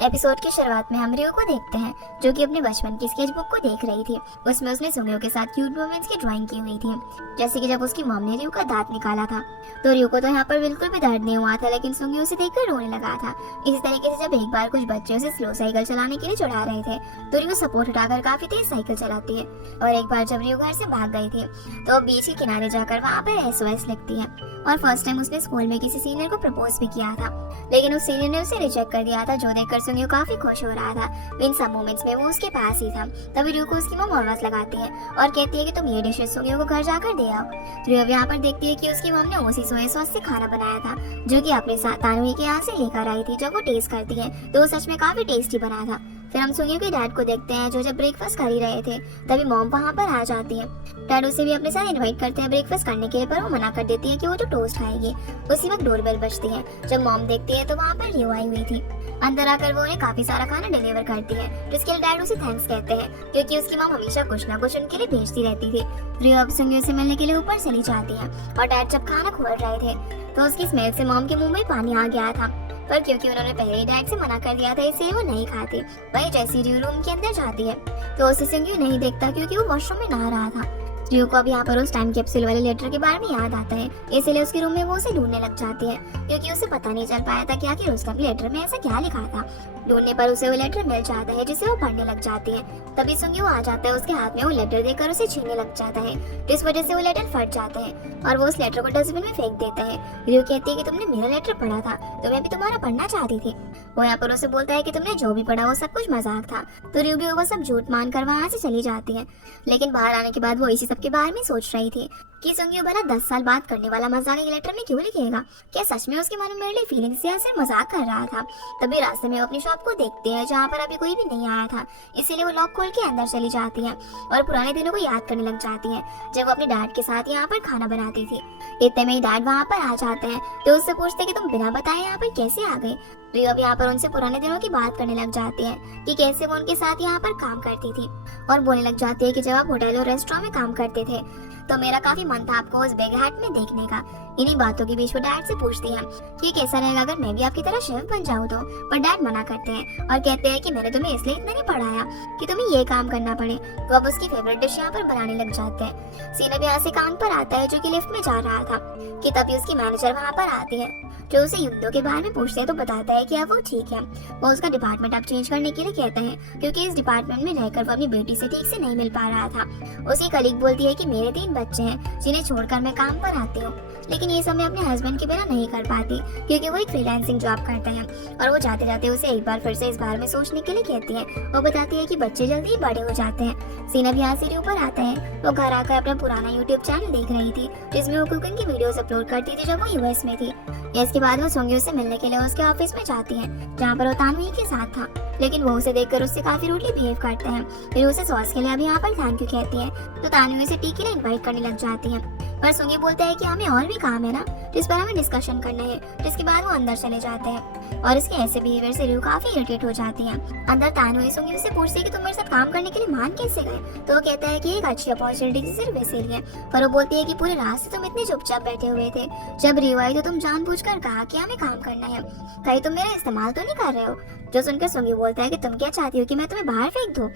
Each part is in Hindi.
एपिसोड की शुरुआत में हम रियो को देखते हैं जो कि अपने बचपन की स्केच बुक को देख रही थी। उसमें उसने सुंगयो के साथ क्यूट मोमेंट्स की ड्राइंग की हुई थी, जैसे कि जब उसकी मॉम ने रियो का दांत निकाला था। तो रियो को तो यहाँ पर बिल्कुल भी दर्द नहीं हुआ था, लेकिन सुंगयो उसे देखकर रोने लगा था। इसी तरीके से जब एक बार कुछ बच्चे उसे स्लो साइकिल चलाने के लिए चढ़ा रहे थे तो रियो सपोर्ट उठाकर काफी तेज साइकिल चलाती है। और एक बार जब रियो घर से भाग गई थी तो बीच के किनारे जाकर वहाँ पर SOS लिखती है। और फर्स्ट टाइम उसने स्कूल में किसी सीनियर को प्रपोज भी किया था, लेकिन उस सीनियर ने उसे रिजेक्ट कर दिया था, जो देखकर सुंगयो काफी खुश हो रहा था। इन सब मोमेंट्स में वो उसके पास ही था। तभी रियो को उसकी मॉम आवाज लगाती है और कहती है कि तुम ये डिशेस सुंगयो को घर जाकर दे आओ। रियो यहाँ पर देखती है कि उसकी मॉम ने उसी सोया सॉस से खाना बनाया था जो कि अपने साथ तानुई के यहाँ से लेकर आई थी। जब वो टेस्ट करती है तो वो सच में काफी टेस्टी बना था। फिर हम सुंगयो के डैड को देखते हैं जो जब ब्रेकफास्ट कर ही रहे थे तभी मॉम वहाँ पर आ जाती है। डैड उसे भी अपने साथ इनवाइट करते हैं ब्रेकफास्ट करने के लिए, पर वो मना कर देती है कि वो तो टोस्ट खाएगी। उसी वक्त डोरबेल बजती है। जब मॉम देखती है तो वहाँ पर रियो आई हुई थी। अंदर आकर वो उन्हें काफी सारा खाना डिलीवर करती है, जिसके लिए डैड उसे थैंक्स कहते हैं क्योंकि उसकी मॉम हमेशा कुछ ना कुछ उनके लिए भेजती रहती थी। रियो अब सुंगयो से मिलने के लिए ऊपर चली जाती है और डैड जब खाना खोल रहे थे तो उसकी स्मेल से मॉम के मुंह में पानी आ गया था, पर क्योंकि उन्होंने पहले ही डैड से मना कर दिया था इसलिए वो नहीं खाती। वही जैसी रियो रूम के अंदर जाती है तो उसे सुंगयो नहीं देखता क्योंकि वो वॉशरूम में नहा रहा था। रियो को अब यहाँ पर उस टाइम कैप्सूल वाले लेटर के बारे में याद आता है, इसलिए उसके रूम में वो उसे ढूंढने लग जाती है क्योंकि उसे पता नहीं चल पाया था कि आखिर उसका लेटर में ऐसा क्या लिखा था। ढूंढने पर उसे वो लेटर मिल जाता है जिसे वो पढ़ने लग जाती है। तभी सुंगयो आ जाता है, उसके हाथ में वो लेटर देकर उसे छीनने लग जाता है, जिस वजह से वो लेटर फट जाता है और वो उस लेटर को डस्टबिन में फेंक देता है। रियो कहती है कि तुमने मेरा लेटर पढ़ा था तो मैं भी तुम्हारा पढ़ना चाहती थी। वो यहाँ पर उसे बोलता है कि तुमने जो भी पढ़ा वो सब कुछ मजाक था। तो रियो भी वो सब झूठ मानकर वहाँ से चली जाती है। लेकिन बाहर आने के बाद वो इसी सब के बारे में सोच रही थी कि सुंगयो भला 10 साल बाद करने वाला मजाक एक लेटर में क्यों लिखेगा। क्या सच में उसके मन में मेरे लिए फीलिंग्स या सिर्फ मजाक कर रहा था। तभी रास्ते में वो अपनी शॉप को देखते हैं जहाँ पर अभी कोई भी नहीं आया था, इसीलिए वो लॉक खोल के अंदर चली जाती है और पुराने दिनों को याद करने लग जाती है जब वो अपने डैड के साथ यहाँ पर खाना बनाती थी। इतने में ही डैड वहाँ पर आ जाते हैं तो उससे पूछते कि तुम बिना बताए यहाँ पर कैसे आ गए। रियो अब यहाँ पर उनसे पुराने दिनों की बात करने लग जाती है कि कैसे वो उनके साथ यहाँ पर काम करती थी और बोलने लग जाती है कि जब आप होटल और रेस्टोरेंट में काम करते थे तो मेरा काफी मन था आपको उस बिग हैट में देखने का। इन्हीं बातों के बीच वो डैड से पूछती है कि कैसा रहेगा अगर मैं भी आपकी तरह शेफ बन जाऊँ तो, पर डैड मना करते हैं और कहते हैं कि मैंने तुम्हें इसलिए इतना नहीं पढ़ाया कि तुम्हें ये काम करना पड़े। तो अब उसकी फेवरेट डिश यहाँ पर बनाने लग जाते हैं। सीन अब यहाँ से काम पर आता है जो कि लिफ्ट में जा रहा था कि तभी उसकी मैनेजर वहाँ पर आती है जो उसे युद्धों के बारे में पूछते हैं तो बताता है कि अब वो ठीक है। वो उसका डिपार्टमेंट अब चेंज करने के लिए कहते हैं क्योंकि इस डिपार्टमेंट में रहकर वो अपनी बेटी से ठीक से नहीं मिल पा रहा था। उसकी कलीग बोलती है कि मेरे 3 बच्चे हैं जिन्हें छोड़कर मैं काम पर आती हूँ, लेकिन ये सब मैं अपने हस्बैंड के बिना नहीं कर पाती क्योंकि वो एक फ्रीलांसिंग जॉब करते हैं। और वो जाते जाते उसे एक बार फिर से इस बारे में सोचने के लिए कहती है। वो बताती है कि बच्चे जल्दी ही बड़े हो जाते हैं। सीन अब यहाँ से ऊपर आता है। वो घर आकर अपना पुराना यूट्यूब चैनल देख रही थी जिसमें वो कुकिंग की वीडियोस अपलोड करती थी जब वो US में थी। इसके बाद वो सुंगयो से मिलने के लिए उसके ऑफिस में जाती है जहाँ पर वो तानुई के साथ था, लेकिन वो उसे देखकर उससे काफी रूडली बिहेव करते हैं। फिर उसे सॉस के लिए अब यहाँ पर थैंक यू कहती है तो तानुई उसे टी के लिए इनवाइट करने लग जाती है, पर सुंगयो बोलता है कि हमें और भी काम है ना जिस पर हमें डिस्कशन करना है। जिसके बाद वो अंदर चले जाते हैं और इसके ऐसे बिहेवियर से रियो काफी इरिटेट हो जाती है। अंदर तानुई सुंगयो से पूछती है कि तुम मेरे साथ काम करने के लिए मान कैसे गए, तो वो कहता है कि एक अच्छी अपॉर्चुनिटी थी सिर्फ इसीलिए। पर वो बोलती है कि पूरे रास्ते तुम इतने चुपचाप बैठे हुए थे, जब रियो आई तो तुम जानबूझकर कहा कि हमें काम करना है, कहीं तुम मेरा इस्तेमाल तो नहीं कर रहे हो। जो सुनकर सुंगयो बोलता है कि तुम क्या चाहती हो कि मैं तुम्हें बाहर फेंक दूं।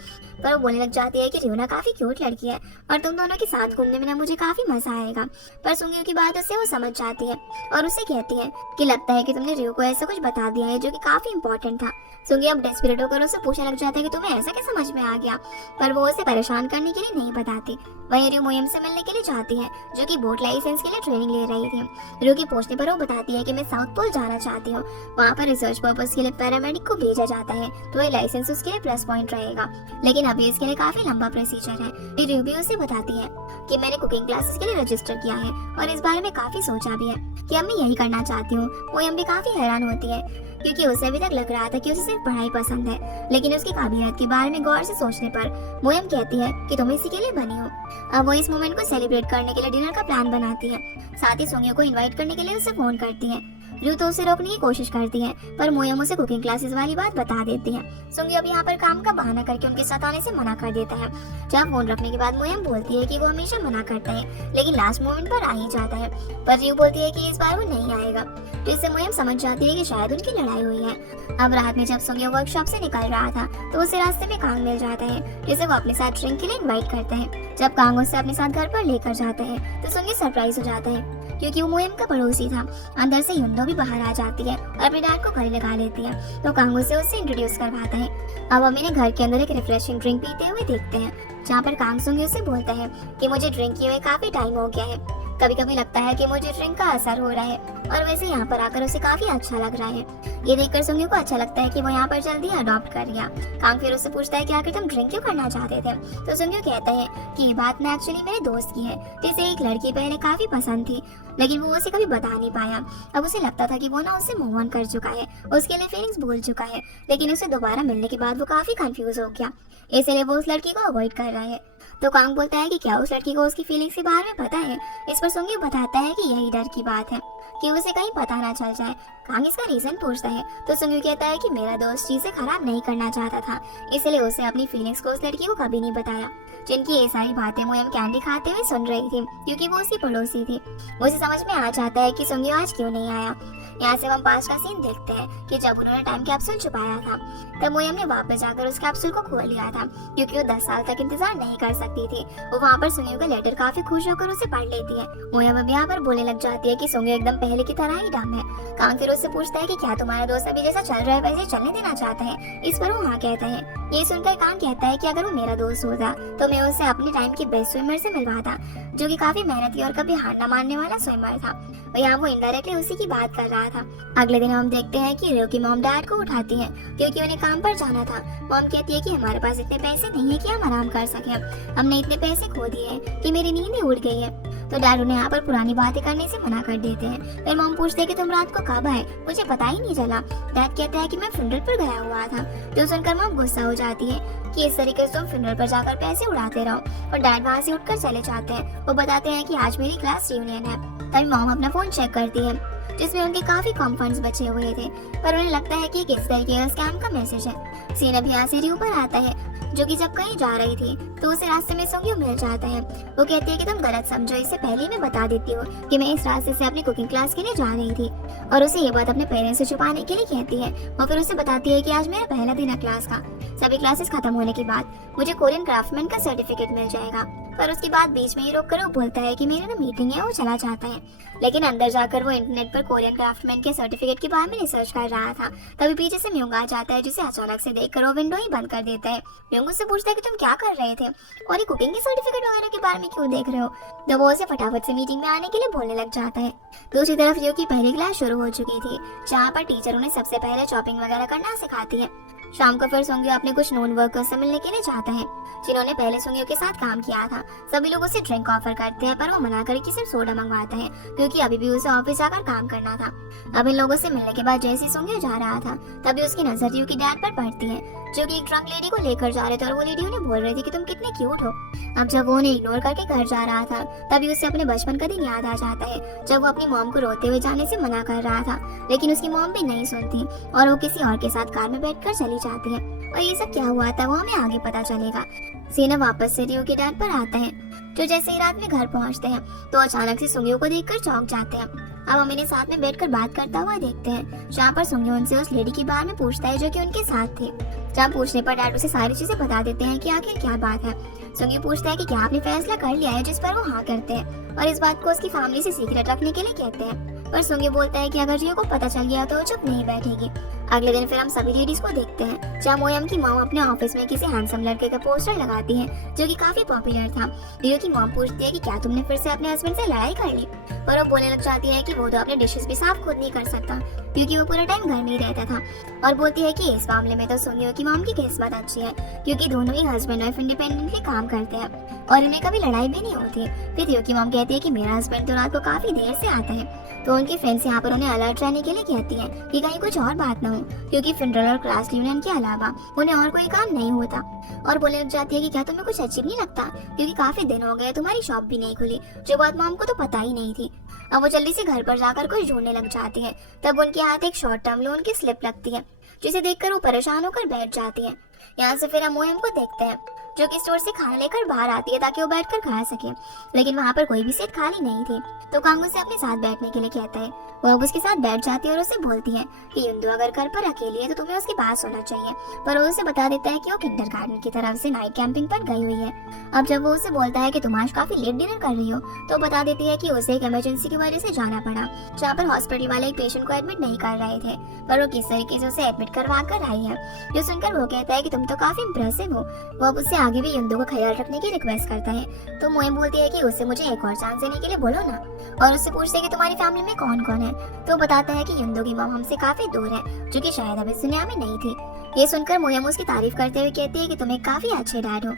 पर वो बोलने लग जाती है कि रियोना काफी क्यूट लड़की है और तुम दोनों के साथ घूमने में ना मुझे काफी मजा आएगा। पर सुंगयो की बात उससे वो समझ जाती है और उसे कहती है कि लगता है कि तुमने रियो को ऐसा कुछ बता दिया है जो कि काफी इंपॉर्टेंट था। सुंगयो अब डेस्परेट होकर उससे पूछने लग जाता है कि तुम्हें ऐसा क्या समझ में आ गया, पर वो उसे परेशान करने के लिए नहीं बताती। वहीं रियो मोयम से मिलने के लिए जाती है जो कि बोट लाइसेंस के लिए ट्रेनिंग ले रही थी। रियो की पूछने पर वो बताती है कि मैं साउथ पोल जाना चाहती हूँ, वहाँ पर रिसर्च पर्पस के लिए पैरामेडिक को भेजा जाता है तो ये लाइसेंस उसके लिए प्लस पॉइंट रहेगा, लेकिन अभी इसके लिए काफी लंबा प्रोसीजर है। रियो भी उसे बताती है कि मैंने कुकिंग क्लासेस के लिए रजिस्टर किया है और इस बारे में काफी सोचा भी है कि अब मैं यही करना चाहती हूँ। मोयम भी काफी हैरान होती है क्योंकि उसे अभी तक लग रहा था कि उसे सिर्फ पढ़ाई पसंद है, लेकिन उसकी काबिलियत के बारे में गौर से सोचने पर मोयम कहती है कि तुम इसी के लिए बनी हो। अब वो इस मोमेंट को सेलिब्रेट करने के लिए डिनर का प्लान बनाती है, साथ ही सुंगयो को इनवाइट करने के लिए उसे फोन करती है। रियो तो उसे रोकने की कोशिश करती है, पर मोयम उसे कुकिंग क्लासेस वाली बात बता देती है। सुंगी अब यहाँ पर काम का बहाना करके उनके साथ आने से मना कर देता है। जहाँ फोन रखने के बाद मोयम बोलती है कि वो हमेशा मना करता है, लेकिन लास्ट मोमेंट पर आ ही जाता है। पर रियो बोलती है कि इस बार वो नहीं आएगा, जिससे मोयम समझ जाती है कि शायद उनकी लड़ाई हुई है। अब रात में जब सुंगी वर्कशॉप से निकल रहा था तो उसे रास्ते में कांग मिल जाता है, जिसे वो अपने साथ ड्रिंक के लिए इनवाइट करता है। जब कांग उसे अपने साथ घर पर लेकर जाता है तो सुंगी सरप्राइज हो जाता है, क्योंकि वो मोयम का पड़ोसी था। अंदर से युंदो भी बाहर आ जाती है और अपने डैड को गले लगा लेती है, तो कांग उसे इंट्रोड्यूस करवाता है। अब हम इन्हें घर के अंदर एक रिफ्रेशिंग ड्रिंक पीते हुए देखते हैं, जहाँ पर कांग सुंगी उसे बोलता है कि मुझे ड्रिंक किए हुए काफी टाइम हो गया है, कभी कभी लगता है कि मुझे ड्रिंक का असर हो रहा है, और वैसे यहाँ पर आकर उसे काफी अच्छा लग रहा है। ये देखकर सुंगी को अच्छा लगता है कि वो यहाँ पर जल्दी अडॉप्ट कर लिया। कांग फिर उससे पूछता है कि आखिर तुम ड्रिंक क्यों करना चाहते थे, तो सुंगी कहता है कि ये बात ना एक्चुअली मेरे दोस्त की है, जिसे एक लड़की पहले काफी पसंद थी, लेकिन वो उसे कभी बता नहीं पाया। अब उसे लगता था कि वो ना उससे मूव ऑन कर चुका है, उसके लिए फीलिंग्स भूल चुका है, लेकिन उसे दोबारा मिलने के बाद वो काफी कंफ्यूज हो गया, इसलिए वो उस लड़की को अवॉइड कर रहा है। तो कांग बोलता है कि क्या उस लड़की को उसकी फीलिंग्स के बारे में पता है। इस पर सुंगी बताता है कि यही डर की बात है कि उसे कहीं पता ना चल जाए। कांग इसका रीजन पूछता है तो सुंगी कहता है कि मेरा दोस्त चीजें खराब नहीं करना चाहता था, इसलिए उसे अपनी फीलिंग्स को उस लड़की को कभी नहीं बताया। जिनकी ये सारी बातें मोयम कैंडी खाते हुए सुन रही थी, क्योंकि वो उसकी पड़ोसी थी। उसे समझ में आ जाता है कि सुंगी आज क्यों नहीं आया। यहाँ से हम पास का सीन देखते हैं कि जब उन्होंने टाइम कैप्सूल छुपाया था, तब मोयम ने वापस जाकर उस कैप्सूल को खोल लिया था, क्योंकि वो 10 साल तक इंतजार नहीं कर सकती थी। वो वहाँ पर सुंगी का लेटर काफी खुश होकर उसे पढ़ लेती है। मोयम अब यहाँ पर बोलने लग जाती है कि सुंगी एकदम पहले की तरह ही डम है। कांग फिर उससे पूछता है कि क्या तुम्हारा दोस्त अभी जैसा चल रहा है वैसे चलने देना चाहता है। इस पर वो हाँ कहता है। ये सुनकर कांग कहता है कि अगर वो मेरा दोस्त होता तो मैं उसे अपने टाइम के बेस्ट स्विमर से मिलवाता, जो कि काफी मेहनती और कभी हार न मानने वाला स्विमर था। और यहाँ वो इनडायरेक्टली उसी की बात कर रहा था। अगले दिन हम देखते हैं कि रियो की मॉम डैड को उठाती है, क्योंकि उन्हें काम पर जाना था। मॉम कहती है कि हमारे पास इतने पैसे नहीं है कि हम आराम कर सकें, हमने इतने पैसे खो दिए हैं कि मेरी नींद ही उड़ गई है। तो डैड उन्हें यहाँ पर पुरानी बातें करने से मना कर देते हैं। फिर मॉम पूछते हैं कि तुम रात को कब आए, मुझे पता ही नहीं चला। डैड कहता है कि मैं फ्यूनरल पर गया हुआ था। तो सुनकर मॉम गुस्सा हो जाती है कि इस तरीके से तुम फ्यूनरल पर जाकर पैसे उड़ाते रहो, और डैड वहाँ से उठकर चले जाते हैं। वो बताते हैं कि आज मेरी क्लास रियूनियन है। तभी मॉम अपना फोन चेक करती है, जिसमें उनके काफी कम फंड्स बचे हुए थे, पर उन्हें लगता है कि किस तरीके का स्कैम का मैसेज है। सीन अब यहाँ से रियो पर आता है, जो कि जब कहीं जा रही थी तो उसे रास्ते में सुंगी मिल जाता है। वो कहती है कि तुम गलत समझो, इससे पहले मैं बता देती हूँ कि मैं इस रास्ते से अपनी कुकिंग क्लास के लिए जा रही थी, और उसे ये बात अपने पेरेंट्स से छुपाने के लिए कहती है। और फिर उसे बताती है कि आज मेरा पहला दिन है क्लास का, सभी क्लासेस खत्म होने के बाद मुझे कोरियन क्राफ्टमैन का सर्टिफिकेट मिल जाएगा। पर उसके बाद बीच में ही रोककर वो बोलता है कि मेरी ना मीटिंग है, वो चला जाता है। लेकिन अंदर जाकर वो इंटरनेट पर कोरियन क्राफ्टमैन के सर्टिफिकेट के बारे में रिसर्च कर रहा था। तभी पीछे से म्योंग आ जाता है, जिसे अचानक से देखकर वो विंडो ही बंद कर देता है। म्योंग उससे पूछता है कि तुम क्या कर रहे थे और ये कुकिंग के सर्टिफिकेट वगैरह के बारे में क्यों देख रहे हो। तो वो उसे फटाफट से मीटिंग में आने के लिए बोलने लग जाता है। दूसरी तरफ रियो की पहली क्लास शुरू हो चुकी थी, जहाँ पर टीचर उन्हें सबसे पहले चॉपिंग वगैरह करना सिखाती है। शाम को फिर सुंगी अपने कुछ नोन वर्कर्स से मिलने के लिए जाता है, जिन्होंने पहले सुंगी के साथ काम किया था। सभी लोग उसे ड्रिंक ऑफर करते हैं, पर वो मना करके सिर्फ सोडा मंगवाता है, क्योंकि अभी भी उसे ऑफिस जाकर काम करना था। अब इन लोगों से मिलने के बाद जैसे सुंगी जा रहा था, तभी उसकी नजर रियो की डैड पर पड़ती है, जो कि एक ड्रंक लेडी को लेकर जा रहे थे, और वो लेडी उन्हें बोल रही थी कि तुम कितने क्यूट हो। अब जब वो उन्हें इग्नोर करके घर जा रहा था, तभी उसे अपने बचपन का दिन याद आ जाता है, जब वो अपनी मॉम को रोते हुए जाने से मना कर रहा था, लेकिन उसकी मॉम भी नहीं सुनती और वो किसी और के साथ कार में बैठकर चली जाती है। और ये सब क्या हुआ था वो हमें आगे पता चलेगा। सीना वापस से रियो के डैड पर आता है, जो जैसे ही रात में घर पहुंचते हैं तो अचानक से सुंगियों को देखकर चौंक जाते हैं। अब हम इन्हें साथ में बैठकर बात करता हुआ देखते हैं, जहाँ पर सुंगियों उनसे उस लेडी के बारे में पूछता है जो कि उनके साथ थी। जहाँ पूछने पर डैड उसे सारी चीजें बता देते हैं कि आखिर क्या बात है। सुंगी पूछता है कि क्या आपने फैसला कर लिया है, जिस पर वो हाँ करते हैं और इस बात को उसकी फैमिली से सीक्रेट रखने के लिए कहते हैं। पर सुंगी बोलता है कि अगर रियो को पता चल गया तो वो चुप नहीं बैठेगी। अगले दिन फिर हम सभी लेडीज को देखते हैं, जहाँ मोयम की मॉम अपने ऑफिस में किसी हैंडसम लड़के का पोस्टर लगाती है, जो कि काफी पॉपुलर था। रियो की मॉम पूछती है कि क्या तुमने फिर से अपने हस्बैंड से लड़ाई कर ली, पर वो बोलने लग जाती है कि वो तो अपने डिशेस भी साफ खुद नहीं कर सकता, क्योंकि वो पूरा टाइम घर में ही रहता था। और बोलती है कि इस मामले में तो सुंगियों की मॉम की किस्मत अच्छी है, क्योंकि दोनों ही हस्बैंड वाइफ इंडिपेंडेंटली काम करते हैं और इन्हें कभी लड़ाई भी नहीं होती। फिर रियो की मॉम कहती है कि मेरा हस्बैंड तो रात को काफी देर से आता है, तो उनकी फ्रेंड्स यहाँ पर उन्हें अलर्ट रहने के लिए कहती है कि कहीं कुछ और बात न हो, क्योंकि फ्यूनरल और क्लास यूनियन के अलावा उन्हें और कोई काम नहीं होता। और बोलने लग जाती है कि क्या तुम्हें कुछ अजीब नहीं लगता, क्योंकि काफी दिन हो गए तुम्हारी शॉप भी नहीं खुली, जो बात मॉम को तो पता ही नहीं थी। अब वो जल्दी से घर पर जाकर कुछ ढूंढने लग जाती है। तब उनके हाथ एक शॉर्ट टर्म लोन की स्लिप लगती है, जिसे देखकर वो परेशान होकर बैठ जाती है। यहाँ से फिर हम मोएम को देखते हैं, जो कि स्टोर से खाना लेकर बाहर आती है ताकि वो बैठकर खा सके, लेकिन वहाँ पर कोई भी सीट खाली नहीं थी। तो कांग उसे अपने साथ बैठने के लिए कहता है। वो अब उसके साथ बैठ जाती है और उसे बोलती है कि युंदो अगर घर पर अकेली है तो तुम्हें उसके पास होना चाहिए, पर वो उसे बता देता है कि वो किंडरगार्टन की तरफ से नाइट कैंपिंग पर गई हुई है। अब जब वो उसे बोलता है कि तुम आज काफी लेट डिनर कर रही हो, तो बता देती है कि उसे एक इमरजेंसी की वजह से जाना पड़ा, जहाँ पर हॉस्पिटल वाले एक पेशेंट को एडमिट नहीं कर रहे थे, पर वो किस तरीके से उसे एडमिट करवा कर आई है। जो सुनकर वो कहता है कि तुम तो काफी इंप्रेसिव हो। वो अब उससे आगे भी युंदो का ख्याल रखने की रिक्वेस्ट करता है। तो मोएम बोलती है कि उसे मुझे एक और चांस देने के लिए बोलो ना, और उससे पूछते है कि तुम्हारी फैमिली में कौन कौन है। तो बताता है कि युंदो की मॉम हमसे काफी दूर है, जो कि शायद अब इस दुनिया में नहीं थी। ये सुनकर मोएम उसकी तारीफ करते हुए कहती है कि तुम एक काफी अच्छे डैड हो।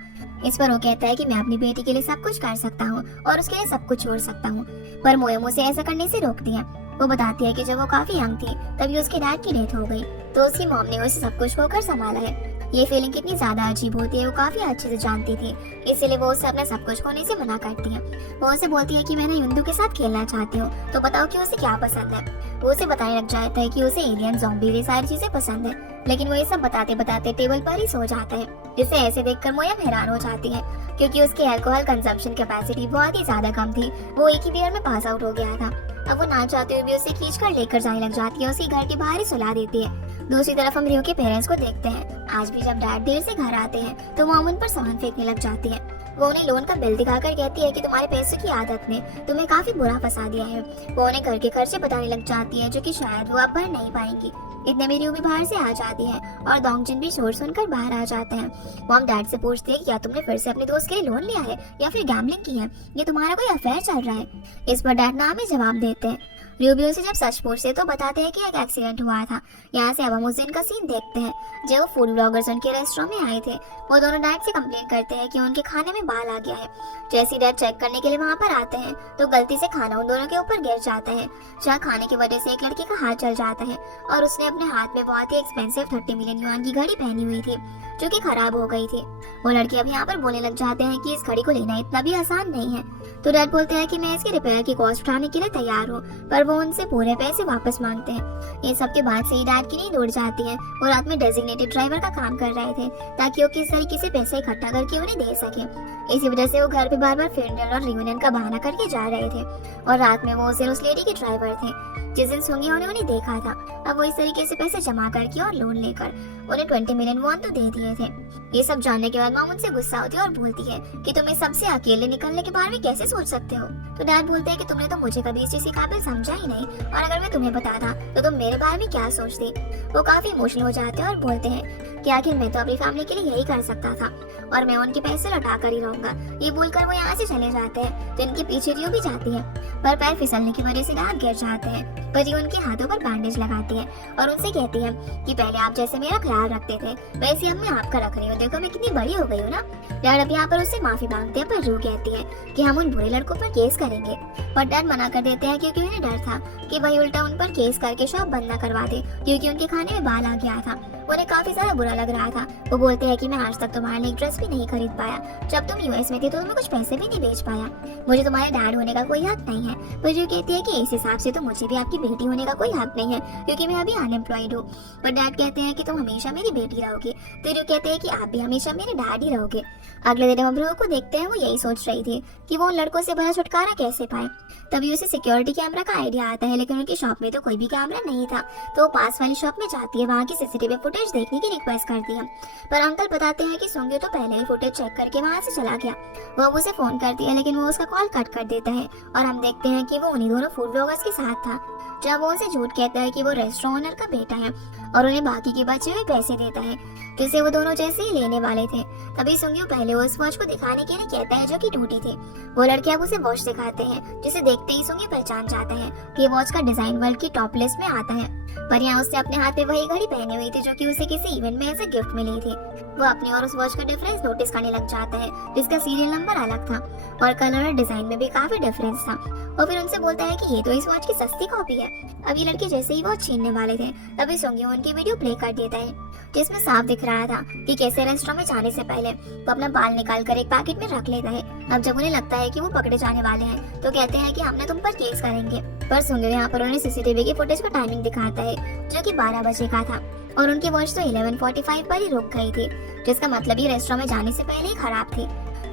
इस पर वो कहता है कि मैं अपनी बेटी के लिए सब कुछ कर सकता हूँ और उसके लिए सब कुछ छोड़ सकता हूँ, पर मोएम उसे ऐसा करने से रोकती है। वो बताती है कि जब वो काफी यंग थी तभी उसके डैड की डेथ हो गई, तो उसकी मॉम ने उसे सब कुछ खोकर संभाला है। ये फीलिंग कितनी ज्यादा अजीब होती है वो काफी अच्छे से जानती थी, इसीलिए वो उसे अपना सब कुछ खोने से मना करती है। वो उसे बोलती है कि मैं युंदो के साथ खेलना चाहती हूँ, तो बताओ कि उसे क्या पसंद है। वो उसे बताने लग जाता है कि उसे एलियन, ज़ॉम्बी ये सारी चीजें पसंद है, लेकिन वो ये सब बताते बताते टेबल पर ही सो जाता है, जिसे ऐसे देखकर मोएम हैरान हो जाती है, क्योंकि उसकी अल्कोहल कंजम्पशन कैपेसिटी बहुत ही ज्यादा कम थी। वो एक ही बियर में पास आउट हो गया था। अब वो ना चाहते हुए भी उसे खींचकर लेकर जाने लग जाती है, उसे घर के बाहर ही सुला देती है। दूसरी तरफ हम रियो के पेरेंट्स को देखते हैं। आज भी जब डैड देर से घर आते हैं तो मॉम उन पर सामान फेंकने लग जाती है। वो उन्हें लोन का बिल दिखाकर कहती है कि तुम्हारे पैसों की आदत ने तुम्हें काफी बुरा फंसा दिया है। वो उन्हें घर के खर्चे बताने लग जाती है, जो कि शायद वो अब भर नहीं पाएंगी। इतने में रियो भी बाहर से आ जाती है और दोंगजिन भी शोर सुनकर बाहर आ जाते हैं। मॉम डैड से पूछती है कि क्या तुमने फिर से अपने दोस्त के लिए लोन लिया है या फिर गैम्बलिंग की है, ये तुम्हारा कोई अफेयर चल रहा है। इस पर डैड ना में जवाब देते हैं। रियो भी उनसे जब सच पूछते तो बताते हैं कि एक एक्सीडेंट हुआ था। यहाँ से अब हम उस दिन का सीन देखते हैं जब वो फूड ब्लॉगर्स उनके रेस्टोरेंट में आए थे। वो दोनों डैड से कंप्लेंट करते हैं कि उनके खाने में बाल आ गया है। जैसे डैड चेक करने के लिए वहाँ पर आते हैं तो गलती से खाना उन दोनों के ऊपर गिर जाता है, जहाँ खाने की वजह से एक लड़की का हाथ जल जाता है और उसने अपने हाथ में बहुत ही एक्सपेंसिव 30 मिलियन युआन की घड़ी पहनी हुई थी, जो कि खराब हो गई थी। वो लड़के अब यहाँ पर बोलने लग जाते हैं कि इस घड़ी को लेना इतना भी आसान नहीं है। तो डैड बोलते हैं कि मैं इसके रिपेयर की कॉस्ट उठाने के लिए तैयार हूँ, पर वो उनसे पूरे पैसे वापस मांगते हैं। ये सब के बाद से ही डैड की नींद उड़ जाती है। वो रात में डेजिग्नेटेड ड्राइवर का काम कर रहे थे ताकि वो किस तरीके से पैसे इकट्ठा करके उन्हें दे सके। इसी वजह से वो घर पे बार बार फ्यूनरल और रियूनियन का बहाना करके जा रहे थे, और रात में वो सिर्फ उस लेडी के ड्राइवर थे जिस दिन सुंगिया ने उन्हें देखा था। अब वो इस तरीके से पैसे जमा करके और लोन लेकर उन्हें 20 मिलियन वॉन तो दे दिए थे। ये सब जानने के बाद मॉम उनसे गुस्सा होती है और बोलती है कि तुम इस सबसे अकेले निकलने के बारे में कैसे सोच सकते हो। तो डैड बोलते हैं कि तुमने तो मुझे कभी इस चीज के काबिल समझा ही नहीं, और अगर मैं तुम्हें बताता तो तुम मेरे बारे में क्या सोचती। वो काफी इमोशनल हो जाते हैं और बोलते हैं कि आखिर मैं तो अपनी फैमिली के लिए यही कर सकता था और मैं उनके पैसे लौटा कर ही रहूंगा। ये बोलकर वो यहाँ से चले जाते हैं तो इनके पीछे रियो भी जाती है, पर पैर फिसलने की वजह से डैड गिर जाते हैं। पर रियो उनके हाथों पर बैंडेज लगाती है और उनसे कहती है कि पहले आप जैसे मेरा ख्याल रखते थे वैसे अब मैं आपका रख रही हूँ, देखो मैं कितनी बड़ी हो गई हूँ ना। डैड अब यहाँ पर उससे माफी मांगते हैं, पर रियो कहती है कि हम उन बुरे लड़कों पर केस करेंगे, पर डैड मना कर देते हैं क्योंकि उन्हें डर था कि वही उल्टा उन पर केस करके शॉप बंद न करवा दे, क्योंकि उनके खाने में बाल आ गया था। उन्हें काफी ज्यादा बुरा लग रहा था। वो बोलते हैं कि मैं आज तक तुम्हारे लिए ड्रेस भी नहीं खरीद पाया, जब तुम यूएस में थे तो तुम्हें कुछ पैसे भी नहीं बेच पाया। मुझे तुम्हारे डैड होने का कोई हक नहीं है। पर रियो कहती है कि इस हिसाब से तो मुझे भी आपकी बेटी होने का कोई हक नहीं है, क्योंकि मैं अभी अनएम्प्लॉयड हूँ। पर डैड कहते हैं कि तुम हमेशा मेरी बेटी रहोगे। तो रियो कहते हैं कि आप भी हमेशा मेरे डैड ही रहोगे। अगले दिन हम रियो को देखते हैं, वो यही सोच रही थी कि वो उन लड़कों से भला छुटकारा कैसे पाए। तभी उसे सिक्योरिटी कैमरा का आइडिया आता है, लेकिन उनकी शॉप में तो कोई भी कैमरा नहीं था। तो वो पास वाली शॉप में जाती है, वहाँ की सीसीटीवी फुटेज देखने की रिक्वेस्ट करती है, पर अंकल बताते हैं कि सुंगी तो पहले ही फुटेज चेक करके वहाँ से चला गया। वो उसे फोन करती है, लेकिन वो उसका कॉल कट कर देता है और हम देखते हैं कि वो उन्हीं दोनों फूड ब्लॉगर्स के साथ था। जब वो उसे झूठ कहता है कि वो रेस्टोरेंट ओनर का बेटा है और उन्हें बाकी के बचे हुए पैसे देता है, जिसे वो दोनों जैसे ही लेने वाले थे। तभी सुंगियो पहले उस वॉच को दिखाने के लिए कहता है जो कि टूटी थी। वो लड़के अब उसे वॉच दिखाते हैं, जिसे देखते ही सुंगियो पहचान जाता है कि वॉच का डिजाइन वर्ल्ड की टॉप लिस्ट में आता है। पर यहाँ उसने अपने हाथ में वही घड़ी पहनी हुई थी जो कि उसे किसी इवेंट में ऐसे गिफ्ट मिली थी। वो अपनी और उस वॉच का डिफरेंस नोटिस करने लग जाता है, जिसका सीरियल नंबर अलग था और कलर और डिजाइन में भी काफी डिफरेंस था। वो फिर उनसे बोलता है कि ये तो इस वॉच की सस्ती कॉपी है, अब ये लड़के जैसे ही वो छीनने वाले थे तभी सोंगयू उनकी वीडियो प्ले कर देता है, जिसमें साफ दिख रहा था कि कैसे रेस्टोरेंट में जाने से पहले वो अपना बाल निकाल कर एक पैकेट में रख लेता है। अब जब उन्हें लगता है कि वो पकड़े जाने वाले हैं तो कहते हैं कि हमने तुम पर केस करेंगे, पर सोंगयू यहाँ पर उन्हें सीसीटीवी की फुटेज का टाइमिंग दिखाता है जो कि 12 बजे का था और उनकी वॉच तो 11:45 पर ही रुक गई थी, जिसका मतलब ये रेस्टोरेंट में जाने से पहले ही खराब थी।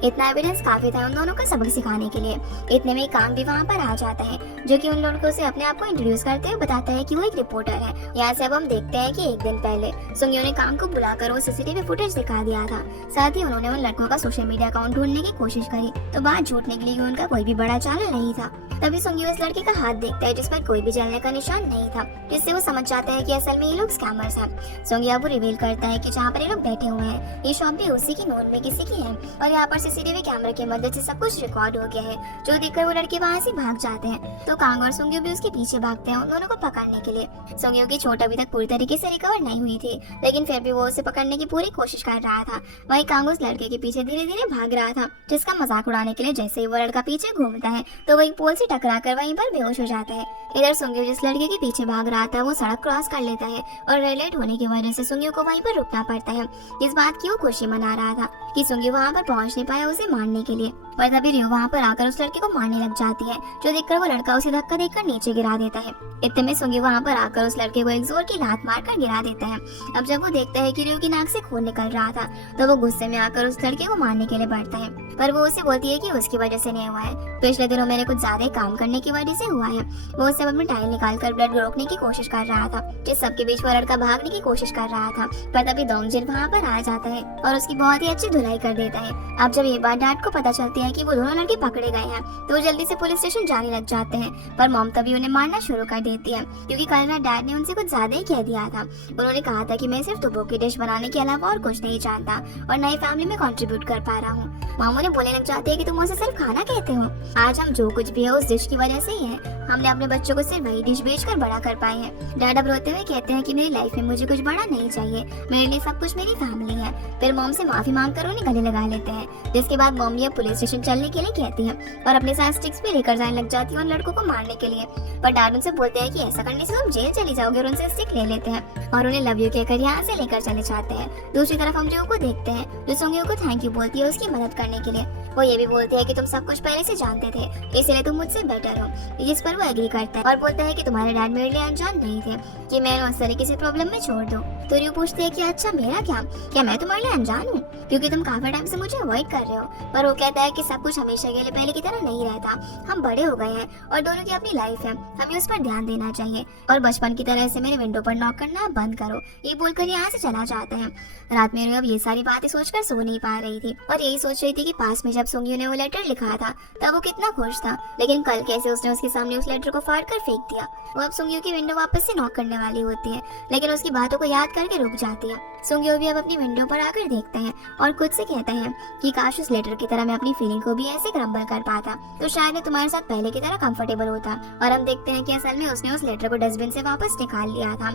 इतना एविडेंस काफी था उन दोनों को सबक सिखाने के लिए। इतने में काम भी वहाँ पर आ जाता है जो कि उन लड़कों से अपने आप को इंट्रोड्यूस करते हुए बताता है कि वो एक रिपोर्टर है। यहाँ से अब हम देखते हैं कि एक दिन पहले सोंगयू ने काम को बुलाकर वो सीसीटीवी फुटेज दिखा दिया था। साथ ही उन्होंने उन लड़कों का सोशल मीडिया अकाउंट ढूंढने की कोशिश करी तो बात झूठ निकली कि उनका कोई भी बड़ा चैनल नहीं था। तभी सोंगयू इस लड़के का हाथ देखता है जिस पर कोई भी जलने का निशान नहीं था, जिससे वो समझ जाता है कि असल में ये लोग स्कैमर्स हैं। सोंगयू अब रिवील करता है कि जहाँ पर ये लोग बैठे हुए हैं ये शॉप भी उसी की नोन में किसी की है और यहाँ पर सीसीटीवी कैमरे की मदद से सब कुछ रिकॉर्ड हो गया है, जो देखकर वो लड़के वहाँ से भाग जाते हैं। तो कांग और सोंगयू भी उसके पीछे भागते हैं उन दोनों को पकड़ने के लिए। सोंगयू की चोट अभी तक पूरी तरीके से रिकवर नहीं हुई थी, लेकिन फिर भी वो उसे पकड़ने की पूरी कोशिश कर रहा था। वहीं कांग उस लड़के के पीछे धीरे धीरे भाग रहा था, जिसका मजाक उड़ाने के लिए जैसे ही वो लड़का पीछे घूमता है तो वही पोल से टकराकर वहीं पर बेहोश हो जाता है। इधर सोंगयू जिस लड़के के पीछे भाग रहा था वो सड़क क्रॉस कर लेता है और रेड लाइट होने की वजह से सोंगयू को वहीं पर रुकना पड़ता है। इस बात की वो खुशी मना रहा था कि सोंगयू वहाँ पर पहुँच नहीं पाया उसे मारने के लिए, पर तभी रियो वहाँ पर आकर उस लड़के को मारने लग जाती है, जो देखकर वो लड़का उसे धक्का देकर नीचे गिरा देता है। इतने में सोंगयू वहाँ पर आकर उस लड़के को एक जोर की लात मारकर गिरा देता है। अब जब वो देखता है कि रियो की नाक से खून निकल रहा था तो वो गुस्से में आकर उस लड़के को मारने के लिए बढ़ता है, पर वो उसे बोलती है कि उसकी वजह से नहीं हुआ है, पिछले दिनों मेरे कुछ ज्यादा काम करने की वजह से हुआ है। वो उस समय टाइल निकाल कर ब्लड रोकने की कोशिश कर रहा था, जिस सबके बीच वो लड़का भागने की कोशिश कर रहा था, पर तभी दोंगजिन वहाँ पर आ जाता है और उसकी बहुत ही अच्छी धुलाई कर देता है। अब जब ये बात डैड को पता चलती है कि वो दोनों लड़के पकड़े गए हैं तो वो जल्दी से पुलिस स्टेशन जाने लग जाते हैं, पर मॉम तभी उन्हें मारना शुरू कर देती है क्योंकि कल रात डैड ने उनसे कुछ ज्यादा ही कह दिया था। उन्होंने कहा था कि मैं सिर्फ दुबो की डिश बनाने के अलावा और कुछ नहीं जानता और नई फैमिली में कंट्रीब्यूट कर पा रहा हूँ। मामू ने बोलने लग जाते हैं कि तुम उसे सिर्फ खाना कहते हो, आज हम जो कुछ भी है उस डिश की वजह से ही है, हमने अपने बच्चों को सिर्फ वही डिश बेचकर बड़ा कर पाए हैं। डैड अब रोते हुए कहते हैं कि मेरी लाइफ में मुझे कुछ बड़ा नहीं चाहिए, मेरे लिए सब कुछ मेरी फैमिली है। फिर मॉम से माफी मांगकर उन्हें गले लगा लेते हैं, जिसके बाद मॉम ये पुलिस स्टेशन चलने के लिए कहती है और अपने साथ स्टिक्स भी लेकर जाने लग जाती है उन लड़कों को मारने के लिए। पर डैड उनसे बोलते हैं कि ऐसा करने से तुम जेल चली जाओगे और उनसे स्टिक ले लेते हैं और उन्हें लव यू कहकर यहाँ से लेकर चले जाते हैं। दूसरी तरफ हम जो को देखते हैं जो सोंगयू को थैंक यू बोलती है उसकी मदद करने के लिए। वो ये भी बोलते हैं कि तुम सब कुछ पहले से जानते थे इसलिए तुम मुझसे बेटर हो, जिस पर वो एग्री करता है और बोलता है कि तुम्हारे डैड मेरे लिए अनजान नहीं थे कि मैं उस तरह किसी प्रॉब्लम में छोड़ दूं। तो रियो पूछती है कि अच्छा मेरा क्या मैं तुम्हारे लिए अनजान हूँ क्योंकि तुम काफी टाइम से मुझे अवॉइड कर रहे हो। पर वो कहता है कि सब कुछ हमेशा के लिए पहले की तरह नहीं रहता, हम बड़े हो गए हैं और दोनों की अपनी लाइफ है, हमें उस पर ध्यान देना चाहिए और बचपन की तरह से मेरे विंडो पर नॉक करना बंद करो। ये बोलकर यहाँ से चला जाता है। रात में रियो अब ये सारी बातें सोचकर सो नहीं पा रही थी और यही सोच रही थी कि पास में जब सोंगयू ने वो लेटर लिखा था तब वो कितना खुश था, लेकिन कल कैसे उसने उसके सामने उस लेटर को फाड़ कर फेंक दिया। वो अब सोंगयू की विंडो वापस से नॉक करने वाली होती है, लेकिन उसकी बातों को याद करके रुक जाती है। सोंगयू भी अब अपनी विंडो पर आकर देखता है और खुद से कहता है कि काश उस लेटर की तरह मैं अपनी फीलिंग को भी ऐसे क्रम्बल कर पाता तो शायद मैं तुम्हारे साथ पहले की तरह कंफर्टेबल होता। और हम देखते हैं कि असल में उसने उस लेटर को डस्टबिन से वापस निकाल लिया था।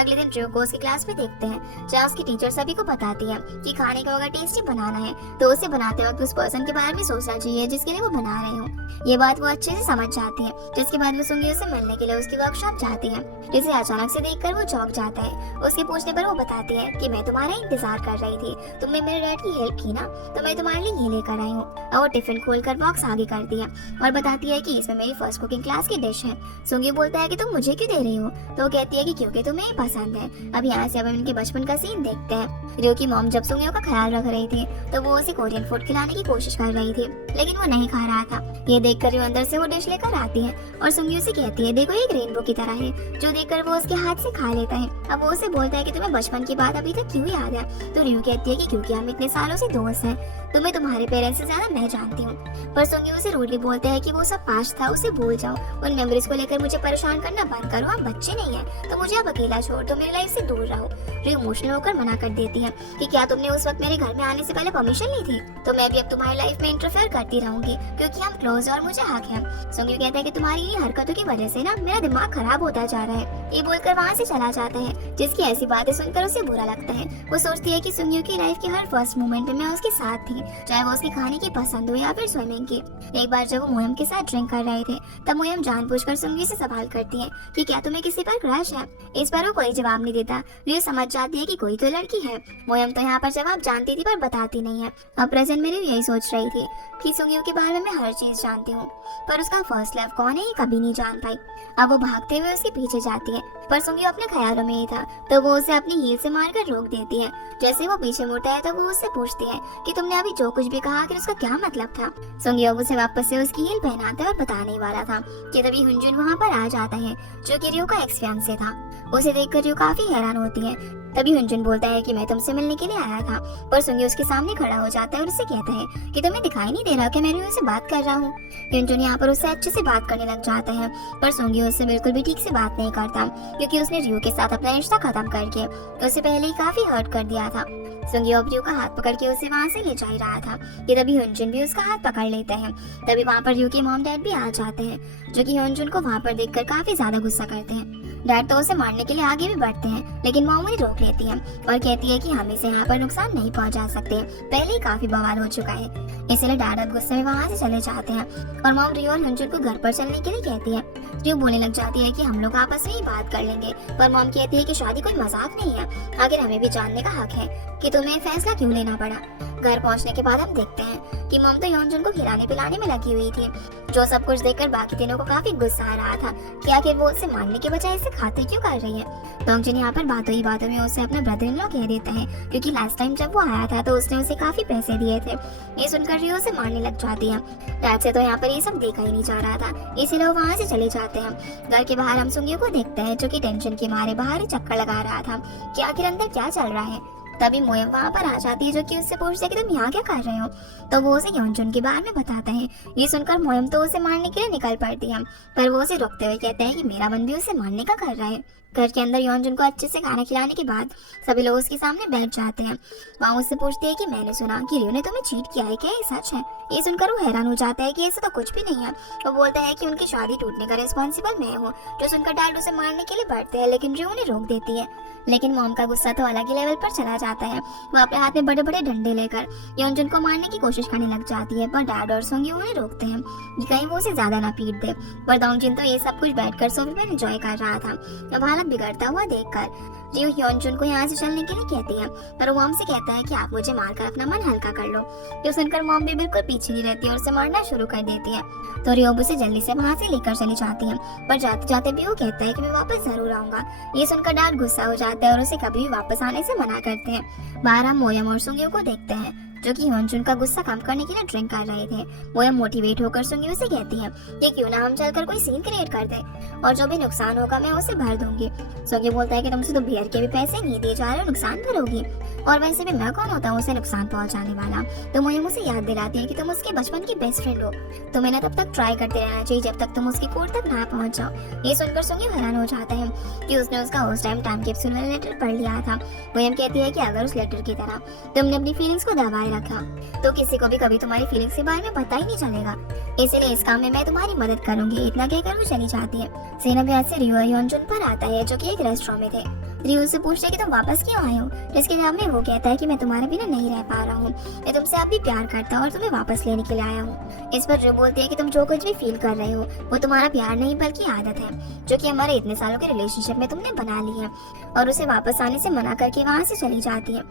अगले दिन ट्रू को उसकी क्लास में देखते हैं जहाँ उसकी टीचर सभी को बताती है कि खाने को अगर टेस्टी बनाना है तो उसे बनाते वक्त उस पर्सन के बारे में सोचना चाहिए जिसके लिए वो बना रहे हो। ये बात वो अच्छे से समझ जाती है, जिसके बाद वो सोंगयू से मिलने के लिए उसकी वर्कशॉप जाती है, जिसे अचानक से देखकर वो चौंक जाता है। उसके पूछने पर वो बताती है कि मैं तुम्हारा इंतजार कर रही थी, तुमने मेरे डैड की हेल्प की ना तो मैं तुम्हारे लिए ये लेकर आई हूँ। और वो टिफिन खोलकर बॉक्स आगे करती है और बताती है कि इसमें मेरी फर्स्ट कुकिंग क्लास की डिश है। सोंगयू बोलता है कि तुम मुझे क्यों दे रही हो, तो वो कहती है कि क्योंकि तुम्हें ही पसंद है। अब यहाँ से अब हम इनके बचपन का सीन देखते हैं। रियो की मॉम जब सोंगयू का ख्याल रख रही थी तो वो उसे कोरियन फूड खिलाने की कोशिश कर रही थी, लेकिन वो नहीं खा रहा था। ये देखकर रियो अंदर से वो डिश लेकर आती है और सोंगयू से कहती है देखो एक रेनबो की तरह है, जो देखकर वो उसके हाथ से खा लेता है। अब वो उसे बोलता है कि तुम्हें बचपन की बात अभी तक क्यों याद है, तो रियो कहती है कि क्योंकि हम इतने सालों से दोस्त हैं, तुम्हें तुम्हारे पेरेंट्स से ज्यादा मैं जानती हूँ। पर सोंगयू उसे रूडली बोलते हैं कि वो सब पास्ट था, उसे भूल जाओ, उन मेमोरीज को लेकर मुझे परेशान करना बंद करो, हम बच्चे नहीं है तो मुझे अब अकेला छोड़ दो, मेरी लाइफ से दूर रहो। रियो इमोशनल होकर मना कर देती है कि क्या तुमने उस वक्त मेरे घर में आने से पहले परमिशन ली थी, तो मैं भी अब तुम्हारी लाइफ में इंटरफेयर करती रहूंगी क्योंकि हम क्लोज और मुझे हक है। सोंगयू कहता है कि तुम्हारी ये हरकतों की वजह से ना मेरा दिमाग खराब होता जा रहा है। ये बोलकर वहाँ से चला जाता है, जिसकी ऐसी बातें सुनकर उसे बुरा लगता है। वो सोचती है कि सुंगयू की लाइफ के हर फर्स्ट मोमेंट में उसके साथ थी, चाहे वो उसके खाने की पसंद हो या फिर स्विमिंग की। एक बार जब वो मोयम के साथ ड्रिंक कर रहे थे, तब मोयम जानबूझकर सुंगयू से सवाल करती है कि क्या तुम्हें किसी पर क्रश है। इस पर वो कोई जवाब नहीं देता। रियो समझ जाती है कि कोई तो लड़की है। मोयम तो यहाँ पर जवाब जानती थी पर बताती नहीं है। अब प्रेजेंट में रियो यही सोच रही थी कि सुंगयू के बारे में हर चीज जानती हूँ, पर उसका फर्स्ट लव कौन है ये कभी नहीं जान पाई। अब वो भागते हुए उसके पीछे जाती है, पर सुंगयू अपने ख्यालों में ही था, तो वो उसे अपनी हील से मारकर रोक देती है। जैसे वो पीछे मुड़ता है तो वो उससे पूछती है कि तुमने अभी जो कुछ भी कहा कि उसका क्या मतलब था। सुंगयू उसे वापस से उसकी हील पहनाता है और बताने वाला था कि तभी हुनजुन वहाँ पर आ जाता है, जो कि रियो का एक्स फियांसे था। उसे देखकर रियो काफी हैरान होती है। तभी हुनजुन बोलता है कि मैं तुमसे मिलने के लिए आया था, पर सुंगयू उसके सामने खड़ा हो जाता है और उससे कहता है कि तुम्हें दिखाई नहीं दे रहा कि मैं रियो से बात कर रहा हूँ। हुनजुन यहाँ पर उससे अच्छे से बात करने लग जाता है, पर सुंगयू उससे बिल्कुल भी ठीक से बात नहीं करता, क्योंकि उसने रियो के साथ अपना रिश्ता खत्म करके उसे पहले ही काफी हर्ट कर दिया था। सुंगयू अब रियो का हाथ पकड़ के उसे वहाँ से ले जा रहा था कि तभी हुनजुन भी उसका हाथ पकड़ लेते हैं। तभी वहाँ पर रियो के मॉम डैड भी आ जाते हैं, जो कि हुनजुन को वहाँ पर देखकर काफी ज्यादा गुस्सा करते हैं। डैड तो उसे मारने के लिए आगे भी बढ़ते हैं, लेकिन मॉम उन्हें रोक लेती है और कहती है कि हम इसे यहाँ पर नुकसान नहीं पहुँचा सकते, पहले ही काफी बवाल हो चुका है। इसलिए डैड अब गुस्से में वहाँ से चले जाते हैं और मॉम रियो और हुनजुन को घर पर चलने के लिए कहती है। रियो बोलने लग जाती है कि हम लोग आपस में ही बात कर लेंगे, पर मॉम कहती है कि शादी कोई मजाक नहीं है, आखिर हमें भी जानने का हक है कि तुम्हें फैसला क्यों लेना पड़ा। घर पहुंचने के बाद हम देखते हैं कि मॉम तो योनजुन को खिलाने पिलाने में लगी हुई थी, जो सब कुछ देखकर बाकी तीनों को काफी गुस्सा आ रहा था कि आखिर वो उसे मारने के बजाय इसे खाते क्यों कर रही है। दोंगजुन यहाँ पर बातों ही बातों में उसे अपना ब्रदर इन लॉ कह देता है, क्योंकि लास्ट टाइम जब वो आया था तो उसने उसे काफी पैसे दिए थे। ये सुनकर रियो उसे मारने लग जाती है। डैड से तो यहाँ पर ये सब देखा ही नहीं जा रहा था, इसीलिए वो वहाँ से चले जाते हैं। घर के बाहर हम सुंगयू को देखते हैं, जो कि टेंशन के मारे बाहर ही चक्कर लगा रहा था कि आखिर अंदर क्या चल रहा है। तभी मोयम वहाँ पर आ जाती है, जो कि उससे पूछती है कि तुम यहाँ क्या कर रहे हो। तो वो उसे योनजुन के बारे में बताता है। ये सुनकर मोयम तो उसे मारने के लिए निकल पड़ती है, पर वो उसे रोकते हुए कहते हैं कि मेरा मन भी उसे मारने का कर रहा है। घर के अंदर योनजुन को अच्छे से खाना खिलाने के बाद सभी लोग उसके सामने बैठ जाते हैं। वहाँ उससे पूछती है कि मैंने सुना कि रियो ने तुम्हें चीट किया है, क्या ये सच है। ये सुनकर वो हैरान हो जाता है कि ऐसा तो कुछ भी नहीं है। वो बोलता है कि उनकी शादी टूटने का रिस्पॉन्सिबल मैं हूँ। जो सुनकर डैड उसे मारने के लिए बढ़ते हैं, लेकिन रियो उन्हें रोक देती है। लेकिन मॉम का गुस्सा तो अलग ही लेवल पर चला जाता है। वो अपने हाथ में बड़े बड़े डंडे लेकर योनजुन को मारने की कोशिश करने लग जाती है, पर डैड और सुंगयू उन्हें रोकते हैं कि कहीं वो उसे ज्यादा ना पीट दे। पर दोंगजुन तो ये सब कुछ बैठकर सोफे पर एंजॉय कर रहा था। अब हालत बिगड़ता हुआ देखकर रियो योनजुन को यहाँ से चलने के लिए कहती है, पर वो मॉम से कहता है कि आप मुझे मारकर अपना मन हल्का कर लो। ये सुनकर मॉम भी बिल्कुल पीछे नहीं रहती और उसे मारना शुरू कर देती है। तो रियो उसे जल्दी से वहाँ से लेकर चली जाती है, पर जाते जाते भी वो कहता है कि मैं वापस जरूर आऊंगा। ये सुनकर डैड गुस्सा हो जाता है और उसे कभी भी वापस आने से मना करते हैं। बाहर हम मोयम और सुंगयू को देखते हैं, जो कि योनजुन का गुस्सा कम करने के लिए ड्रिंक कर रहे थे। मोयम मोटिवेट होकर सुंगयू से कहती है कि क्यों ना हम चलकर कोई सीन क्रिएट कर दे और जो भी नुकसान होगा मैं उसे भर दूंगी। सुंगयू बोलता है कि तुमसे तो बियर के भी पैसे नहीं दिए जा रहे, नुकसान भरोगी, और वैसे भी मैं कौन होता हूँ उसे नुकसान पहुंचाने वाला। तो मोयम उसे याद दिलाती है कि तुम उसके बचपन की बेस्ट फ्रेंड हो, तुम्हें ना तब तक ट्राई करते रहना चाहिए जब तक तुम उसकी कोर्ट तक ना पहुंच जाओ। ये सुनकर सुंगयू हैरान हो जाता है कि उसने उसका उस टाइम कैप्सूल वाला लेटर पढ़ लिया था। मोयम कहती है कि अगर उस लेटर की तरह तुमने अपनी फीलिंग्स को दबाए रखा तो किसी को भी कभी तुम्हारी फीलिंग्स के बारे में पता ही नहीं चलेगा, इसलिए इस काम में मैं तुम्हारी मदद करूंगी। इतना कहकर वो चली जाती है। सेना ब्याज से रियो योनजुन पर आता है, जो कि एक रेस्टोरेंट में थे। रियो से पूछते है कि तुम वापस क्यों आए हो। जिसके जवाब में वो कहता है कि मैं तुम्हारे बिना नहीं रह पा रहा हूँ, मैं तुमसे अब भी प्यार करता हूँ और तुम्हें वापस लेने के लिए आया हूँ। इस पर रियो बोलती है कि तुम जो कुछ भी फील कर रहे हो वो तुम्हारा प्यार नहीं बल्कि आदत है, जो कि हमारे इतने सालों के रिलेशनशिप में तुमने बना ली है, और उसे वापस आने से मना करके वहाँ से चली जाती है।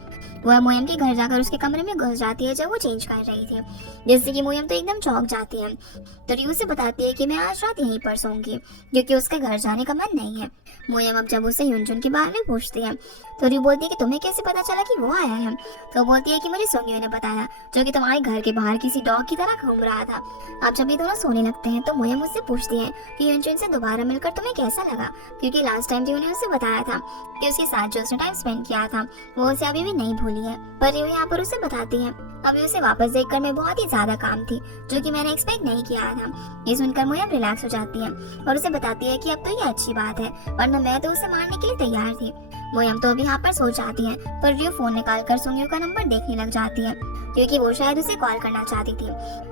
वह मोयम के घर जाकर उसके कमरे में घुस जाती है जब वो चेंज कर रही थी, जिससे कि मोयम तो एकदम चौंक जाती है। तो रियो से बताती है कि मैं आज रात यहीं पर सोऊंगी, क्योंकि उसके घर जाने का मन नहीं है। मोयम अब जब उसे योनजुन के बारे में पूछती है तो रियो बोलती है कि तुम्हें कैसे पता चला कि वो आया है। तो बोलती है कि मुझे सुंगयू ने बताया, जो कि तुम्हारे घर के बाहर किसी डॉग की तरह घूम रहा था। अब जब ये दोनों सोने लगते हैं तो मोयम उससे पूछती है कि योनजुन से दोबारा मिलकर तुम्हें कैसा लगा, क्योंकि लास्ट टाइम रियो ने उसे बताया था कि उसके साथ जो उसने टाइम स्पेंड किया था वो उसे अभी भी नहीं भूली है। पर रियो यहाँ पर उसे बताती है अभी उसे वापस देखकर मैं बहुत ही ज्यादा काम थी, जो कि मैंने एक्सपेक्ट नहीं किया था। ये सुनकर मोयम रिलैक्स हो जाती है और उसे बताती है कि अब तो ये अच्छी बात है, वरना मैं तो उसे मारने के लिए तैयार थी। मोयम तो अभी यहाँ पर सो जाती है, पर रियो फोन निकालकर सुंग्यू का नंबर देखने लग जाती है क्योंकि वो शायद उसे कॉल करना चाहती थी।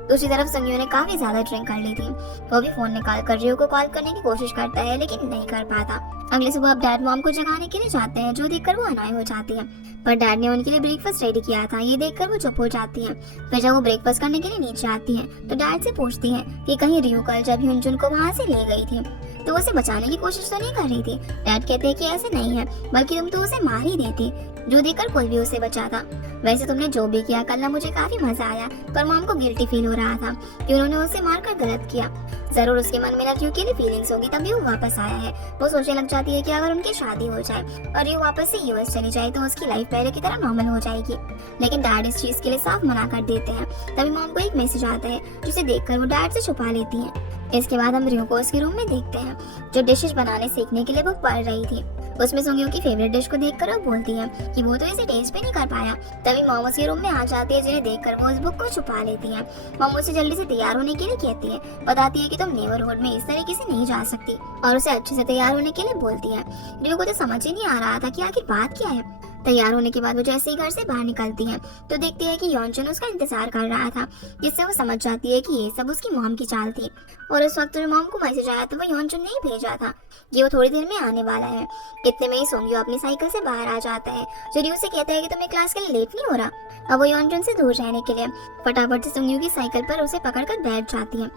दूसरी तरफ सुंग्यू ने काफी ज्यादा ड्रिंक कर ली थी। वो भी फोन निकालकर रियो को कॉल करने की कोशिश करता है लेकिन नहीं कर पाता। अगली सुबह अब डैड मॉम को जगाने के लिए जाते हैं, जो देखकर वो अनाय हो जाती है, पर डैड ने उनके लिए ब्रेकफास्ट रेडी किया था। ये देखकर वो चुप हो जाती है। फिर जब वो ब्रेकफास्ट करने के लिए नीचे आती है तो डैड से पूछती है कि कहीं रियो कल जब ह्यूनजुन को वहाँ से ले गई थी तो उसे बचाने की कोशिश तो नहीं कर रही थी। डैड कहते हैं कि ऐसे नहीं है, बल्कि तुम तो उसे मार ही देती, जो देखकर कोई भी उसे बचाता। वैसे तुमने जो भी किया कल ना मुझे काफी मजा आया, पर मॉम को गिल्टी फील हो रहा था कि उन्होंने उसे मारकर गलत किया। जरूर उसके मन में ना क्यों के लिए फीलिंग्स होगी, तभी वो वापस आया है। वो सोचने लग जाती है कि अगर उनकी शादी हो जाए और ये वापस से यूएस चली जाए तो उसकी लाइफ पहले की तरह नॉर्मल हो जाएगी। लेकिन डैड इस चीज के लिए साफ मना कर देते हैं। तभी मॉम को एक मैसेज आता है जिसे देखकर वो डैड से छुपा लेती है। इसके बाद हम रियो को उसके रूम में देखते हैं, जो डिशेज बनाने सीखने के लिए बुक पढ़ रही थी। उसमें सुंग्यू की फेवरेट डिश को देखकर वो बोलती है कि वो तो इसे टेस्ट भी नहीं कर पाया। तभी मॉम उसके रूम में आ जाती है, जिन्हें देखकर वो उस बुक को छुपा लेती है। मॉम उसे जल्दी से तैयार होने के लिए कहती है, बताती है कि तुम नेबरहुड में इस तरीके से नहीं जा सकती, और उसे अच्छे से तैयार होने के लिए बोलती है। रियो को तो समझ ही नहीं आ रहा था कि आखिर बात क्या है। तैयार होने के बाद वो जैसे ही घर से बाहर निकलती है तो देखती है कि यॉनचुन उसका इंतजार कर रहा था, जिससे वो समझ जाती है कि ये सब उसकी मॉम की चाल थी। और उस वक्त जो मॉम को मैसेज आया तो वो यॉनचुन ने ही भेजा था कि वो थोड़ी देर में आने वाला है। इतने में ही सोंग्यो अपनी साइकिल से बाहर आ जाता है, जो रियो से कहता है कि तुम्हें क्लास के लिए लेट नहीं हो रहा। अब वो यॉनचुन से दूर रहने के लिए फटाफट से सोंग्यो की साइकिल पर उसे पकड़कर बैठ जाती है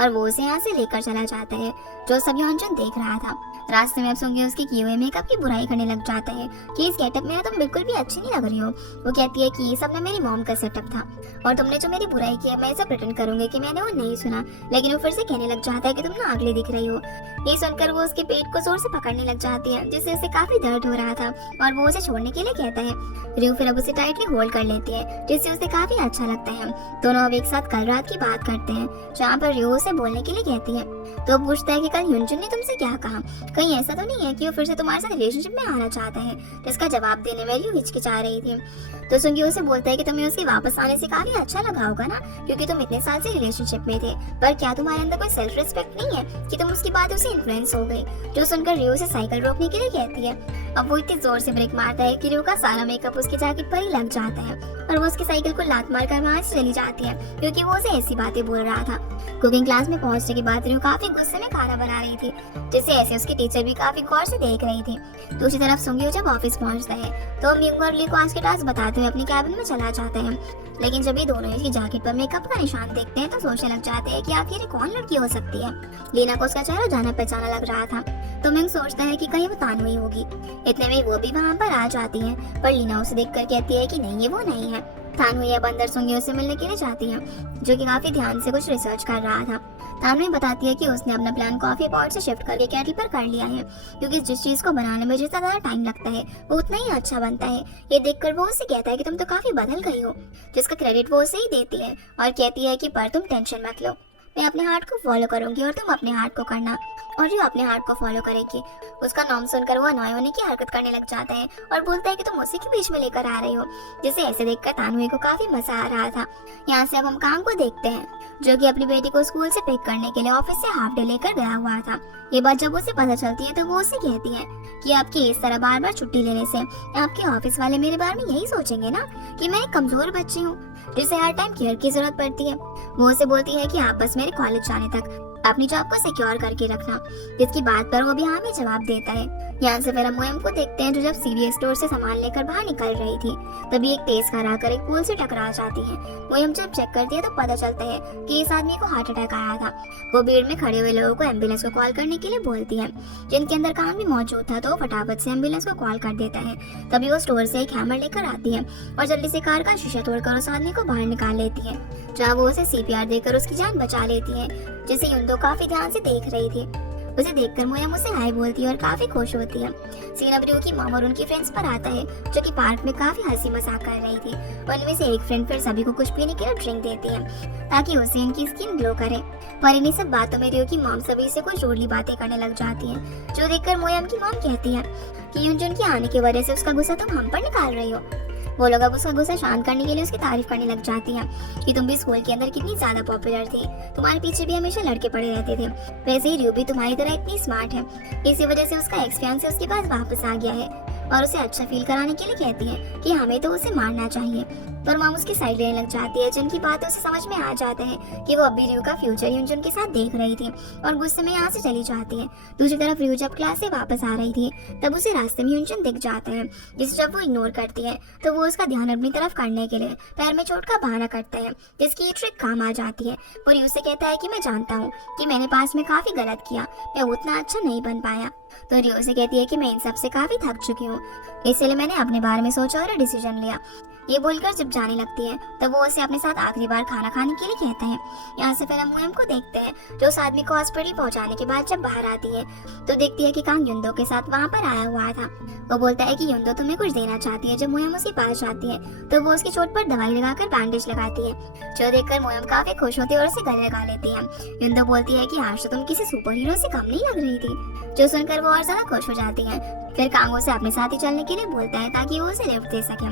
और वो उसे यहाँ से लेकर चला जाता है, जो सब यॉनचुन देख रहा था। रास्ते में अब सुंग्यो उसके किए हुए मेकअप की बुराई करने लग जाता है कि इस गेटअप में तुम बिल्कुल भी अच्छी नहीं लग रही हो। वो कहती है कि ये सब ना मेरी मॉम का सेटअप था और तुमने जो मेरी बुराई की है मैं ऐसा प्रिटेंड करूंगी कि मैंने वो नहीं सुना। लेकिन वो फिर से कहने लग जाता है कि तुम ना अगली दिख रही हो। ये सुनकर वो उसके पेट को जोर से पकड़ने लग जाती है, जिससे उसे काफी दर्द हो रहा था और वो उसे छोड़ने के लिए कहता है। रियो फिर अब उसे टाइटली होल्ड कर लेती है, जिससे उसे काफी अच्छा लगता है। दोनों अब एक साथ कल रात की बात करते हैं, जहाँ पर रियो उसे बोलने के लिए कहती है। तो वो पूछता है कि कल ह्यूनजुन ने तुमसे क्या कहा, कहीं ऐसा तो नहीं है कि वो फिर से तुम्हारे साथ रिलेशनशिप में आना चाहता है। जिसका जवाब देने में रियो हिचकिचा रही थी। तो सुंग्यो उसे बोलता है कि तुम्हें उसके वापस आने से काफी अच्छा लगा होगा ना, क्योंकि तुम इतने साल से रिलेशनशिप में थे, पर क्या तुम्हारे अंदर कोई सेल्फ रिस्पेक्ट नहीं है कि तुम उसकी बात से इन्फ्लुएंस हो गई। जो सुनकर रियो से साइकिल रोकने के लिए कहती है। अब वो इतनी जोर से ब्रेक मारता है कि रियो का सारा मेकअप उसकी जैकेट पर ही लग जाता है और वो उसकी साइकिल को लात मारकर वहां से चली जाती है, क्योंकि वो उसे ऐसी बातें बोल रहा था। कुकिंग क्लास में पहुंचने के बाद रियो काफी गुस्से में खाना बना रही थी, जिसे ऐसे उसकी टीचर भी काफी गौर से देख रही थी। दूसरी तरफ सुंग्यो जब ऑफिस पहुंचता है तो मियोंग और ली को आज के टास्क बताते हुए अपने कैबिन में चला जाता है। लेकिन जब ये दोनों इसकी जैकेट पर मेकअप का निशान देखते हैं तो सोचने लग जाते हैं कि आखिर कौन लड़की हो सकती है। लीना को उसका चेहरा जाना पहचाना लग रहा था, तो मियोंग सोचता है कि कहीं वो तानवी होगी। इतने में वो भी वहाँ पर आ जाती है, पर लीना उसे देखकर कहती है कि नहीं, ये वो नहीं है। तानवी अब अंदर सुंग्यो से मिलने के लिए जाती है, जो कि काफी ध्यान से कुछ रिसर्च कर रहा था। तानवी बताती है कि उसने अपना प्लान कॉफी पॉट से शिफ्ट करके केटल पर कर लिया है, क्योंकि जिस चीज को बनाने में जितना ज्यादा टाइम लगता है वो उतना ही अच्छा बनता है। ये देखकर वो उससे कहता है कि तुम तो काफी बदल गई हो, जिसका क्रेडिट वो उसे ही देती है और कहती है कि पर तुम टेंशन मत लो, मैं अपने हार्ट को फॉलो करूंगी और तुम अपने हार्ट को करना, और जो अपने हार्ट को फॉलो करेगी। उसका नाम सुनकर वो अनॉय होने की हरकत करने लग जाता है और बोलता है कि तुम उसी के बीच में लेकर आ रही हो, जिसे ऐसे देखकर तानवी को काफी मजा आ रहा था। यहाँ से अब हम काम को देखते हैं, जो कि अपनी बेटी को स्कूल से पिक करने के लिए ऑफिस से हाफ डे लेकर गया हुआ था। ये बात जब उसे पता चलती है तो वो उससे कहती है कि आपकी इस तरह बार बार छुट्टी लेने से आपके ऑफिस वाले मेरे बारे में यही सोचेंगे ना कि मैं एक कमजोर बच्ची हूँ जिसे हर टाइम केयर की जरूरत पड़ती है। वो उसे बोलती है कि आप बस मेरे कॉलेज जाने तक अपनी जॉब को सिक्योर करके रखना, जिसकी बात पर वो भी हाँ में जवाब देता है। यहाँ से फिर हम मोयम को देखते हैं, जो जब सीरियस स्टोर से सामान लेकर बाहर निकल रही थी तभी एक तेज कार आकर एक पुल से टकरा जाती है। मोयम जब चेक करती है तो पता चलता है कि इस आदमी को हार्ट अटैक आया था। वो भीड़ में खड़े हुए लोगों को एम्बुलेंस को कॉल करने के लिए बोलती है, जिनके अंदर काम भी मौजूद था, तो वो फटाफट से एम्बुलेंस को कॉल कर देता है। तभी वो स्टोर से एक हैमर लेकर आती है और जल्दी से कार का शीशा तोड़कर उस आदमी को बाहर निकाल लेती है, जहाँ वो उसे CPR देकर उसकी जान बचा लेती है, जिसे युंदो काफी ध्यान से देख रही थी। उसे देखकर मोयम उसे हाय बोलती है और काफी खुश होती है। सीन अब रियो की मॉम और उनकी फ्रेंड्स पर आता है, जो कि पार्क में काफी हंसी मजाक कर रही थी। उनमें से एक फ्रेंड फिर सभी को कुछ पीने के लिए ड्रिंक देती है ताकि उससे इनकी स्किन ग्लो करे। पर इन्हीं सब बातों में रियो की मॉम सभी से कुछ जोड़ली बातें करने लग जाती है, जो देखकर मोयम की मॉम कहती है कि युनजुन के आने की वजह से उसका गुस्सा तुम हम पर निकाल रही हो। वो लोग अब उसका गुस्सा शांत करने के लिए उसकी तारीफ करने लग जाती हैं कि तुम भी स्कूल के अंदर कितनी ज्यादा पॉपुलर थी, तुम्हारे पीछे भी हमेशा लड़के पड़े रहते थे, वैसे ही रियो भी तुम्हारी तरह इतनी स्मार्ट है, इसी वजह से उसका एक्स फियांसे उसके पास वापस आ गया है। और उसे अच्छा फील कराने के लिए कहती है कि हमें तो उसे मारना चाहिए। पर मॉम उसकी साइड लेने लग जाती है, जिनकी बात उसे समझ में आ जाता है कि वो अभी रियो का फ्यूचर यूनजुन के साथ देख रही थी और गुस्से में यहाँ से चली जाती है। दूसरी तरफ रियो जब क्लास से वापस आ रही थी तब उसे रास्ते में यूनजुन दिख जाता है, जिसे जब वो इग्नोर करती है तो वो उसका ध्यान अपनी तरफ करने के लिए पैर में चोट का बहाना करता है, जिसकी ये ट्रिक काम आ जाती है। वो रियो से कहता है कि मैं जानता हूँ कि मैंने पास में काफी गलत किया, मैं उतना अच्छा नहीं बन पाया। तो रियो से कहती है कि मैं इन सब से काफी थक चुकी हूँ, इसलिए मैंने अपने बारे में सोचा और डिसीजन लिया। ये बोलकर जब जाने लगती है तब वो उसे अपने साथ आखिरी बार खाना खाने के लिए कहता है। यहाँ से फिर हम मुएम को देखते हैं, जो उस आदमी को हॉस्पिटल पहुंचाने के बाद जब बाहर आती है तो देखती है कि कांग युंदो के साथ वहाँ पर आया हुआ था। वो बोलता है कि युंदो तुम्हें कुछ देना चाहती है। जब मुएम उसके पास जाती है तो वो उसकी चोट पर दवाई लगाकर बैंडेज लगाती है, जो देखकर मुएम काफी खुश होती है और उसे गले लगा लेती है। युंदो बोलती है कि आज तो तुम किसी सुपर हीरो से कम नहीं लग रही थी, जो सुनकर वो और ज्यादा खुश हो जाती है। फिर कांग उसे अपने साथ ही चलने के लिए बोलता है ताकि वो उसे लिफ्ट दे सके।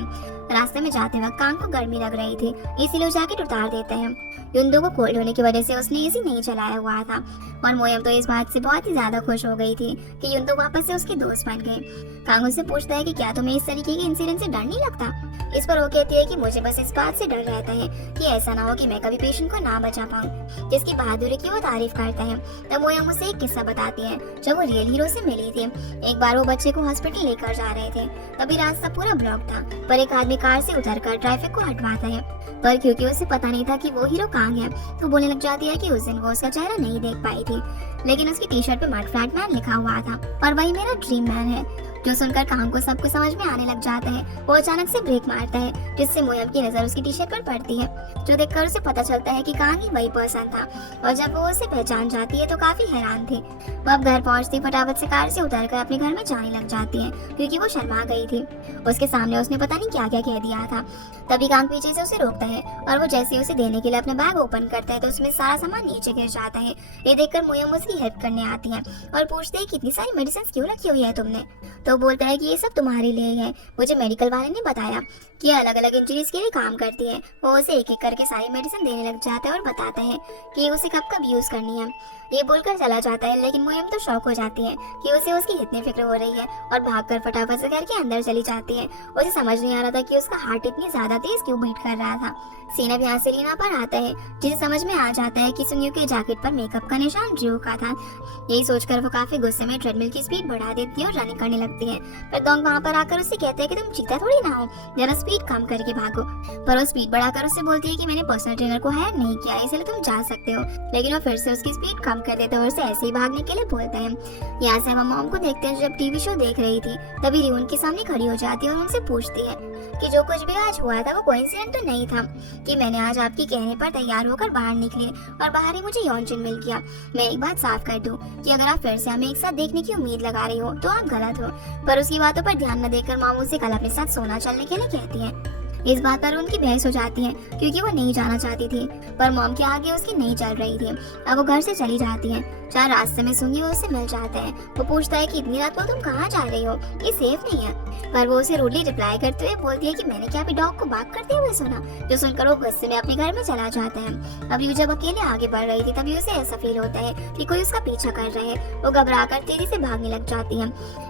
रास्ते में जाते वक्त कांग को गर्मी लग रही थी, इसीलिए वो जैकेट उतार देते हैं। युंदो को कोल्ड होने की वजह से उसने एसी नहीं चलाया हुआ था और मोयम तो इस बात से बहुत ही ज्यादा खुश हो गई थी कि युंदो वापस से उसके दोस्त बन गए। कांग उससे पूछता है कि क्या तुम्हें इस तरीके के इंसिडेंट से डर नहीं लगता। इस पर वो कहती है कि मुझे बस इस बात से डर रहता है कि ऐसा ना हो कि मैं कभी पेशेंट को ना बचा पाऊँ, जिसकी बहादुरी की वो तारीफ करता है। तब मोयम उसे एक किस्सा बताती है जब वो रियल हीरो से मिली थी। एक बार वो बच्चे को हॉस्पिटल लेकर जा रहे थे, तभी रास्ता पूरा ब्लॉक था, पर एक आदमी कार से उतरकर ट्रैफिक को हटवाता है। पर क्योंकि उसे पता नहीं था कि वो हीरो कांग है, तो बोलने लग जाती है कि उस दिन वो उसका चेहरा नहीं देख पाई थी, लेकिन उसकी टी शर्ट पे मड फ्लैट मैन लिखा हुआ था और वही मेरा ड्रीम मैन है। जो सुनकर कांग को सब कुछ समझ में आने लग जाता है। वो अचानक से ब्रेक मारता है, जिससे मोयम की नजर उसकी टी शर्ट पर पड़ती है, जो देखकर उसे पता चलता है कि कांग ही वही पर्सन था। और जब वो उसे पहचान जाती है तो काफी हैरान थी। वो अब घर पहुंचती फटाफट से कार से उतरकर अपने घर में जाने लग जाती है, क्योंकि वो शर्मा गई थी। उसके सामने उसने पता नहीं क्या क्या कह दिया था। तभी कांग पीछे से उसे रोकता है और वो जैसे उसे देने के लिए अपना बैग ओपन करता है तो उसमें सारा सामान नीचे गिर जाता है। ये देखकर मोयम उसकी हेल्प करने आती है और पूछते है कितनी सारी मेडिसिन क्यों रखी हुई है तुमने। तो बोलता है कि ये सब तुम्हारे लिए है, मुझे मेडिकल वाले ने बताया कि अलग अलग इंजरीज के लिए काम करती है। वो उसे एक एक करके सारी मेडिसिन देने लग जाता है और बताता है कि उसे कब कब यूज करनी है। ये बोलकर चला जाता है, लेकिन मोयम तो शॉक हो जाती है कि उसे उसकी इतनी फिक्र हो रही है और भागकर फटाफट से घर के अंदर चली जाती है। उसे समझ नहीं आ रहा था कि उसका हार्ट इतनी ज्यादा तेज क्यों बीट कर रहा था। सीन अब यहाँ से लीना पर आता है, जिसे समझ में आ जाता है कि सुनियो के जैकेट पर मेकअप का निशान रियो का था। यही सोचकर वो काफी गुस्से में ट्रेडमिल की स्पीड बढ़ा देती है और रनिंग करने लगती है। पर दोंग वहाँ पर आकर उससे कहते हैं कि तुम चीता थोड़ी ना हो, जरा स्पीड कम करके भागो। पर वो स्पीड बढ़ाकर उससे बोलती है कि मैंने पर्सनल ट्रेनर को हायर नहीं किया, इसलिए तुम जा सकते हो। लेकिन वो फिर से उसकी स्पीड कम कर देते हैं और उसे ऐसे ही भागने के लिए बोलते हैं। यहाँ से हम मॉम को देखते हैं, जब टीवी शो देख रही थी तभी रियो उनके सामने खड़ी हो जाती है और उनसे पूछती है कि जो कुछ भी आज हुआ था वो कोइंसिडेंट तो नहीं था, कि मैंने आज आपके कहने पर तैयार होकर बाहर निकली और बाहर ही मुझे यौनचिन मिल गया। मैं एक बात साफ कर दूं कि अगर आप फिर से हमें एक साथ देखने की उम्मीद लगा रही हो तो आप गलत हो। पर उसकी बातों पर ध्यान न देकर मामू से कल अपने साथ सोना चलने के लिए कहती है। इस बात पर उनकी बहस हो जाती है क्योंकि वो नहीं जाना चाहती थी, पर मॉम के आगे उसकी नहीं चल रही थी। अब वो घर से चली जाती है। जहाँ रास्ते में सुंगी उससे मिल जाता है। वो पूछता है कि इतनी रात को तुम कहाँ जा रही हो, ये सेफ नहीं है। पर वो उसे रूडली रिप्लाई करते हुए बोलती है कि मैंने क्या अभी डॉग को बात करते हुए सुना, जो सुनकर वो गुस्से में अपने घर में चला जाता है। अब रियो जब अकेले आगे बढ़ रही थी तभी उसे ऐसा फील होता है कि कोई उसका पीछा कर रहा है। वो घबराकर तेजी से भागने लग जाती है,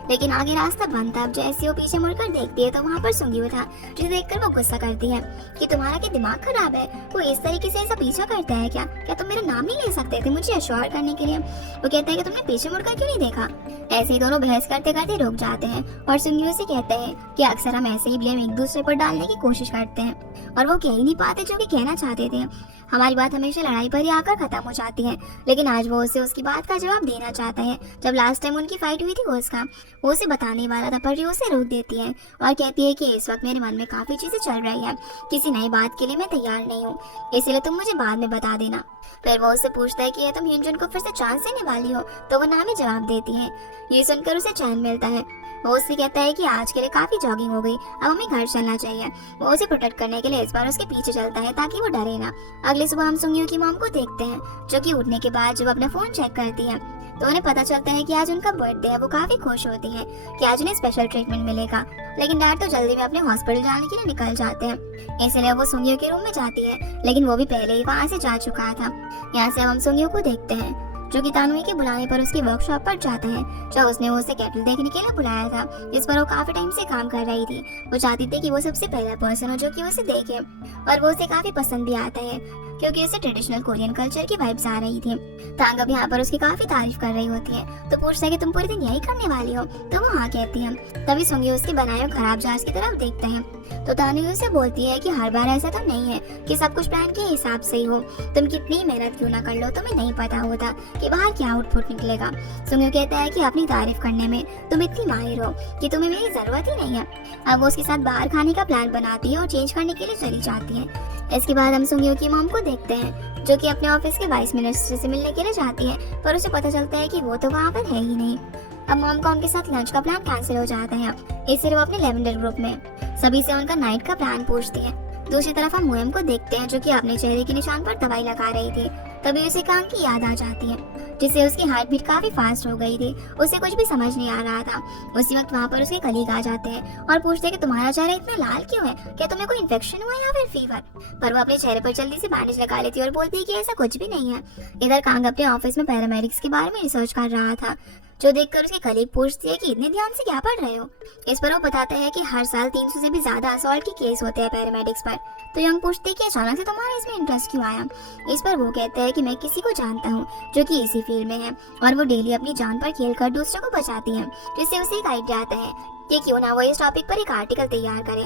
लेकिन आगे रास्ता बंद था। अब जैसे वो पीछे मुड़कर देखती है तो वहाँ पर सुंगी था, जिसे देखकर वो गुस्सा करती है कि तुम्हारा क्या दिमाग खराब है, वो इस तरीके से ऐसा पीछा करता है क्या तुम मेरा नाम नहीं ले सकते थे मुझे अश्योर करने के लिए। वो कहता है कि तुमने पीछे मुड़कर क्यों नहीं देखा। ऐसे ही दोनों बहस करते करते रुक जाते हैं और सुंगी से कहते हैं कि अक्सर हम ऐसे ही ब्लेम एक दूसरे पर डालने की कोशिश करते हैं और वो कह ही नहीं पाते जो कि कहना चाहते थे। हमारी बात हमेशा लड़ाई पर ही आकर खत्म हो जाती है, लेकिन आज वो उसे उसकी बात का जवाब देना चाहता है। जब लास्ट टाइम उनकी फाइट हुई थी वो उसे बताने वाला था, पर रियो उसे रोक देती है और कहती है कि इस वक्त मेरे मन में काफी चीजें चल रही है, किसी नई बात के लिए मैं तैयार नहीं हूँ, इसलिए तुम मुझे बाद में बता देना। फिर वो उससे पूछता है कि तुम हिंजुन को फिर से चांस देने वाली हो, तो वो नाम ही जवाब देती है। ये सुनकर उसे चैन मिलता है। वो उससे कहता है कि आज के लिए काफी जॉगिंग हो गई, अब हमें घर चलना चाहिए। वो उसे प्रोटेक्ट करने के लिए इस बार उसके पीछे चलता है ताकि वो डरे ना। अगली सुबह हम सुंगियो की मॉम को देखते हैं, जो कि उठने के बाद जब अपना फोन चेक करती है तो उन्हें पता चलता है कि आज उनका बर्थडे है। वो काफी खुश होती है कि आज उन्हें स्पेशल ट्रीटमेंट मिलेगा, लेकिन डैड तो जल्दी में अपने हॉस्पिटल जाने के लिए निकल जाते हैं। इसलिए वो सुंगियो के रूम में जाती है, लेकिन वो भी पहले ही वहाँ से जा चुका था। यहाँ से अब हम सुंगियो को देखते हैं, जो कि तानुई के बुलाने पर उसकी वर्कशॉप पर जाता है, जब उसने उसे केटल देखने के लिए बुलाया था, जिस पर वो काफी टाइम से काम कर रही थी। वो चाहती थी कि वो सबसे पहला पर्सन हो जो कि उसे देखे, और वो उसे काफी पसंद भी आता है क्योंकि उसे ट्रेडिशनल कोरियन कल्चर की वाइब्स आ रही थी। तांग अब यहाँ पर उसकी काफी तारीफ कर रही होती है, तो पूछता है कि तुम पूरे दिन यही करने वाली हो, तो वो हाँ कहती है। तभी सुंगी उसके बनाए हुए खराब जहाज की तरफ देखते हैं, तो तानुई उसे बोलती है कि हर बार ऐसा तो नहीं है कि सब कुछ प्लान के हिसाब से ही हो, तुम कितनी मेहनत क्यों ना कर लो, तुम्हें नहीं पता होता कि बाहर क्या आउटपुट निकलेगा। सुंगी कहता है कि अपनी तारीफ करने में तुम इतनी माहिर हो कि तुम्हें मेरी जरूरत ही नहीं है। अब वो उसके साथ बाहर खाने का प्लान बनाती है और चेंज करने के लिए चली जाती है। इसके बाद हम सुंगियों की मॉम को देखते हैं, जो कि अपने ऑफिस के वाइस मिनिस्टर से मिलने के लिए जाती है, पर उसे पता चलता है कि वो तो वहाँ पर है ही नहीं। अब मॉम का उनके साथ लंच का प्लान कैंसिल हो जाता है, इसलिए वो अपने लेवेंडर ग्रुप में सभी से उनका नाइट का प्लान पूछती है। दूसरी तरफ हम मोएम को देखते हैं, जो कि अपने चेहरे के निशान पर दवाई लगा रही थी। तभी उसे कांग की याद आ जाती है, जिससे उसकी हार्ट बीट काफी फास्ट हो गई थी। उसे कुछ भी समझ नहीं आ रहा था। उसी वक्त वहाँ पर उसके कलीग आ जाते हैं और पूछते हैं कि तुम्हारा चेहरा इतना लाल क्यों है, क्या तुम्हें कोई इन्फेक्शन हुआ या फिर फीवर। पर वो अपने चेहरे पर जल्दी से बैंडेज लगा लेती है और बोलती है कि ऐसा कुछ भी नहीं है। इधर कांग अपने ऑफिस में पैरामेडिक्स के बारे में रिसर्च कर रहा था, जो देखकर उसके कलीग पूछती है कि इतने ध्यान से क्या पढ़ रहे हो। इस पर वो बताता है कि हर साल 300 से भी ज्यादा असॉल्ट के केस होते हैं पैरामेडिक्स पर। तो यंग पूछती है कि अचानक से तुम्हारा इसमें इंटरेस्ट क्यों आया। इस पर वो कहता है कि मैं किसी को जानता हूँ जो कि इसी फील्ड में है, और वो डेली अपनी जान पर खेलकर दूसरों को बचाती है, जिससे उसे एक आइडिया आता है कि क्यों ना वो इस टॉपिक पर एक आर्टिकल तैयार करे।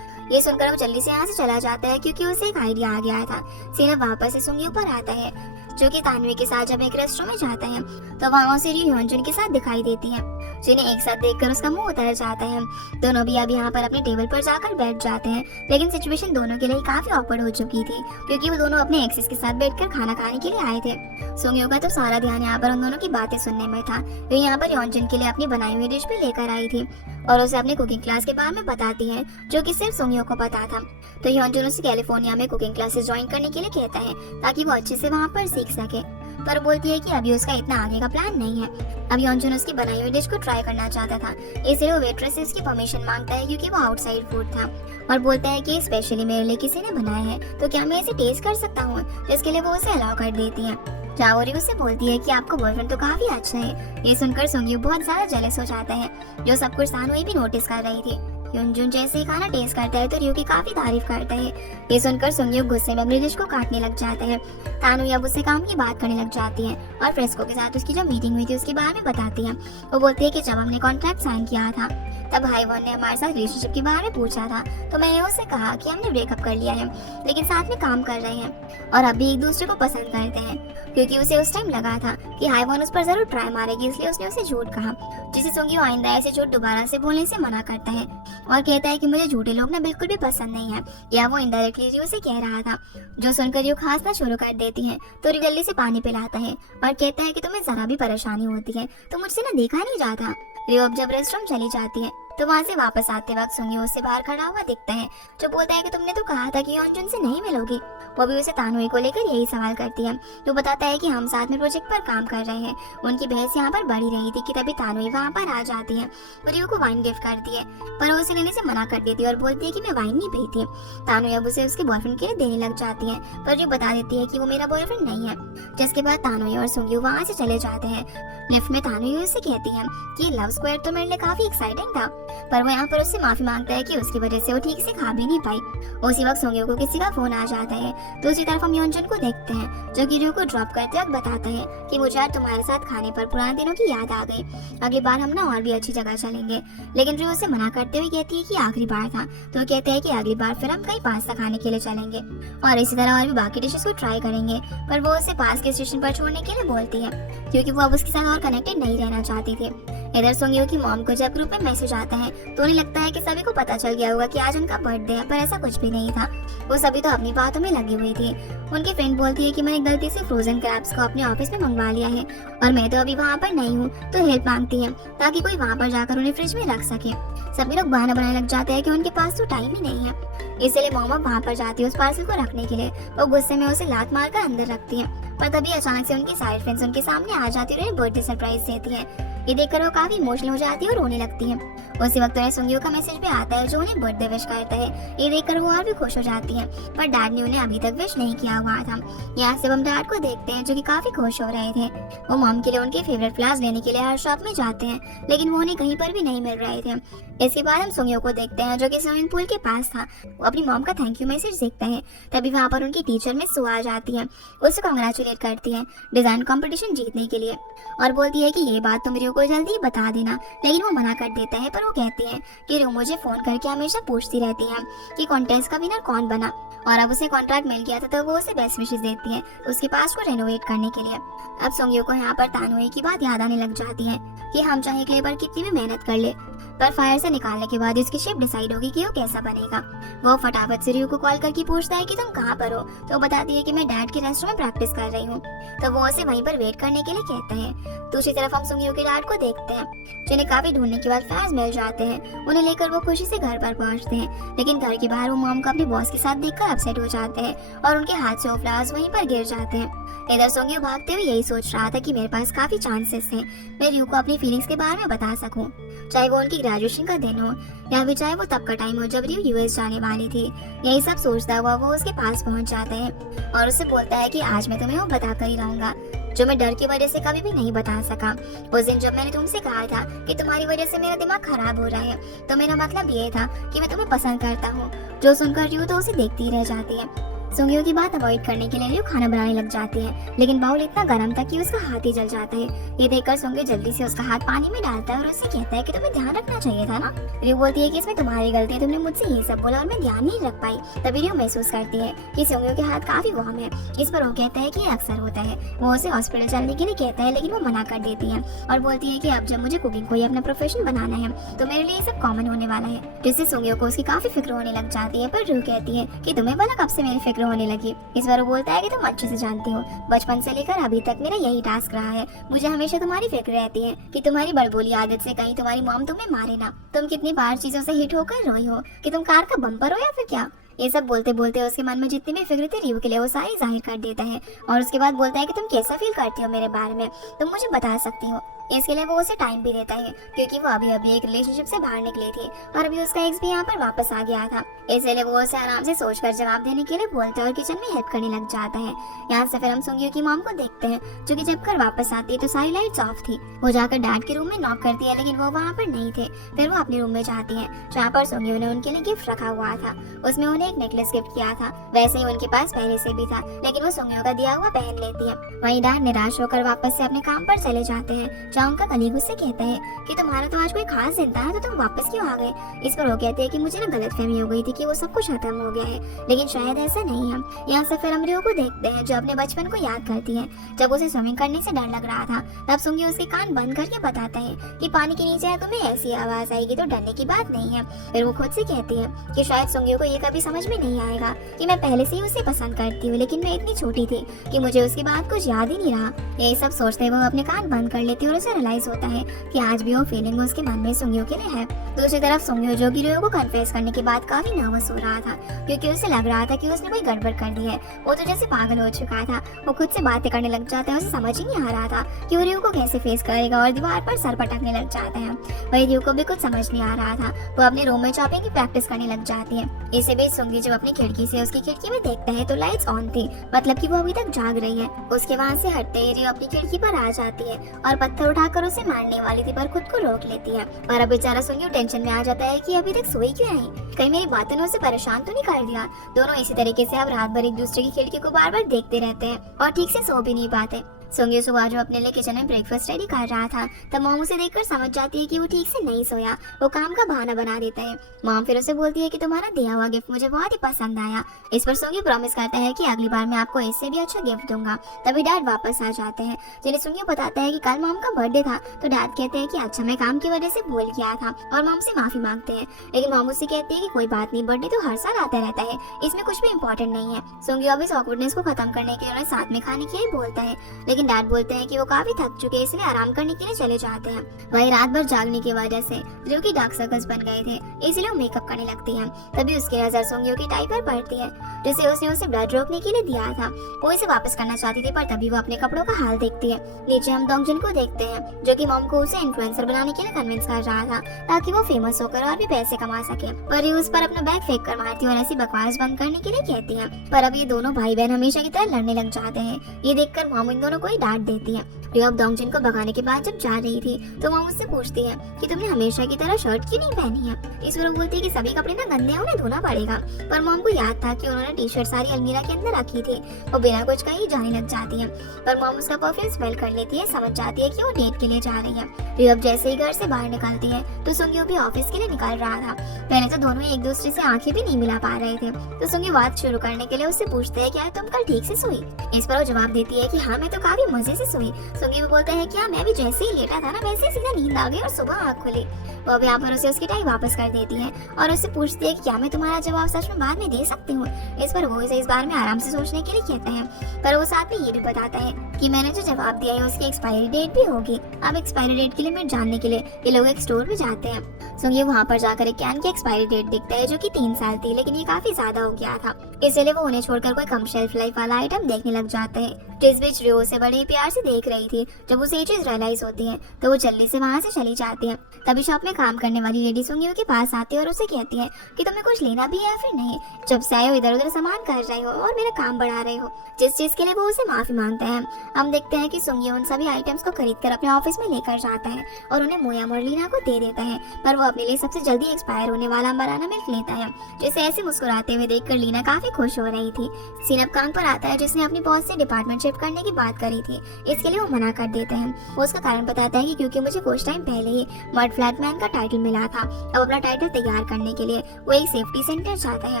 ये सुनकर वो जल्दी से यहाँ से चला जाता है क्योंकि उसे एक आइडिया आ गया था। सीना वापस से सुंगी ऊपर आता है, जो कि तानवी के साथ जब एक रेस्टोरेंट में जाता है, तो वहाँ उसे रियो ह्योंजुन के साथ दिखाई देती है, जिन्हें एक साथ देखकर उसका मुंह उतर जाता है। दोनों भी अब यहाँ पर अपने टेबल पर जाकर बैठ जाते हैं, लेकिन सिचुएशन दोनों के लिए काफी ऑकवर्ड हो चुकी थी, क्योंकि वो दोनों अपने एक्सेस के साथ बैठकर खाना खाने के लिए आए थे। सुंगियों का तो सारा ध्यान यहाँ पर उन दोनों की बातें सुनने में था। वो यहाँ पर ह्योंजुन के लिए अपनी बनाई हुई डिश भी लेकर आई थी और उसे अपने कुकिंग क्लास के बारे में बताती है, जो कि सिर्फ सुंगियों को पता था। तो ह्योंजुन उसे कैलिफोर्निया में कुकिंग क्लासेस ज्वाइन करने के लिए कहता है, ताकि वो अच्छे से वहाँ पर सीख सके। पर बोलती है कि अभी उसका इतना आगे का प्लान नहीं है। अब ह्योंजुन उसकी बनाई हुई डिश को ट्राई करना चाहता था, इसलिए वो वेट्रेस से उसकी परमिशन मांगता है, क्योंकि वो आउटसाइड फूड था, और बोलता है कि स्पेशली मेरे लिए किसी ने बनाया है, तो क्या मैं इसे टेस्ट कर सकता हूँ। जिसके लिए वो उसे अलाउ कर देती है। चाओरी उसे बोलती है कि आपका बॉयफ्रेंड तो काफी अच्छा है। ये सुनकर सुंगी बहुत ज्यादा जेलस हो जाता है, जो सब कुछ तानुई भी नोटिस कर रही थी। ह्योंजुन जैसे ही खाना टेस्ट करता है तो रियो की काफी तारीफ करता है। ये सुनकर सुंगी गुस्से में अपनी डिश को काटने लग जाता है। तानुई अब उससे काम की बात करने लग जाती है और फ्रेस्को के साथ उसकी जो मीटिंग हुई थी उसके बारे में बताती है। वो बोलती है कि जब हमने कॉन्ट्रैक्ट साइन किया था, तब हाईवन ने हमारे साथ रिलेशनशिप के बारे में पूछा था, तो मैंने उससे कहा कि हमने ब्रेकअप कर लिया है, लेकिन साथ में काम कर रहे हैं और अभी एक दूसरे को पसंद करते हैं, क्योंकि उसे उस टाइम लगा था कि हाईवन उस पर जरूर ट्राई मारेगी, इसलिए उसने उसे झूठ कहा, जिसे सुंगी आइंदा ऐसे झूठ दोबारा से बोलने से मना करता है और कहता है कि मुझे झूठे लोग ना बिल्कुल भी पसंद नहीं है, या वो इनडायरेक्टली रियो से कह रहा था। जो सुनकर रियो खांसना शुरू कर देती है, तो रियो जल्दी से पानी पिलाता है और कहता है कि तुम्हें जरा भी परेशानी होती है तो मुझसे ना देखा नहीं जाता। रियो अब जब रेस्टोरेंट चली जाती है, तो वहाँ से वापस आते वक्त सुंगी उससे बाहर खड़ा हुआ दिखता है, जो बोलता है कि तुमने तो कहा था कि ह्योंजुन से नहीं मिलोगी। वो भी उसे तानुई को लेकर यही सवाल करती है। तो बताता है कि हम साथ में प्रोजेक्ट पर काम कर रहे हैं। उनकी बहस यहाँ पर बढ़ी रही थी कि तभी तानुई वहाँ पर आ जाती है, रियो को वाइन गिफ्ट करती है, पर वो उसे लेने से मना कर देती है और बोलती है कि मैं वाइन नहीं पीती। तानुई अब उसे उसके बॉयफ्रेंड के लिए देने लग जाती है, पर रियो बता देती है कि वो मेरा बॉयफ्रेंड नहीं है। जिसके बाद तानुई और सुंगी वहाँ से चले जाते हैं। लिफ्ट में तानुई उससे कहती है कि लव स्क्वाड तो मेरे लिए काफी एक्साइटिंग था, पर वो यहाँ पर उससे माफी मांगता है कि उसकी वजह से वो ठीक से खा भी नहीं पाई। उसी वक्त सुंगियों को किसी का फोन आ जाता है। दूसरी तरफ हम ह्योंजुन को देखते हैं, जो कि रियो को ड्रॉप करते वक्त बताता है कि मुझे आज तुम्हारे साथ खाने पर पुराने दिनों की याद आ गई, अगली बार हम ना और भी अच्छी जगह चलेंगे। लेकिन रियो उसे मना करते हुए कहती है कि आखिरी बार था, तो कहते हैं कि अगली बार फिर हम कहीं पास्ता खाने के लिए चलेंगे और इसी तरह और भी बाकी डिशेस को ट्राई करेंगे। पर वो उसे पास के स्टेशन पर छोड़ने के लिए बोलती है, क्योंकि वो अब उसके साथ और कनेक्टेड नहीं रहना चाहती थी। इधर सुंगियों की मॉम को जब ग्रुप में मैसेज आता है, तो उन्हें लगता है कि सभी को पता चल गया होगा कि आज उनका बर्थडे है, पर ऐसा कुछ भी नहीं था। वो सभी तो अपनी बातों में लगी हुई थी। उनकी फ्रेंड बोलती है कि मैंने गलती से फ्रोजन क्रैब्स को अपने ऑफिस में मंगवा लिया है और मैं तो अभी वहाँ पर नहीं हूँ, तो हेल्प मांगती है ताकि कोई वहाँ पर जाकर उन्हें फ्रिज में रख सके। सभी लोग बहाना बनाने लग जाते हैं कि उनके पास तो टाइम ही नहीं है, इसलिए मॉम वहाँ पर जाती है उस पार्सल को रखने के लिए। वो गुस्से में उसे लात मारकर अंदर रखती है, पर तभी अचानक से उनकी सारी फ्रेंड्स उनके सामने आ जाती है और उन्हें बर्थडे सरप्राइज देती है। ये देखकर वो काफी इमोशनल हो जाती है और रोने लगती है। उसी वक्त उन्हें सुंगयू का मैसेज भी आता है जो उन्हें बर्थडे विश करता है। ये देखकर वो और भी खुश हो जाती है, पर डैड ने उन्हें अभी तक विश नहीं किया हुआ था। यहाँ से हम डैड को देखते हैं जो कि काफी खुश हो रहे थे। वो मॉम के लिए उनके फेवरेट फ्लावर्स लेने के लिए हर शॉप में जाते हैं, लेकिन वो उन्हें कहीं पर भी नहीं मिल रहे थे। इसके बाद हम सुंगयू को देखते हैं जो कि स्विमिंग पूल के पास था। वो अपनी मॉम का थैंक यू मैसेज देखता है। तभी वहाँ पर उनकी टीचर में सु आ जाती है, उसे कांग्रेचुलेट करती है डिजाइन कंपटीशन जीतने के लिए और बोलती है कि ये बात तुम रियो को जल्दी बता देना। लेकिन वो मना कर देता है, पर वो कहती है कि रियो मुझे फोन करके हमेशा पूछती रहती है कि कॉन्टेस्ट का विनर कौन बना, और अब उसे कॉन्ट्रैक्ट मिल गया था तो वो उसे बेस्ट विशेस देती है उसके पास को रेनोवेट करने के लिए। अब सुंगयू को यहाँ पर तानोई की बात याद आने लग जाती है कि हम चाहे क्ले पर कितनी भी मेहनत कर ले, पर फायर से निकालने के बाद इसकी शेप डिसाइड होगी कि वो कैसा बनेगा। वो फटाफट से रियो को कॉल करके पूछता है कि तुम कहाँ पर हो, तो वो बताती है कि मैं डैड के रेस्टोरेंट में प्रैक्टिस कर रही हूँ। तो वो उसे वहीं पर वेट करने के लिए कहता है। दूसरी तरफ हम सुंगयू के डैड को देखते हैं जिन्हें काफी ढूंढने के बाद फ्लावर्स मिल जाते हैं। उन्हें लेकर वो खुशी से घर पर पहुंचते हैं, लेकिन घर के बाहर वो मॉम को अपने बॉस के साथ देखकर अपसेट हो जाते हैं और उनके हाथ से वो फ्लावर्स वहीं पर गिर जाते हैं। इधर सुंगयू भागते हुए यही सोच रहा था कि मेरे पास काफी चांसेस हैं मैं रियो को अपनी फीलिंग्स के बारे में बता सकूं, चाहे वो उनकी ग्रेजुएशन का दिन हो या फिर चाहे वो तब का टाइम हो जब रियो यूएस जाने वाली थी। यही सब सोचता हुआ वो उसके पास पहुंच जाता है और उससे बोलता है कि आज मैं तुम्हें वो बता कर ही रहूंगा जो मैं डर की वजह से कभी भी नहीं बता सका। उस दिन जब मैंने तुमसे कहा था कि तुम्हारी वजह से मेरा दिमाग खराब हो रहा है, तो मेरा मतलब ये था कि मैं तुम्हें पसंद करता हूँ। जो सुनकर रियो तो उसे देखती रह जाती है। सुंगयू की बात अवॉइड करने के लिए रियो खाना बनाने लग जाती है, लेकिन बाउल इतना गर्म था कि उसका हाथ ही जल जाता है। ये देखकर सुंगयू जल्दी से उसका हाथ पानी में डालता है और उससे कहता है कि तुम्हें ध्यान रखना चाहिए था ना। रियो बोलती है कि इसमें तुम्हारी गलती है, तुमने मुझसे ये सब बोला और मैं ध्यान नहीं रख पाई। तभी रियो महसूस करती है कि सुंगयू के हाथ काफी वार्म है। इस पर वो कहता है कि ये अक्सर होता है। वो उसे हॉस्पिटल चलने के लिए कहता है, लेकिन वो मना कर देती है और बोलती है कि अब जब मुझे कुकिंग को ही अपना प्रोफेशन बनाना है तो मेरे लिए सब कॉमन होने वाला है, जिससे सुंगयू को उसकी काफी फिक्र होने लग जाती है। पर रियो कहती है कि तुम्हें भला कब से मेरी फिक्र होने लगी। इस बार वो बोलता है कि तुम अच्छे से जानती हो, बचपन से लेकर अभी तक मेरा यही टास्क रहा है। मुझे हमेशा तुम्हारी फिक्र रहती है कि तुम्हारी बड़बोली आदत से कहीं तुम्हारी मॉम तुम्हें मारे ना। तुम कितनी बार चीजों से हिट होकर रोई हो कि तुम कार का बम्पर हो या फिर क्या। ये सब बोलते बोलते उसके मन में जितनी भी फिक्र थी रियो के लिए वो सारी जाहिर कर देता है और उसके बाद बोलता है कि तुम कैसा फील करती हो मेरे बारे में, तुम मुझे बता सकती हो। इसके लिए वो उसे टाइम भी देता है क्योंकि वो अभी अभी एक रिलेशनशिप से बाहर निकली थी और अभी उसका एक्स भी यहाँ पर वापस आ गया था। इसलिए वो उसे आराम से सोचकर जवाब देने के लिए बोलता है और किचन में हेल्प करने लग जाता है। यहाँ से फिर हम सुंगयू की मॉम को देखते हैं जो कि जब घर वापस आती है तो सारी लाइट्स ऑफ थी। वो जाकर डैड के रूम में नॉक करती है, लेकिन वो वहाँ पर नहीं थे। फिर वो अपने रूम में जाती है जहाँ पर सुंगयू ने उनके लिए गिफ्ट रखा हुआ था। उसमें उन्हें एक नेकलेस गिफ्ट किया था, वैसे ही उनके पास पहले से भी था, लेकिन वो सुंगयू का दिया हुआ पहन लेती है। वहीं डैड निराश होकर वापस से अपने काम पर चले जाते हैं जहाँ उनका कलीग उससे कहता है कि तुम्हारा तो आज कोई खास दिन था तो तुम वापस क्यों आ गए। इस पर वो कहते हैं कि मुझे ना गलतफहमी हो गई थी कि वो सब कुछ खत्म हो गया है, लेकिन शायद ऐसा नहीं है। यहाँ से फिर हम रियो को देखते हैं जो अपने बचपन को याद करती है जब उसे स्विमिंग करने से डर लग रहा था। तब सुंगयू उसके कान बंद करके बताता है कि पानी के नीचे है तुम्हें ऐसी आवाज आएगी तो डरने की बात नहीं है। फिर वो खुद से कहती है कि शायद सुंगयू को ये कभी समझ में नहीं आएगा कि मैं पहले से ही उसे पसंद करती हूँ, लेकिन मैं इतनी छोटी थी कि मुझे उसके बाद कुछ याद ही नहीं रहा। यही सब सोचते हुए वो अपने कान बंद कर लेती है और उसे रियलाइज होता है कि आज भी वो फीलिंग उसके मन में सुंगयू के लिए है। दूसरी तरफ सुंगयू जो कि रियो को कन्फेस करने के बाद काफी नर्वस हो रहा था क्योंकि उसे लग रहा था कि उसने कोई गड़बड़ कर दी है। वो तो जैसे पागल हो चुका था। वो खुद से बातें करने लग जाता है, उसे समझ ही नहीं आ रहा था कि वो रियो को कैसे फेस करेगा और दीवार पर सर पटकने लग जाता है। वही रियो को भी कुछ समझ नहीं आ रहा था। वो अपने रूम में चॉपिंग की प्रैक्टिस करने लग जाती है। इसे भी सुंगयू जब अपनी खिड़की से उसकी खिड़की में देखता है तो लाइट्स ऑन थी, मतलब कि वो अभी तक जाग रही है। उसके वहाँ से हटते ही रियो अपनी खिड़की पर आ जाती है और पत्थर उठाकर उसे मारने वाली थी पर खुद को रोक लेती है। और अब बेचारा सुंगयू टेंशन में आ जाता है कि अभी तक सोई क्यों है, कहीं मेरी बातों ने उसे परेशान तो नहीं कर दिया। दोनों इसी तरीके से अब रात भर एक दूसरे की खिड़की को बार बार देखते रहते हैं और ठीक से सो भी नहीं पाते। सुंगयू सुबह जो अपने लिए किचन में ब्रेकफास्ट रेडी कर रहा था तब मॉम उसे देखकर समझ जाती है कि वो ठीक से नहीं सोया। वो काम का बहाना बना देता है। मॉम फिर उसे बोलती है कि तुम्हारा दिया हुआ गिफ्ट मुझे बहुत ही पसंद आया। इस पर सुंगयू प्रॉमिस करता है कि अगली बार मैं आपको इससे भी अच्छा गिफ्ट दूंगा। तभी डैड वापस आ जाते हैं जिन्हें सुंगयू बताता है कि कल मॉम का बर्थडे था। तो डैड कहते हैं कि अच्छा मैं काम की वजह से भूल गया था और मॉम से माफी मांगते हैं, लेकिन मॉम उससे कहती है कि कोई बात नहीं, बर्थडे तो हर साल आता रहता है, इसमें कुछ भी इम्पोर्टेंट नहीं है। सुंगयू अब इस ऑकवर्डनेस को खत्म करने के लिए उन्हें साथ में खाने के लिए बोलता है, लेकिन डैड बोलते हैं कि वो काफी थक चुके हैं, इसलिए आराम करने के लिए चले जाते हैं। वही रात भर जागने की वजह से रियो की डार्क सर्कल्स बन गए थे, इसलिए वो मेकअप करने लगती है। तभी उसकी नजर सुंगयो की टाई पर पड़ती है, जिसे उसने उसे ब्लड रोकने के लिए दिया था। वो इसे वापस करना चाहती थी, पर तभी वो अपने कपड़ों का हाल देखती है। नीचे हम डोंगजुन को देखते हैं, जो कि मॉम को उसे इन्फ्लुएंसर बनाने के लिए कन्विंस कर रहा था, ताकि वो फेमस होकर और भी पैसे कमा सके। पर ये उस पर अपना बैग फेंक कर मारती है और ऐसी बकवास बंद करने के लिए कहती है। पर अब ये दोनों भाई बहन हमेशा की तरह लड़ने लग जाते हैं। ये देखकर मॉम इन दोनों को ही डांट देती है। रियो अब डोंगजुन को भगाने के बाद जब जा रही थी, तो मॉम उससे पूछती है कि तुमने हमेशा की तरह शर्ट क्यों नहीं पहनी है। इस पर वो बोलती है कि सभी कपड़े ना गंदे हैं, उन्हें धोना पड़ेगा। पर मॉम को याद था कि उन्होंने टी शर्ट सारी अलमीरा के अंदर रखी थी। वो बिना कुछ कहीं जाने लग जाती है, पर मॉम उसका परफ्यूम स्मेल कर लेती है, समझ जाती है कि वो डेट के लिए जा रही है। रियो अब जैसे ही घर से बाहर निकलती है, तो सुंग्यो भी ऑफिस के लिए निकल रहा था। पहले तो दोनों एक दूसरे से आंखें भी नहीं मिला पा रहे थे, तो सुंग्यो बात शुरू करने के लिए उससे पूछते हैं, क्या तुम कल ठीक से सोई। इस पर वो जवाब देती है कि हाँ, मैं तो काफी मजे से सोई। सुंग्यो भी बोलता है कि हाँ, मैं भी जैसे ही लेटा था ना, वैसे ही सीधा नींद आ गई और सुबह आँख खुली। वो अब यहाँ पर उसे उसकी टाई वापस कर देती है और उससे पूछती है कि क्या मैं तुम्हारा जवाब सच में बाद में दे सकती हूँ। इस पर वो इसे इस बारे में आराम से सोचने के लिए कहता है, पर वो साथ में ये भी बताता है कि मैंने जो जवाब दिया है उसकी एक्सपायरी डेट भी होगी। अब एक्सपायरी डेट की लिमिट जानने के लिए ये लोग एक स्टोर में जाते हैं। सुंग्यो वहाँ पर जाकर एक कैन की एक्सपायरी डेट देखता है, जो कि 3 साल थी, लेकिन ये काफी ज्यादा हो गया था। इसलिए वो उन्हें छोड़कर कोई कम शेल्फ लाइफ वाला आइटम देखने लग जाते हैं। जिस बीच रियो से बड़े प्यार से देख रही थी। जब उसे ये चीज रियलाइज होती है, तो वो जल्दी से वहाँ से चली जाती है। तभी शॉप में काम करने वाली लेडी सुंग्यो के पास आती है और उसे कहती है कि तुम्हें कुछ लेना भी है या फिर नहीं। जब से आए हो इधर उधर सामान कर रहे हो और मेरा काम बढ़ा रहे हो, जिस चीज के लिए वो उसे माफी मांगता है। हम देखते हैं कि सुंग्यो उन सभी आइटम्स को खरीद कर अपने ऑफिस में लेकर जाता है और उन्हें मोयाम और लीना को दे देता है। पर वो अपने लिए सबसे जल्दी एक्सपायर होने वाला बनाना मिल्क लेता है, जिसे ऐसे मुस्कुराते हुए देखकर लीना काफी खुश हो रही थी। सीन अब काम पर आता है, जिसने अपनी बॉस से डिपार्टमेंट शिफ्ट करने की बात करी थी। इसके लिए वो मना कर देते हैं। वो उसका कारण बताता है कि क्योंकि मुझे कुछ टाइम पहले ही मड फ्लैट मैन का टाइटल मिला था। अब अपना टाइटल तैयार करने के लिए वो एक सेफ्टी सेंटर जाता है।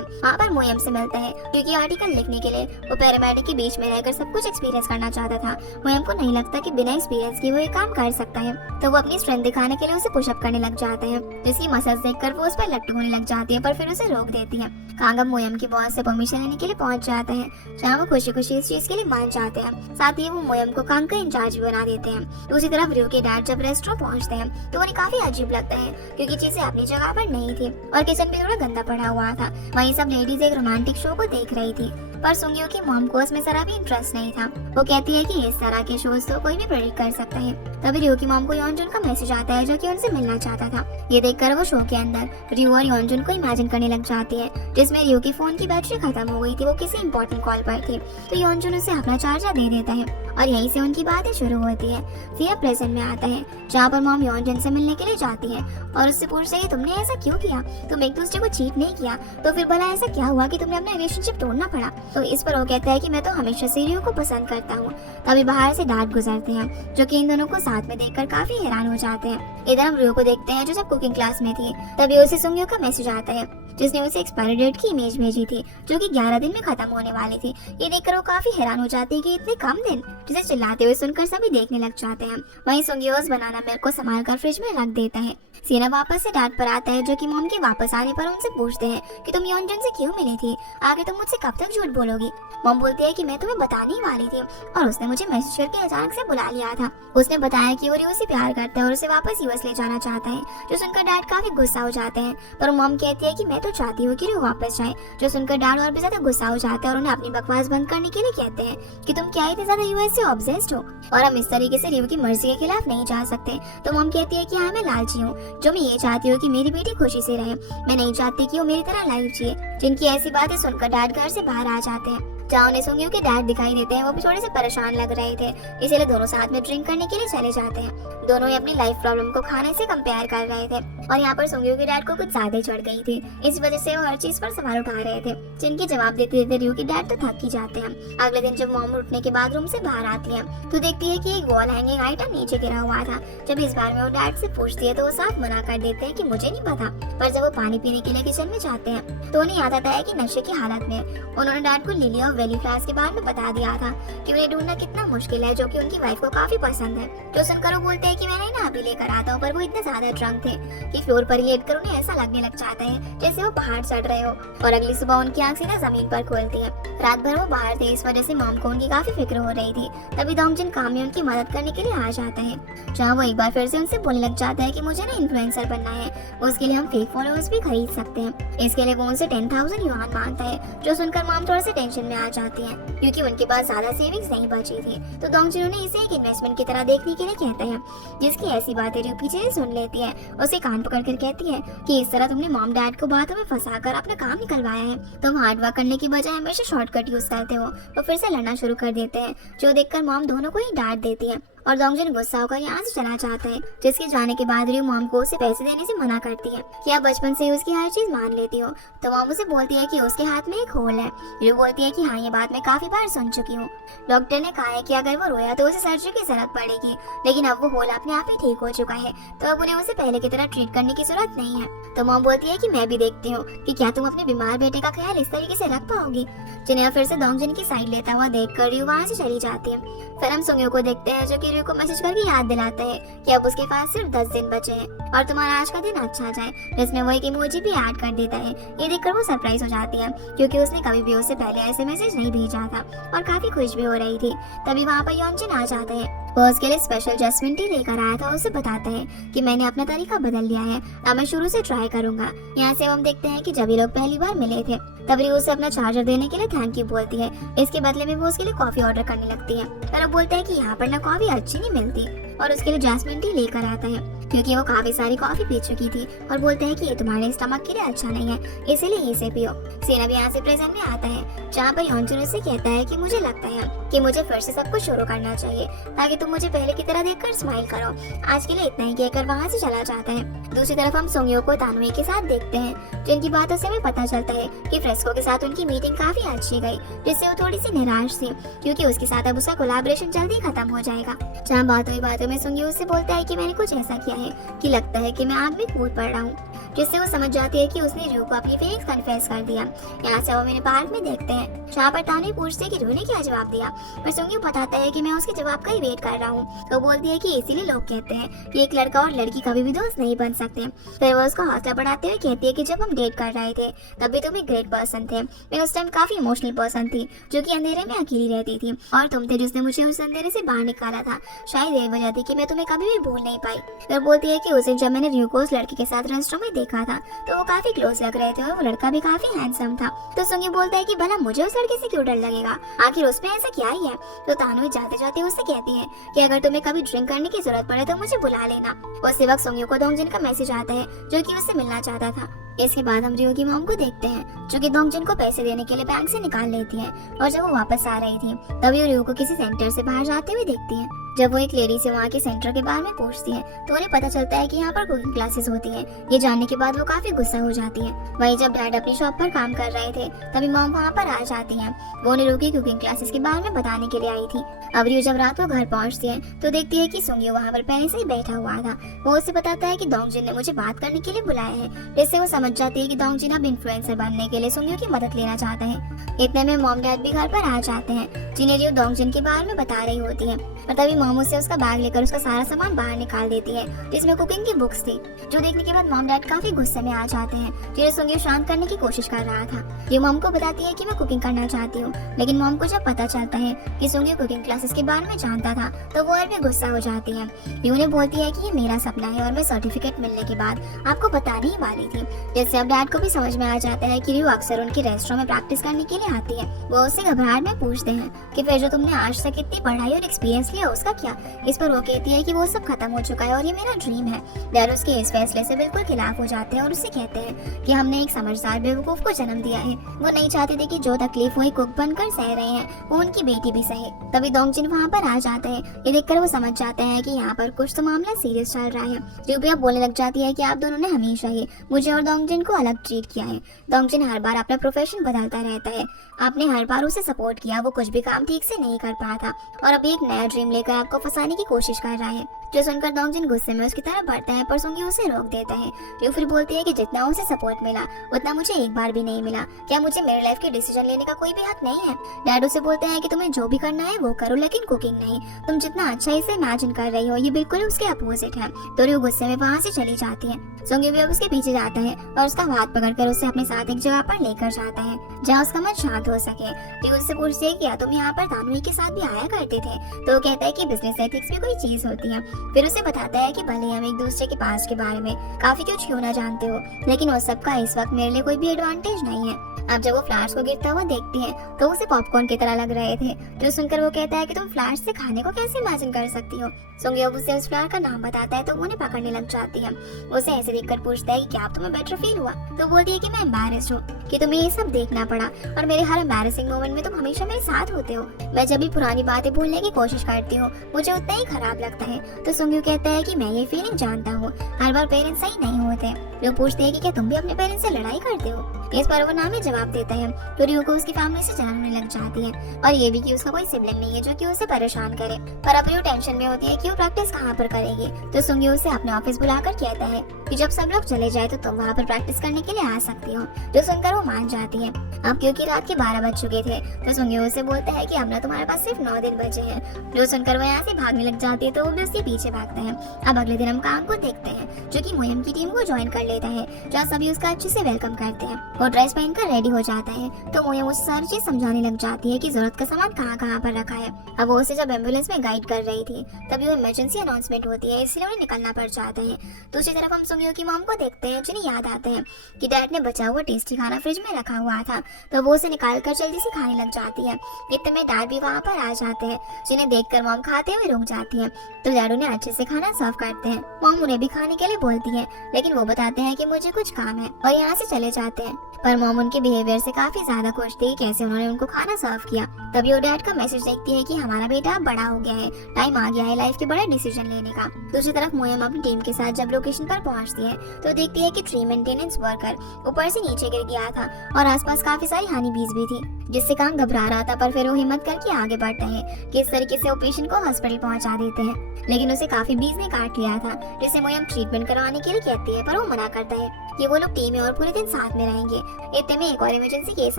वहाँ पर मोयम से मिलता है, क्योंकि आर्टिकल लिखने के लिए वो पैरामेडिक के बीच में रहकर सब कुछ एक्सपीरियंस करना चाहता था। मोयम को नहीं लगता कि बिना एक्सपीरियंस के वो ये काम कर सकता है, तो वो अपनी स्ट्रेंथ दिखाने के लिए उसे पुशअप करने लग जाता है, जिसकी मसल्स देखकर वो उस पर लट्टू होने लग जाती है, पर फिर उसे रोक देती है। कांग अब मोयम की बॉस से परमिशन लेने के लिए पहुंच जाता है, जहाँ वो खुशी खुशी इस चीज के लिए मान जाते हैं। साथ ही वो मोयम को कांग का इंचार्ज भी बना देते हैं। दूसरी तरफ रियो के डैड जब रेस्टोरेंट पहुंचते हैं, तो उन्हें काफी अजीब लगता है, क्योंकि चीजें अपनी जगह पर नहीं थी और किचन भी थोड़ा गंदा पड़ा हुआ था। वहीं सब लेडीज एक रोमांटिक शो को देख रही थी, पर सुंग्यो की मॉम को उसमें जरा भी इंटरेस्ट नहीं था। वो कहती है कि इस तरह के शोज तो कोई भी प्रेडिक्ट कर सकता है। तभी रियो की मॉम को योनजुन का मैसेज आता है, जो कि उनसे मिलना चाहता था। ये देखकर वो शो के अंदर रियो और योनजुन को इमेजिन करने लग जाती है, जिसमें रियो की फोन की बैटरी खत्म हो गई थी, वो किसी इंपॉर्टेंट कॉल पर थी। तो योनजुन उसे अपना चार्जर दे देता है और यहीं से उनकी बातें शुरू होती है। फिर प्रेजेंट में आता है, जहाँ पर मॉम योनजुन से मिलने के लिए जाती है और उससे पूछते हैं, तुमने ऐसा क्यों किया? तुम एक दूसरे को चीट नहीं किया, तो फिर भला ऐसा क्या हुआ कि तुमने अपना रिलेशनशिप तोड़ना पड़ा? तो इस पर वो कहता है कि मैं तो हमेशा से रियो को पसंद करता हूँ। तभी बाहर से डैड गुजरते हैं, जो कि इन दोनों को साथ में देखकर काफी हैरान हो जाते हैं। इधर हम रियो को देखते हैं, जो जब कुकिंग क्लास में थी, तभी उसे सुंग्यो का मैसेज आता है, जिसने उसे एक्सपायरी डेट की इमेज भेजी थी, जो कि 11 दिन में खत्म होने वाली थी। ये देखकर वो काफी हैरान हो जाती है कि इतने कम दिन, जिसे चिल्लाते हुए सुनकर सभी देखने लग जाते हैं। वहीं सुंग्यो उस बनाना मिल्क को संभाल कर फ्रिज में रख देता है। सीना वापस से डैड पर आता है, जो कि मॉम के वापस आने पर उनसे पूछते हैं कि तुम योनजुन से क्यों मिली थी? आगे तुम मुझसे कब तक झूठ बोलोगी? मॉम बोलती है कि मैं तुम्हें बताने ही वाली थी और उसने मुझे मैसेज करके अचानक से बुला लिया था। उसने बताया कि वो रियो से प्यार करता है और उसे वापस यूएस ले जाना चाहता है, जो सुनकर डैड काफी गुस्सा हो जाते हैं। पर मॉम कहती है कि मैं तो चाहती हूँ कि रियो वापस जाए, जो सुनकर डैड और भी ज्यादा गुस्सा हो जाता है और उन्हें अपनी बकवास बंद करने के लिए कहते हैं कि तुम क्या इतने ज्यादा यूएस से ऑब्सेस्ड हो और हम इस तरीके से रियो की मर्जी के खिलाफ नहीं जा सकते। तो मॉम कहती है कि हाँ, मैं लालची हूँ, जो मैं ये चाहती हूँ कि मेरी बेटी खुशी से रहे। मैं नहीं चाहती कि वो मेरी तरह लाइफ जिए। जिनकी ऐसी बातें सुनकर डैड घर से बाहर आ जाते हैं। जहाँ उन्हें सुंग्यो के डैड दिखाई देते हैं, वो भी थोड़े से परेशान लग रहे थे, इसीलिए दोनों साथ में ड्रिंक करने के लिए चले जाते हैं। दोनों ही अपनी लाइफ प्रॉब्लम को खाने से कंपेयर कर रहे थे और यहाँ पर सुंग्यो के डैड को कुछ ज्यादा चढ़ गई थी। इस वजह से वो हर चीज पर सवाल उठा रहे थे, जिनके जवाब देते देते रियो के डैड तो थक ही जाते हैं। अगले दिन जब मॉम उठने के बाद रूम से बाहर आती है, तो देखती है कि एक वॉल हैंगिंग आइटम नीचे गिरा हुआ था। जब इस बार में वो डैड से पूछती है, तो वो साफ मना कर देते हैं कि मुझे नहीं पता। पर जब वो पानी पीने के लिए किचन में जाते हैं, तो उन्हें याद आता है कि नशे की हालत में उन्होंने डैड को लिली ऑफ वेली फ्लावर्स के बारे में बता दिया था कि उन्हें ढूंढना कितना मुश्किल है, जो कि उनकी वाइफ को काफी पसंद है। जो सुनकर वो बोलते हैं कि मैंने ना अभी लेकर आता हूँ, पर वो इतने ज्यादा ड्रंक थे कि फ्लोर पर लेट कर उन्हें ऐसा लगने लग जाता है जैसे वो पहाड़ चढ़ रहे हो। और अगली सुबह उनकी आंख सीधा जमीन पर खुलती है। रात भर वो बाहर थे, इस वजह से मॉम को उनकी काफी फिक्र हो रही थी। तभी डोंगजिन काम में उनकी मदद करने के लिए आ जाता है, जहाँ वो एक बार फिर से उनसे बोलने लग जाता है कि मुझे ना इन्फ्लुएंसर बनना है, उसके लिए हम फेक फॉलोअर्स भी खरीद सकते हैं। इसके लिए वो उनसे 10,000 युआन मांगता है। जो सुनकर मॉम थोड़ा सा टेंशन में आ जाती है, क्योंकि उनके पास ज्यादा सेविंग्स नहीं बची थी। तो डोंगजिन उन्हें इसे एक इन्वेस्टमेंट की तरह देखने के लिए कहता है, जिसकी ऐसी बातें रियो पीछे से सुन लेती है। उसे कान पकड़ कर कहती है कि इस तरह तुमने मॉम डैड को बातों में फंसाकर अपना काम निकलवाया है। तुम हार्ड वर्क करने की बजाय हमेशा शॉर्टकट यूज करते हो। वो फिर से लड़ना शुरू कर देते हैं, जो देखकर मॉम दोनों को ही डांट देती है और डोंगजिन गुस्सा होकर यहाँ से चला जाता है। जिसके जाने के बाद रियो मॉम को उसे पैसे देने से मना करती है कि आप बचपन से ही उसकी हर चीज मान लेती हो। तो मॉम उसे बोलती है कि उसके हाथ में एक होल है। रियो बोलती है कि हाँ, ये बात मैं काफी बार सुन चुकी हूँ। डॉक्टर ने कहा है कि अगर वो रोया तो उसे सर्जरी की जरूरत पड़ेगी, लेकिन अब वो होल अपने आप ही ठीक हो चुका है, तो अब उन्हें उसे पहले की तरह ट्रीट करने की जरूरत नहीं है। तो मॉम बोलती है कि मैं भी देखती हूँ कि क्या तुम अपने बीमार बेटे का ख्याल इस तरीके से रख पाओगी। जिन्हें फिर से डोंगजिन की साइड लेता हुआ देखकर रियो वहाँ से चली जाती है। फिर हम सुंग्यो को देखते हैं, जो कि रियो को मैसेज करके याद दिलाता है कि अब उसके पास सिर्फ 10 दिन बचे हैं और तुम्हारा आज का दिन अच्छा जाए, जिसमें वो एक इमोजी भी ऐड कर देता है। ये देखकर वो सरप्राइज हो जाती है, क्योंकि उसने कभी भी उससे पहले ऐसे मैसेज नहीं भेजा था और काफी खुश भी हो रही थी। तभी वहाँ पर योनजिन आ जाता है। वो उसके लिए स्पेशल जैस्मिन टी लेकर आया था। उसे बताता है कि मैंने अपना तरीका बदल लिया है, अब मैं शुरू से ट्राई करूंगा। यहाँ से हम देखते हैं कि जब ये लोग पहली बार मिले थे, तब रियो उसे अपना चार्जर देने के लिए थैंक यू बोलती है। इसके बदले में वो उसके लिए कॉफी ऑर्डर करने लगती है, पर वो बोलता है कि यहाँ पर ना कॉफी अच्छी नहीं मिलती और उसके लिए जैस्मिन टी लेकर आता है, क्योंकि वो काफी सारी कॉफी पी चुकी थी। और बोलता है कि ये तुम्हारे स्टमक के लिए अच्छा नहीं है, इसीलिए इसे पियो। सीन अब यहाँ से प्रेजेंट में आता है, जहाँ पर योनजुन उससे कहता है कि मुझे लगता है कि मुझे फिर से सब कुछ शुरू करना चाहिए, ताकि तुम मुझे पहले की तरह देखकर स्माइल करो। आज के लिए इतना ही कहकर वहाँ से चला जाता है। दूसरी तरफ हम सुंग्यो को तानुई के साथ देखते हैं, जिनकी बातों से हमें पता चलता है कि फ्रेस्को के साथ उनकी मीटिंग काफी अच्छी गई, जिससे वो थोड़ी सी निराश थी, क्योंकि उसके साथ अब उसका कोलैबोरेशन जल्दी खत्म हो जाएगा। जहाँ बातों में सुंग्यो उससे बोलता है कि मैंने कुछ ऐसा किया है कि लगता है कि मैं आग में कूद पड़ रहा हूँ, जिससे वो समझ जाती है कि उसने रियो को अपनी फीलिंग्स कन्फेस कर दिया। यहाँ से वो मेरे पार्क में देखते हैं, जहाँ पर तानुई पूछते है कि रियो ने क्या जवाब दिया, पर सुंग्यो बताता है कि मैं उसके जवाब का ही वेट कर रहा हूँ। तो बोलती है कि इसीलिए लोग कहते हैं कि एक लड़का और लड़की कभी भी दोस्त नहीं बन सकते। फिर वो उसका हौसला बढ़ाते हुए कहती है कि जब हम डेट कर रहे थे तब भी तुम एक ग्रेट पर्सन थे। मैं उस टाइम काफी इमोशनल पर्सन थी, जो कि अंधेरे में अकेली रहती थी, और तुम थे जिसने मुझे उस अंधेरे से बाहर निकाला था। शायद ये वजह थी कि मैं तुम्हें कभी भी भूल नहीं पाई। फिर बोलती है कि उस दिन जब मैंने रियो को उस लड़के के साथ रेस्टोरेंट में देखा था, तो वो काफी क्लोज लग रहे थे और वो लड़का भी काफी हैंडसम था। तो सुंग्यो बोलता है कि भला मुझे उस लड़के से क्यों डर लगेगा, आखिर उसमें ऐसा क्या ही है। तो तानुई जाते जाते उससे कहती है कि अगर तुम्हें कभी ड्रिंक करने की जरूरत पड़े तो मुझे बुला लेना। उसी वक्त सुंग्यो को डोंगजिन का मैसेज आता है, जो कि उससे मिलना चाहता था। इसके बाद हम रियो की मॉम को देखते हैं, जो कि डोंगजिन को पैसे देने के लिए बैंक से निकाल लेती है। और जब वो वापस आ रही थी, तभी रियो को किसी सेंटर से बाहर जाते हुए देखती है। जब वो एक लेडी से वहाँ के सेंटर के बारे में पूछती है, तो उन्हें पता चलता है कि यहाँ पर कुकिंग क्लासेस होती हैं। ये जानने के बाद वो काफी गुस्सा हो जाती है। वहीं जब डैड अपनी शॉप पर काम कर रहे थे, तभी मॉम वहाँ पर आ जाती है। वो उन्हें रियो की कुकिंग क्लासेस के बारे में बताने के लिए आई थी। अब रियो जब रात को घर पहुँचती है, तो देखती है कि सुंग्यो वहाँ पर पहले से ही बैठा हुआ था। वो उसे बताता है कि डोंगजिन ने मुझे बात करने के लिए बुलाया है, जिससे वो समझ जाती है कि डोंगजिन अब इन्फ्लुएंसर बनने के लिए सुंग्यो की मदद लेना चाहता है। इतने में मॉम डैड भी घर पर आ जाते हैं, जिन्हें रियो डोंगजिन के बारे में बता रही होती है। और तभी मॉम उससे उसका बैग लेकर उसका सारा सामान बाहर निकाल देती है, जिसमें कुकिंग की बुक्स थी। जो देखने के बाद मॉम डैड काफी गुस्से में आ जाते हैं, जिन्हें सुंग्यो शांत करने की कोशिश कर रहा था। ये मॉम को बताती है कि मैं कुकिंग करना चाहती हूँ, लेकिन मॉम को जब पता चलता है कि सुंग्यो कुकिंग क्लासेस के बारे में जानता था, तो वो और भी गुस्सा हो जाती है। रियो ने बोलती है कि ये मेरा सपना है और मैं सर्टिफिकेट मिलने के बाद आपको बताने ही वाली थी, जिससे अब डैड को भी समझ में आ जाता है कि रियो अक्सर उनके रेस्टोरेंट में प्रैक्टिस करने के लिए आती है। वो उससे घबराहट में पूछते हैं कि फिर जो तुमने आज तक इतनी पढ़ाई और एक्सपीरियंस लिया उसका क्या। इस पर वो कहती है कि वो सब खत्म हो चुका है और ये मेरा ड्रीम है। डैड उसके इस फैसले से बिल्कुल खिलाफ हो जाते हैं और उससे कहते हैं कि हमने एक समझदार बेवकूफ को जन्म दिया है। वो नहीं चाहते थे कि जो तकलीफ वो कुक बनकर सह रहे हैं वो उनकी बेटी भी सहे। तभी डोंगजिन वहाँ पर आ जाता है। ये देखकर वो समझ जाते हैं कि यहाँ पर कुछ तो मामला सीरियस चल रहा है। रूबिया बोलने लग जाती है कि आप दोनों ने हमेशा ही मुझे और डोंगजिन को अलग ट्रीट किया है। डोंगजिन हर बार अपना प्रोफेशन बदलता रहता है, आपने हर बार उसे सपोर्ट किया, वो कुछ भी काम ठीक से नहीं कर पाया था और अभी एक नया ड्रीम लेकर आपको फंसाने की कोशिश कर रहा है। जो सुनकर डोंगजिन गुस्से में उसकी तरफ बढ़ता है पर सुंगी उसे रोक देता है। रियो फिर बोलती है कि जितना उसे सपोर्ट मिला उतना मुझे एक बार भी नहीं मिला। क्या मुझे मेरे लाइफ के डिसीजन लेने का कोई भी हक नहीं है? डैड उसे बोलते हैं कि तुम्हें जो भी करना है वो करो, लेकिन कुकिंग नहीं। तुम जितना अच्छा इसे इमेजिन कर रही हो ये बिल्कुल उसके अपोजिट है। तो रियो गुस्से में वहाँ से चली जाती है। सुंगी भी अब उसके पीछे जाता है और उसका हाथ पकड़कर उसे अपने साथ एक जगह पर लेकर जाता है जहाँ उसका मन शांत हो सके। रियो उससे पूछती है कि क्या तुम यहाँ पर दानुई के साथ भी आया करते थे? तो वो कहता है कि बिजनेस एथिक्स भी कोई चीज होती है। फिर उसे बताता है कि भले हम एक दूसरे के पास के बारे में काफी कुछ क्यों ना जानते हो, लेकिन उस सब का इस वक्त मेरे लिए कोई भी एडवांटेज नहीं है। अब जब वो फ्लावर्स को गिरता हुआ देखती है तो उसे पॉपकॉर्न की तरह लग रहे थे, जो सुनकर वो कहता है कि तुम फ्लावर्स से खाने को कैसे इमेजिन कर सकती हो? सुंगी अब उसे उस फ्लावर का नाम बताता है तो उन्हें पकड़ने लग जाती है। उसे ऐसे देखकर पूछता है कि क्या तुम्हें बेटर फील हुआ? तो बोलती है कि मैं एम्बैरेस्ड हूँ कि तुम्हें ये सब देखना पड़ा और मेरे हर एम्बैरेसिंग मोमेंट में तुम हमेशा मेरे साथ होते हो। मैं जब भी पुरानी बातें भूलने की कोशिश करती हूँ मुझे उतना ही खराब लगता है। तो सुंगी कहता है कि मैं ये फीलिंग जानता हूँ, हर बार पेरेंट्स सही नहीं होते। रियो पूछते हैं कि क्या तुम भी अपने पेरेंट्स से लड़ाई करते हो? इस पर वो नामी जवाब देता है तो रियो को उसकी फैमिली से जलन होने लग जाती है और ये भी कि उसका कोई सिबलिंग नहीं है जो कि उसे परेशान करे। पर अब रियो टेंशन में होती है कि वो प्रैक्टिस कहाँ पर करेगी। तो सुंगी उसे अपने ऑफिस बुलाकर कहता है कि जब सब लोग चले जाए तो तुम वहाँ पर प्रैक्टिस करने के लिए आ सकती हो। जो सुनकर वो मान जाती है। अब क्योंकि रात के 12 बज चुके थे तो सुंगी उसे बोलता है कि अब ना तुम्हारे पास सिर्फ 9 दिन बचे हैं। जो सुनकर वो यहाँ से भागने लग जाती है तो वो भी उसके पीछे भागता है। अब अगले दिन हम काम को देखते हैं जो कि मोयम की टीम को ज्वाइन कर लेता है जहाँ सभी उसका अच्छे से वेलकम करते हैं। वो ड्रेस पहनकर रेडी हो जाता है तो मोयम उसे सारी चीज समझाने लग जाती है कि जरूरत का सामान कहाँ कहाँ पर रखा है। अब वो उसे जब एम्बुलेंस में गाइड कर रही थी तभी वो इमरजेंसी अनाउंसमेंट होती है, इसलिए उन्हें निकलना पड़ जाता है। दूसरी तरफ हम सुंगियो की मॉम को देखते हैं जिन्हें याद आता है कि डैड ने बचा हुआ टेस्टी खाना फ्रिज में रखा हुआ था, तो वो उसे निकाल कर जल्दी से खाने लग जाती है। इतने में डैड भी वहाँ पर आ जाते हैं जिन्हें देखकर मॉम खाते हुए रुक जाती है। तो डैड उन्हें अच्छे से खाना सर्व करते हैं। मॉम उन्हें भी खाने के लिए बोलती है लेकिन वो बताते हैं कि मुझे कुछ काम है और यहाँ से चले जाते हैं। पर मॉम उनके बिहेवियर से काफी ज्यादा खुश थी कैसे उन्होंने उनको खाना सर्व किया। तभी वो डैड का मैसेज देखती है कि हमारा बेटा अब बड़ा हो गया है, टाइम आ गया है लाइफ के बड़े डिसीजन लेने का। दूसरी तरफ मोयम अपनी टीम के साथ जब लोकेशन पर पहुंचती है तो देखती है कि ट्री मेंटेनेंस वर्कर ऊपर से नीचे गिर गया था और आसपास काफी सारी हनी बीज भी थी जिससे काम घबरा रहा था। पर फिर वो हिम्मत करके आगे बढ़ता है कि इस तरीके से वो पेशेंट को हॉस्पिटल पहुंचा देते हैं, लेकिन उसे काफी बीज ने काट लिया था जिसे मोयम ट्रीटमेंट करवाने के लिए कहती है। पर वो मना करता है कि वो लोग टीम में और पूरे दिन साथ में रहेंगे। इतने में एक और इमरजेंसी केस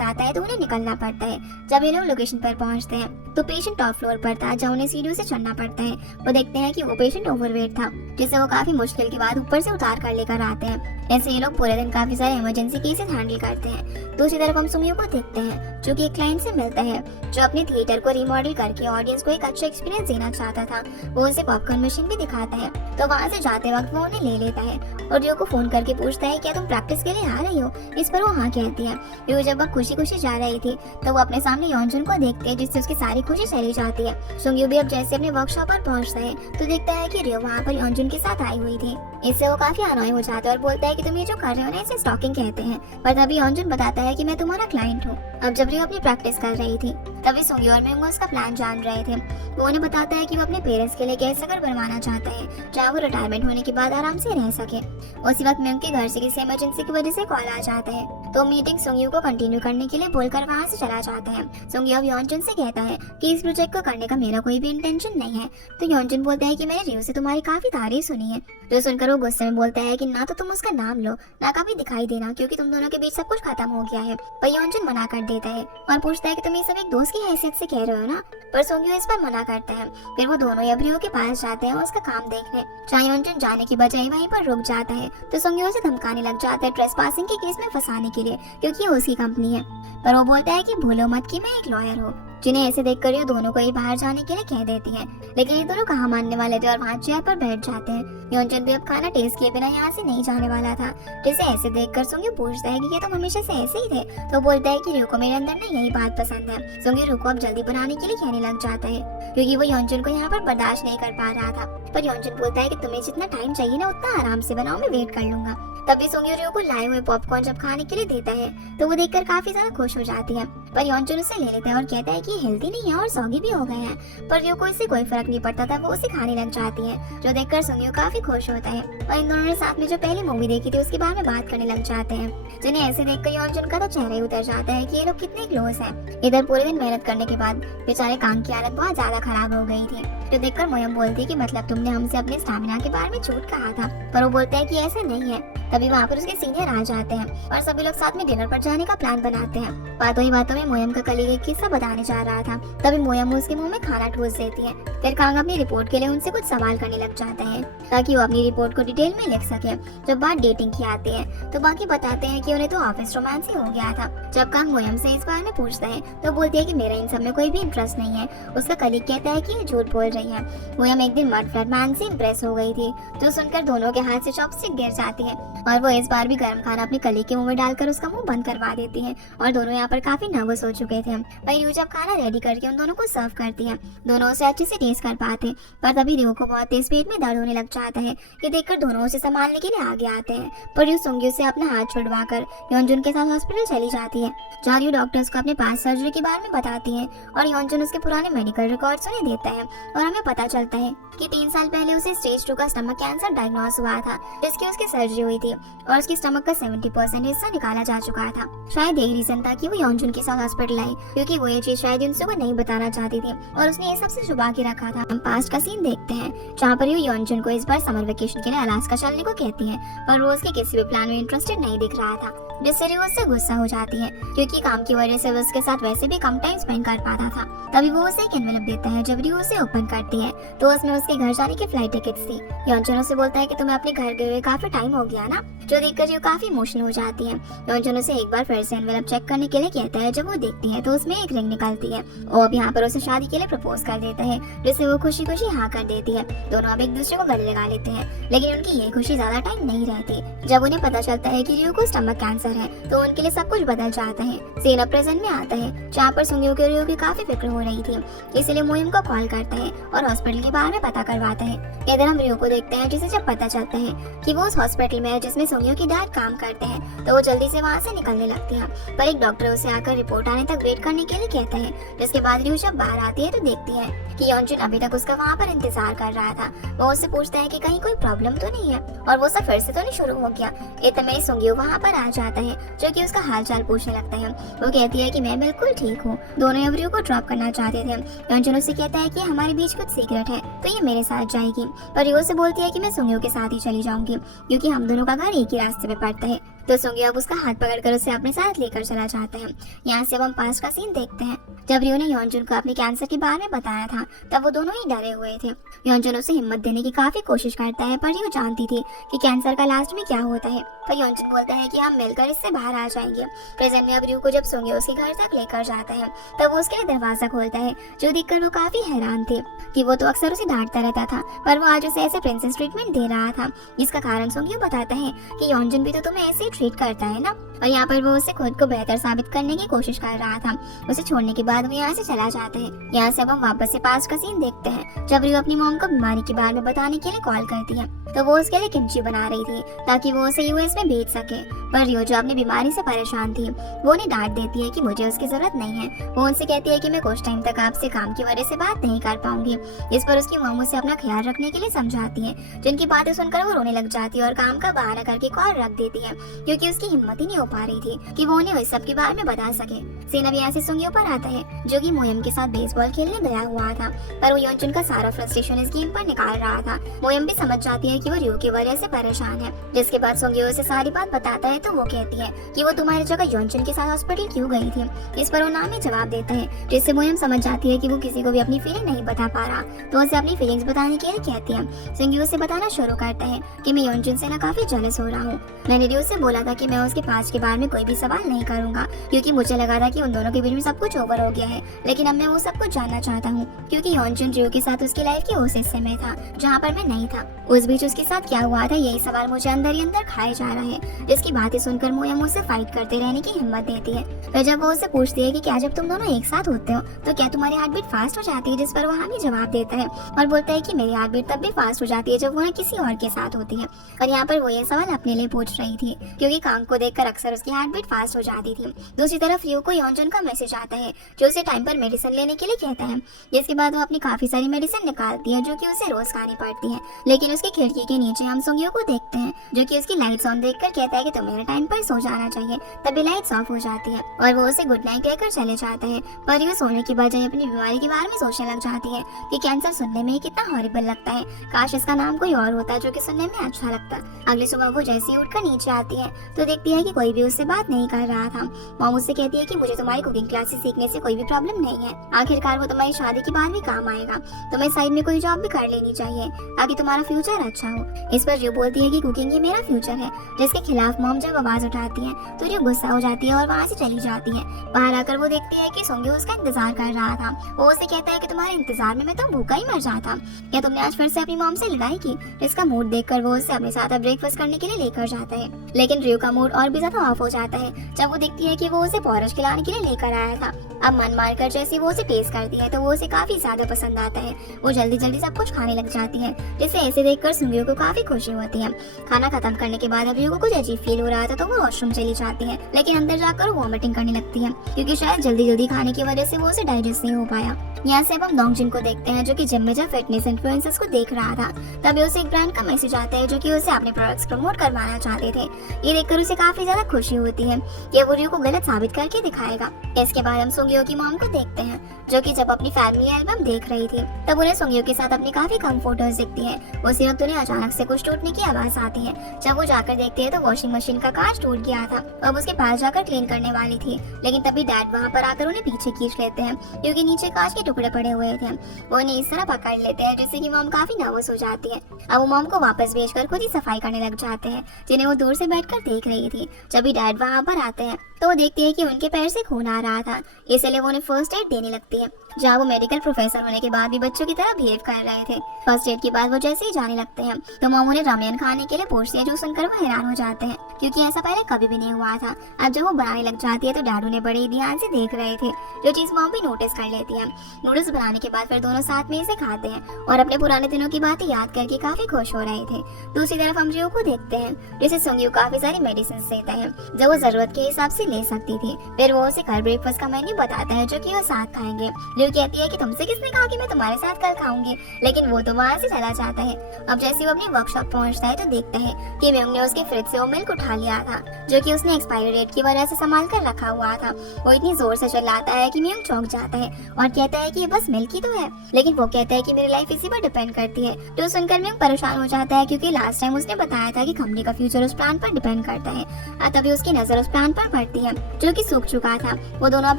आता है तो उन्हें निकलना पड़ता है। जब ये लोग लोकेशन पर पहुंचते हैं तो पेशेंट टॉप फ्लोर पर था जहाँ उन्हें सीढ़ियों से चढ़ना पड़ता है। वो देखते हैं कि वो पेशेंट ओवरवेट था जिसे वो काफी मुश्किल के बाद ऊपर से उतार कर लेकर आते हैं। ऐसे ये लोग पूरे दिन काफी सारे इमरजेंसी केसेस हैंडल करते हैं। दूसरी तरफ हम सुमियो को देखते हैं जो कि एक क्लाइंट से मिलता है जो अपने थिएटर को रिमॉडल करके ऑडियंस को एक अच्छा एक्सपीरियंस देना चाहता था। वो उसे पॉपकॉर्न मशीन भी दिखाता है तो वहाँ से जाते वक्त वो उन्हें ले लेता है और रियो को फोन करके पूछता है क्या तुम प्रैक्टिस के लिए आ रही हो? इस पर वो हाँ कहती है। रियो जब वह खुशी खुशी जा रही थी तो वो अपने सामने योंजुन को देखती है जिससे उसकी सारी खुशी चली जाती है। सुंगियो भी अब जैसे अपने वर्कशॉप पर पहुंचता है तो देखता है कि रियो वहाँ पर योंजुन के साथ आई हुई थी। इससे वो काफी अनॉय हो जाता है और बोलता है कि तुम ये जो कर रहे हो ना इसे स्टॉकिंग कहते हैं। पर तभी योंजुन बताता है कि मैं तुम्हारा क्लाइंट हूँ। अब जब रियो अपनी प्रैक्टिस कर रही थी तभी सुंगियो और मेंगो उसका प्लान जान रहे थे। वो उन्हें बताता है कि वो अपने पेरेंट्स के लिए कैसे घर बनवाना चाहता है चाहे वो रिटायरमेंट होने के बाद आराम से रह सके। उसी वक्त मेंगो के घर से किसी इमरजेंसी की वजह से कॉल आ जाता है तो मीटिंग सुंगियो को कंटिन्यू करने के लिए बोलकर वहाँ से चला जाता है। सुंगियो अब योंजुन से कहता है कि इस प्रोजेक्ट को करने का मेरा कोई भी इंटेंशन नहीं है। तो योंजुन बोलता है कि मैंने रियो से तुम्हारी काफी तारीफ सुनी है। जो सुनकर वो गुस्से में बोलता है कि ना तो तुम उसका नाम लो ना कभी दिखाई देना क्योंकि तुम दोनों के बीच सब कुछ खत्म हो गया है। पर योंजुन मना कर देता है और पूछता है कि तुम ये सब एक दोस्त की हैसियत से कह रहे हो ना। पर सुंगियो इस पर मना करता है। फिर वो दोनों अब रियो के पास जाते हैं उसका काम देखने। जहाँ योंजुन जाने की बजाय वहीं पर रुक जाता है तो सुंगियो से धमकाने लग जाता है ट्रेसपासिंग के केस में फंसाने के लिए क्योंकि ये उसकी कंपनी है। पर वो बोलता है कि भूलो मत कि मैं एक लॉयर हूँ। जिन्हें ऐसे देखकर ये दोनों को ही बाहर जाने के लिए कह देती है, लेकिन ये दोनों कहाँ मानने वाले थे और वहाँ चेयर पर बैठ जाते हैं। योंजुन भी अब खाना टेस्ट किए बिना यहाँ से नहीं जाने वाला था जिसे ऐसे देखकर सुंगियो पूछता है कि क्या तुम हमेशा से ऐसे ही थे? तो बोलता है कि रियो को मेरे अंदर ना यही बात पसंद है। सुंगियो रियो को अब जल्दी बनाने के लिए कहने लग जाता है क्योंकि वो योंजुन को यहाँ पर बर्दाश्त नहीं कर पा रहा था। पर योंजुन बोलता है कि तुम्हें जितना टाइम चाहिए ना उतना आराम से बनाओ, मैं वेट कर लूंगा। तभी सुंग्यो रियो को लाए हुए पॉपकॉर्न जब खाने के लिए देता है तो वो देखकर काफी ज्यादा खुश हो जाती है, पर योनजुन उसे ले लेता है और कहता है कि ये हेल्दी नहीं है और सौगी भी हो गए हैं। पर रियो को इससे कोई फर्क नहीं पड़ता था, वो उसे खाने लग जाती है, जो देखकर सुंग्यो काफी खुश होता है और इन दोनों ने साथ में जो पहली मूवी देखी थी उसके बारे में बात करने लग जाते हैं, जिन्हें ऐसे देखकर योनजुन का तो चेहरा ही उतर जाता है कि ये लोग कितने क्लोज हैं। इधर पूरे दिन मेहनत करने के बाद बेचारे कांग की हालत बहुत ज्यादा खराब हो गई थी, जो देखकर मोयम बोलती है कि मतलब तुमने हमसे अपने स्टैमिना के बारे में झूठ कहा था, पर वो बोलता है कि ऐसा नहीं है। तभी वहाँ पर उसके सीनियर आ जाते हैं और सभी लोग साथ में डिनर पर जाने का प्लान बनाते हैं। बातों ही बातों में मोयम का कलीग एक किस्सा बताने जा रहा था, तभी मोयम उसके मुंह में खाना ठूस देती है। फिर कांग अपनी रिपोर्ट के लिए उनसे कुछ सवाल करने लग जाता है ताकि वो अपनी रिपोर्ट को डिटेल में लिख सके। जब बात डेटिंग की आती है तो बाकी बताते हैं कि उन्हें तो ऑफिस रोमांस ही हो गया था। जब कांग मोयम से इस बारे में पूछता है तो बोलती है कि मेरा इन सब में कोई भी इंटरेस्ट नहीं है। उसका कलीग कहता है कि ये झूठ बोल रही है। मोयम एक दिन मड फ्लैट मैन से इम्प्रेस हो गई थी, जो सुनकर दोनों के हाथ से चॉपस्टिक गिर जाती है और वो इस बार भी गर्म खाना अपने कलीग के मुंह में डालकर उसका मुंह बंद करवा देती है और दोनों यहाँ पर काफी नर्वस हो चुके थे। वही रियो जब खाना रेडी करके उन दोनों को सर्व करती है, दोनों उसे अच्छे से टेस्ट कर पाते, पर तभी रियो को बहुत तेज पेट में दर्द होने लग जाता है। ये देखकर दोनों उसे संभालने के लिए आगे आते हैं, पर रियो सुंग्यो से अपना हाथ छुड़वाकर योनजुन के साथ हॉस्पिटल चली जाती है, जहाँ रियो डॉक्टर्स को अपने पास सर्जरी के बारे में बताती है और योनजुन उसके पुराने मेडिकल रिकॉर्ड्स उन्हें देता है और हमें पता चलता है कि 3 साल पहले उसे स्टेज 2 का स्टमक कैंसर डायग्नोस हुआ था, जिसकी उसकी सर्जरी हुई थी और उसकी स्टमक का 70% हिस्सा निकाला जा चुका था। शायद यही रीजन था कि वो योनजुन के साथ हॉस्पिटल आई, क्योंकि वो ये चीज शायद युनसो को नहीं बताना चाहती थी और उसने ये सबसे छुपा के रखा था। हम पास्ट का सीन देखते हैं जहाँ पर योनजुन को इस बार समर वेकेशन के लिए अलास्का चलने को कहती है, पर वो उसके किसी भी प्लान में इंटरेस्टेड नहीं दिख रहा था, जिससे रियो उससे गुस्सा हो जाती है क्योंकि काम की वजह से वो उसके साथ वैसे भी कम टाइम स्पेंड कर पाता था। तभी वो उसे एक एनवेलप देता है। जब रियो उसे ओपन करती है तो उसमें उसके घर जाने की फ्लाइट टिकट्स थी। योनजुन उसे बोलता है कि तुम्हें अपने घर गए हुए काफी टाइम हो गया ना, जो देखकर रियो काफी इमोशनल हो जाती है। योनजुन उसे एक बार फिर से एनवेलप चेक करने के लिए कहता है। जब वो देखती है तो उसमें एक रिंग निकलती है और अब यहाँ पर उसे शादी के लिए प्रपोज कर देता है, जिसे वो खुशी खुशी हाँ कर देती है। दोनों अब एक दूसरे को गले लगा लेते हैं, लेकिन उनकी ये खुशी ज्यादा टाइम नहीं रहती। जब उन्हें पता चलता है कि रियो को स्टमक कैंसर है तो उनके लिए सब कुछ बदल जाता है। सीन अब प्रेजेंट में आता है, जहाँ पर सुंग्यो को रियो की काफी फिक्र हो रही थी, इसलिए मोयम को कॉल करता है और हॉस्पिटल के बारे में पता करवाता है। इधर हम रियो को देखते हैं, जिसे जब पता चलता है कि वो उस हॉस्पिटल में है जिसमें सुंग्यो की डैड काम करते हैं, तो वो जल्दी से वहाँ से निकलने लगती है, पर एक डॉक्टर उसे आकर रिपोर्ट आने तक वेट करने के लिए कहता है। जिसके बाद रियो जब बाहर आती है तो देखती है कि योनजुन अभी तक उसका वहाँ पर इंतजार कर रहा था। वो उससे पूछता है कि कहीं कोई प्रॉब्लम तो नहीं है और वो सब फिर से तो नहीं शुरू हो गया। इतने में सुंग्यो वहाँ पर आ जाता है, जो कि उसका हालचाल पूछने लगता है। वो कहती है कि मैं बिल्कुल ठीक हूँ। दोनों अब रियो को ड्रॉप करना चाहते थे। योनजुन उससे कहता है कि हमारे बीच कुछ सीक्रेट है तो ये मेरे साथ जाएगी, पर रियो से बोलती है कि मैं सुंग्यो के साथ ही चली जाऊंगी क्योंकि हम दोनों का घर एक ही रास्ते पे पड़ता है। तो सुंग्यो अब उसका हाथ पकड़कर उसे अपने साथ लेकर चला जाता है। यहाँ से अब हम पास्ट का सीन देखते हैं। जब रियो ने योनजुन को अपने कैंसर के बारे में बताया था तब वो दोनों ही डरे हुए थे। योनजुन उसे हिम्मत देने की काफी कोशिश करता है, पर रियो जानती थी कि कैंसर का लास्ट में क्या होता है, पर योनजुन बोलता है कि हम मिलकर इससे बाहर आ जाएंगे। प्रेजेंट में अब रियो को जब सुंग्यो उसके घर तक लेकर जाता है तब वो उसके लिए दरवाजा खोलता है, जो देखकर वो काफी हैरान थे कि वो तो अक्सर उसे डांटता रहता था, पर वो आज उसे ऐसे प्रिंसेस ट्रीटमेंट दे रहा था। इसका कारण सुंग्यो बताता है कि योनजुन भी तो तुम्हें ऐसे ट्रीट करता है ना, और यहाँ पर वो उसे खुद को बेहतर साबित करने की कोशिश कर रहा था। उसे छोड़ने के बाद वो यहाँ से चला जाता है। यहाँ से अब हम वापस से पास्ट का सीन देखते हैं। जब रियो अपनी मॉम को बीमारी के बारे में बताने के लिए कॉल करती है तो वो उसके लिए किमची बना रही थी ताकि वो उसे यूएस में भेज सके, पर रियो जो अपनी बीमारी से परेशान थी वो उन्हें डांट देती है कि मुझे उसकी जरूरत नहीं है। वो उनसे कहती है कि मैं कुछ टाइम तक आपसे काम की वजह से बात नहीं कर पाऊंगी। इस पर उसकी मॉम उसे अपना ख्याल रखने के लिए समझाती है, जिनकी बातें सुनकर वो रोने लग जाती है और काम का बहाना करके कॉल रख देती है क्योंकि उसकी हिम्मत ही नहीं हो पा रही थी कि वो उन्हें इस सब के बारे में बता सके। सीन अब यहाँ से सुंग्यो पर आता है, जो कि मोयम के साथ बेसबॉल खेलने गया हुआ था, पर वो योनजुन का सारा फ्रस्ट्रेशन इस गेम पर निकाल रहा था। मोयम भी समझ जाती है कि वो रियो की वजह से परेशान है। जिसके बाद सुंग्यो उसे सारी बात बताता है तो वो कहती है कि वो तुम्हारी जगह योनजुन के साथ हॉस्पिटल क्यों गई थी। इस पर वो नाम ही जवाब देता है, जिससे मोयम समझ जाती है कि वो किसी को भी अपनी फीलिंग नहीं बता पा रहा, तो उसे अपनी फीलिंग्स बताने के लिए कहती है। सुंग्यो उसे बताना शुरू करता है कि मैं योनजुन से ना काफी जेलस हो रहा हूँ। मैंने रियो से बोला बोला था कि मैं उसके पास्ट के बारे में कोई भी सवाल नहीं करूंगा, क्योंकि मुझे लगा था कि उन दोनों के बीच में सब कुछ ओवर हो गया है। लेकिन अब मैं वो सब कुछ जानना चाहता हूँ, क्योंकि यॉनजुन रियो के साथ उसकी लाइफ के उस हिस्से में था जहाँ पर मैं नहीं था। उस बीच उसके साथ क्या हुआ था, यही सवाल मुझे अंदर ही अंदर खाए जा रहा है। जिसकी बातें सुनकर मोया मुझसे फाइट करते रहने की हिम्मत देती है। फिर जब वो उससे पूछती है कि क्या जब तुम दोनों एक साथ होते हो तो क्या तुम्हारी हार्ट बीट फास्ट हो जाती है, जिस पर वो हामी जवाब देता है और बोलता है कि मेरी हार्ट बीट तब भी फास्ट हो जाती है जब वो किसी और के साथ होती है। और यहाँ पर वो ये सवाल अपने लिए पूछ रही थी, क्योंकि कांग को देखकर अक्सर उसकी हार्ट बीट फास्ट हो जाती थी। दूसरी तरफ रियो को यॉनजुन का मैसेज आता है जो उसे टाइम पर मेडिसिन लेने के लिए कहता है, जिसके बाद वो अपनी काफी सारी मेडिसिन निकालती है जो कि उसे रोज खानी पड़ती है। लेकिन उसकी खिड़की के नीचे हम सुंगियो को देखते हैं जो कि उसकी लाइट्स ऑन देखकर कहता है कि तुम्हें टाइम पर सो जाना चाहिए, तभी लाइट्स ऑफ हो जाती है और वो उसे गुड नाइट कहकर चले जाता है। पर ये सोने की बजाय अपनी बीमारी के बारे में सोचने लग जाती है कि कैंसर सुनने में कितना हॉरिबल लगता है, काश इसका नाम कोई और होता जो कि सुनने में अच्छा लगता। अगली सुबह वो जैसे ही उठकर नीचे आती है तो देखती है कि कोई भी उससे बात नहीं कर रहा था। मॉम उससे कहती है कि मुझे तुम्हारी कुकिंग क्लासेस सीखने से कोई भी प्रॉब्लम नहीं है, आखिरकार वो तुम्हारी शादी के बाद भी काम आएगा। तुम्हें साइड में कोई जॉब भी कर लेनी चाहिए ताकि तुम्हारा फ्यूचर अच्छा हो। इस पर रियो बोलती है कि कुकिंग ही मेरा फ्यूचर है, जिसके खिलाफ मॉम जब आवाज उठाती है तो रियो गुस्सा हो जाती है और वहाँ से चली जाती है। बाहर आकर वो देखती है कि सुंगियो उसका इंतजार कर रहा था। वो उसे कहता है कि तुम्हारे इंतजार में मैं तो भूखा ही मर जाता, क्या तुमने आज फिर से अपनी मॉम से लड़ाई की। इसका मूड देखकर वो उसे अपने साथ ब्रेकफास्ट करने के लिए लेकर जाता है। लेकिन रियो का मूड और भी ज्यादा ऑफ हो जाता है जब वो देखती है कि वो उसे पॉरश खिलाने के लिए लेकर आया था। अब मन मारकर जैसे वो उसे टेस्ट करती है तो वो उसे काफी ज्यादा पसंद आता है। वो जल्दी जल्दी सब कुछ खाने लग जाती है, जिसे ऐसे देखकर सुंगियो को काफी खुशी होती है। खाना खत्म करने के बाद रियो को कुछ अजीब फील हो रहा था तो वो वॉशरूम चली जाती है, लेकिन अंदर जाकर वो वॉमिटिंग करने लगती है क्योंकि शायद जल्दी जल्दी खाने की वजह से वो उसे डाइजेस्ट नहीं हो पाया। यहाँ से अब हम डोंगजिन को देखते हैं जो कि जिम में जब फिटनेस इन्फ्लुएंसर्स को देख रहा था तभी उसे एक ब्रांड का मैसेज आता है जो कि उसे अपने प्रोडक्ट्स प्रमोट करवाना चाहते थे। ये देखकर उसे काफी ज्यादा खुशी होती है कि वो रियो को गलत साबित करके दिखाएगा। इसके बाद हम सुंगियो की मॉम को देखते हैं जो कि जब अपनी फैमिली एल्बम देख रही थी तब उन्हें सुंगियो के साथ अपनी काफी कम फोटोज दिखती है। उसी वक्त उन्हें अचानक से कुछ टूटने की आवाज आती है। जब वो जाकर देखती है तो वॉशिंग मशीन का कांच टूट गया था। अब उसके पास जाकर क्लीन करने वाली थी, लेकिन तभी डैड वहाँ पर आकर उन्हें पीछे खींच लेते हैं क्योंकि नीचे कांच के टुकड़े पड़े हुए थे। वो उन्हें इस तरह पकड़ लेते हैं जिससे कि मॉम काफी नर्वस हो जाती है। अब वो मॉम को वापस भेजकर खुद ही सफाई करने लग जाते हैं, जिन्हें वो दूर से बैठकर देख रही थी। जब भी डैड वहाँ पर आते हैं तो वो देखती है कि उनके पैर से खून आ रहा था, इसलिए वो उन्हें फर्स्ट एड देने लगती है, जहाँ वो मेडिकल प्रोफेसर होने के बाद भी बच्चों की तरह बिहेव कर रहे थे। फर्स्ट एड के बाद वो जैसे ही जाने लगते हैं तो मॉम उन्हें रामेन खाने के लिए पूछती है, जो सुनकर वो हैरान हो जाते हैं क्योंकि ऐसा पहले कभी भी नहीं हुआ था। अब जब वो बनाने लग जाती है तो डैड उन्हें बड़े ही ध्यान से देख रहे थे, जो चीज मॉम भी नोटिस कर लेती है। नूडल्स बनाने के बाद फिर दोनों साथ में इसे खाते हैं और अपने पुराने दिनों की बातें याद करके काफी खुश हो रहे थे। दूसरी तरफ हम रियो को देखते हैं जिसे सुंगियो काफी सारी मेडिसिन देता है जो वो जरूरत के हिसाब से ले सकती थी। फिर वो उसे कल ब्रेकफास्ट का मेन्यू बताता है जो कि वो साथ खाएंगे। रियो कहती है कि तुमसे किसने कहा कि मैं तुम्हारे साथ कल खाऊंगी, लेकिन वो तो वहाँ से चला जाता है। अब जैसे वो अपनी वर्कशॉप पहुँचता है तो देखता है कि म्यूंग ने उसके फ्रिज से वो मिल्क उठा लिया था जो कि उसने एक्सपायरी डेट की वजह से संभाल कर रखा हुआ था। वो इतनी जोर से चिल्लाता है कि म्यूंग चौंक जाता है और कहता है कि ये बस मिल्क ही तो है, लेकिन वो कहता है कि मेरी लाइफ इसी पर डिपेंड करती है। तो सुनकर म्यूंग परेशान हो जाता है क्योंकि लास्ट टाइम उसने बताया था कि कंपनी का फ्यूचर उस प्लान पर डिपेंड करता है। तभी उसकी नजर उस प्लान पर पड़ती है जो कि सूख चुका था। वो दोनों अब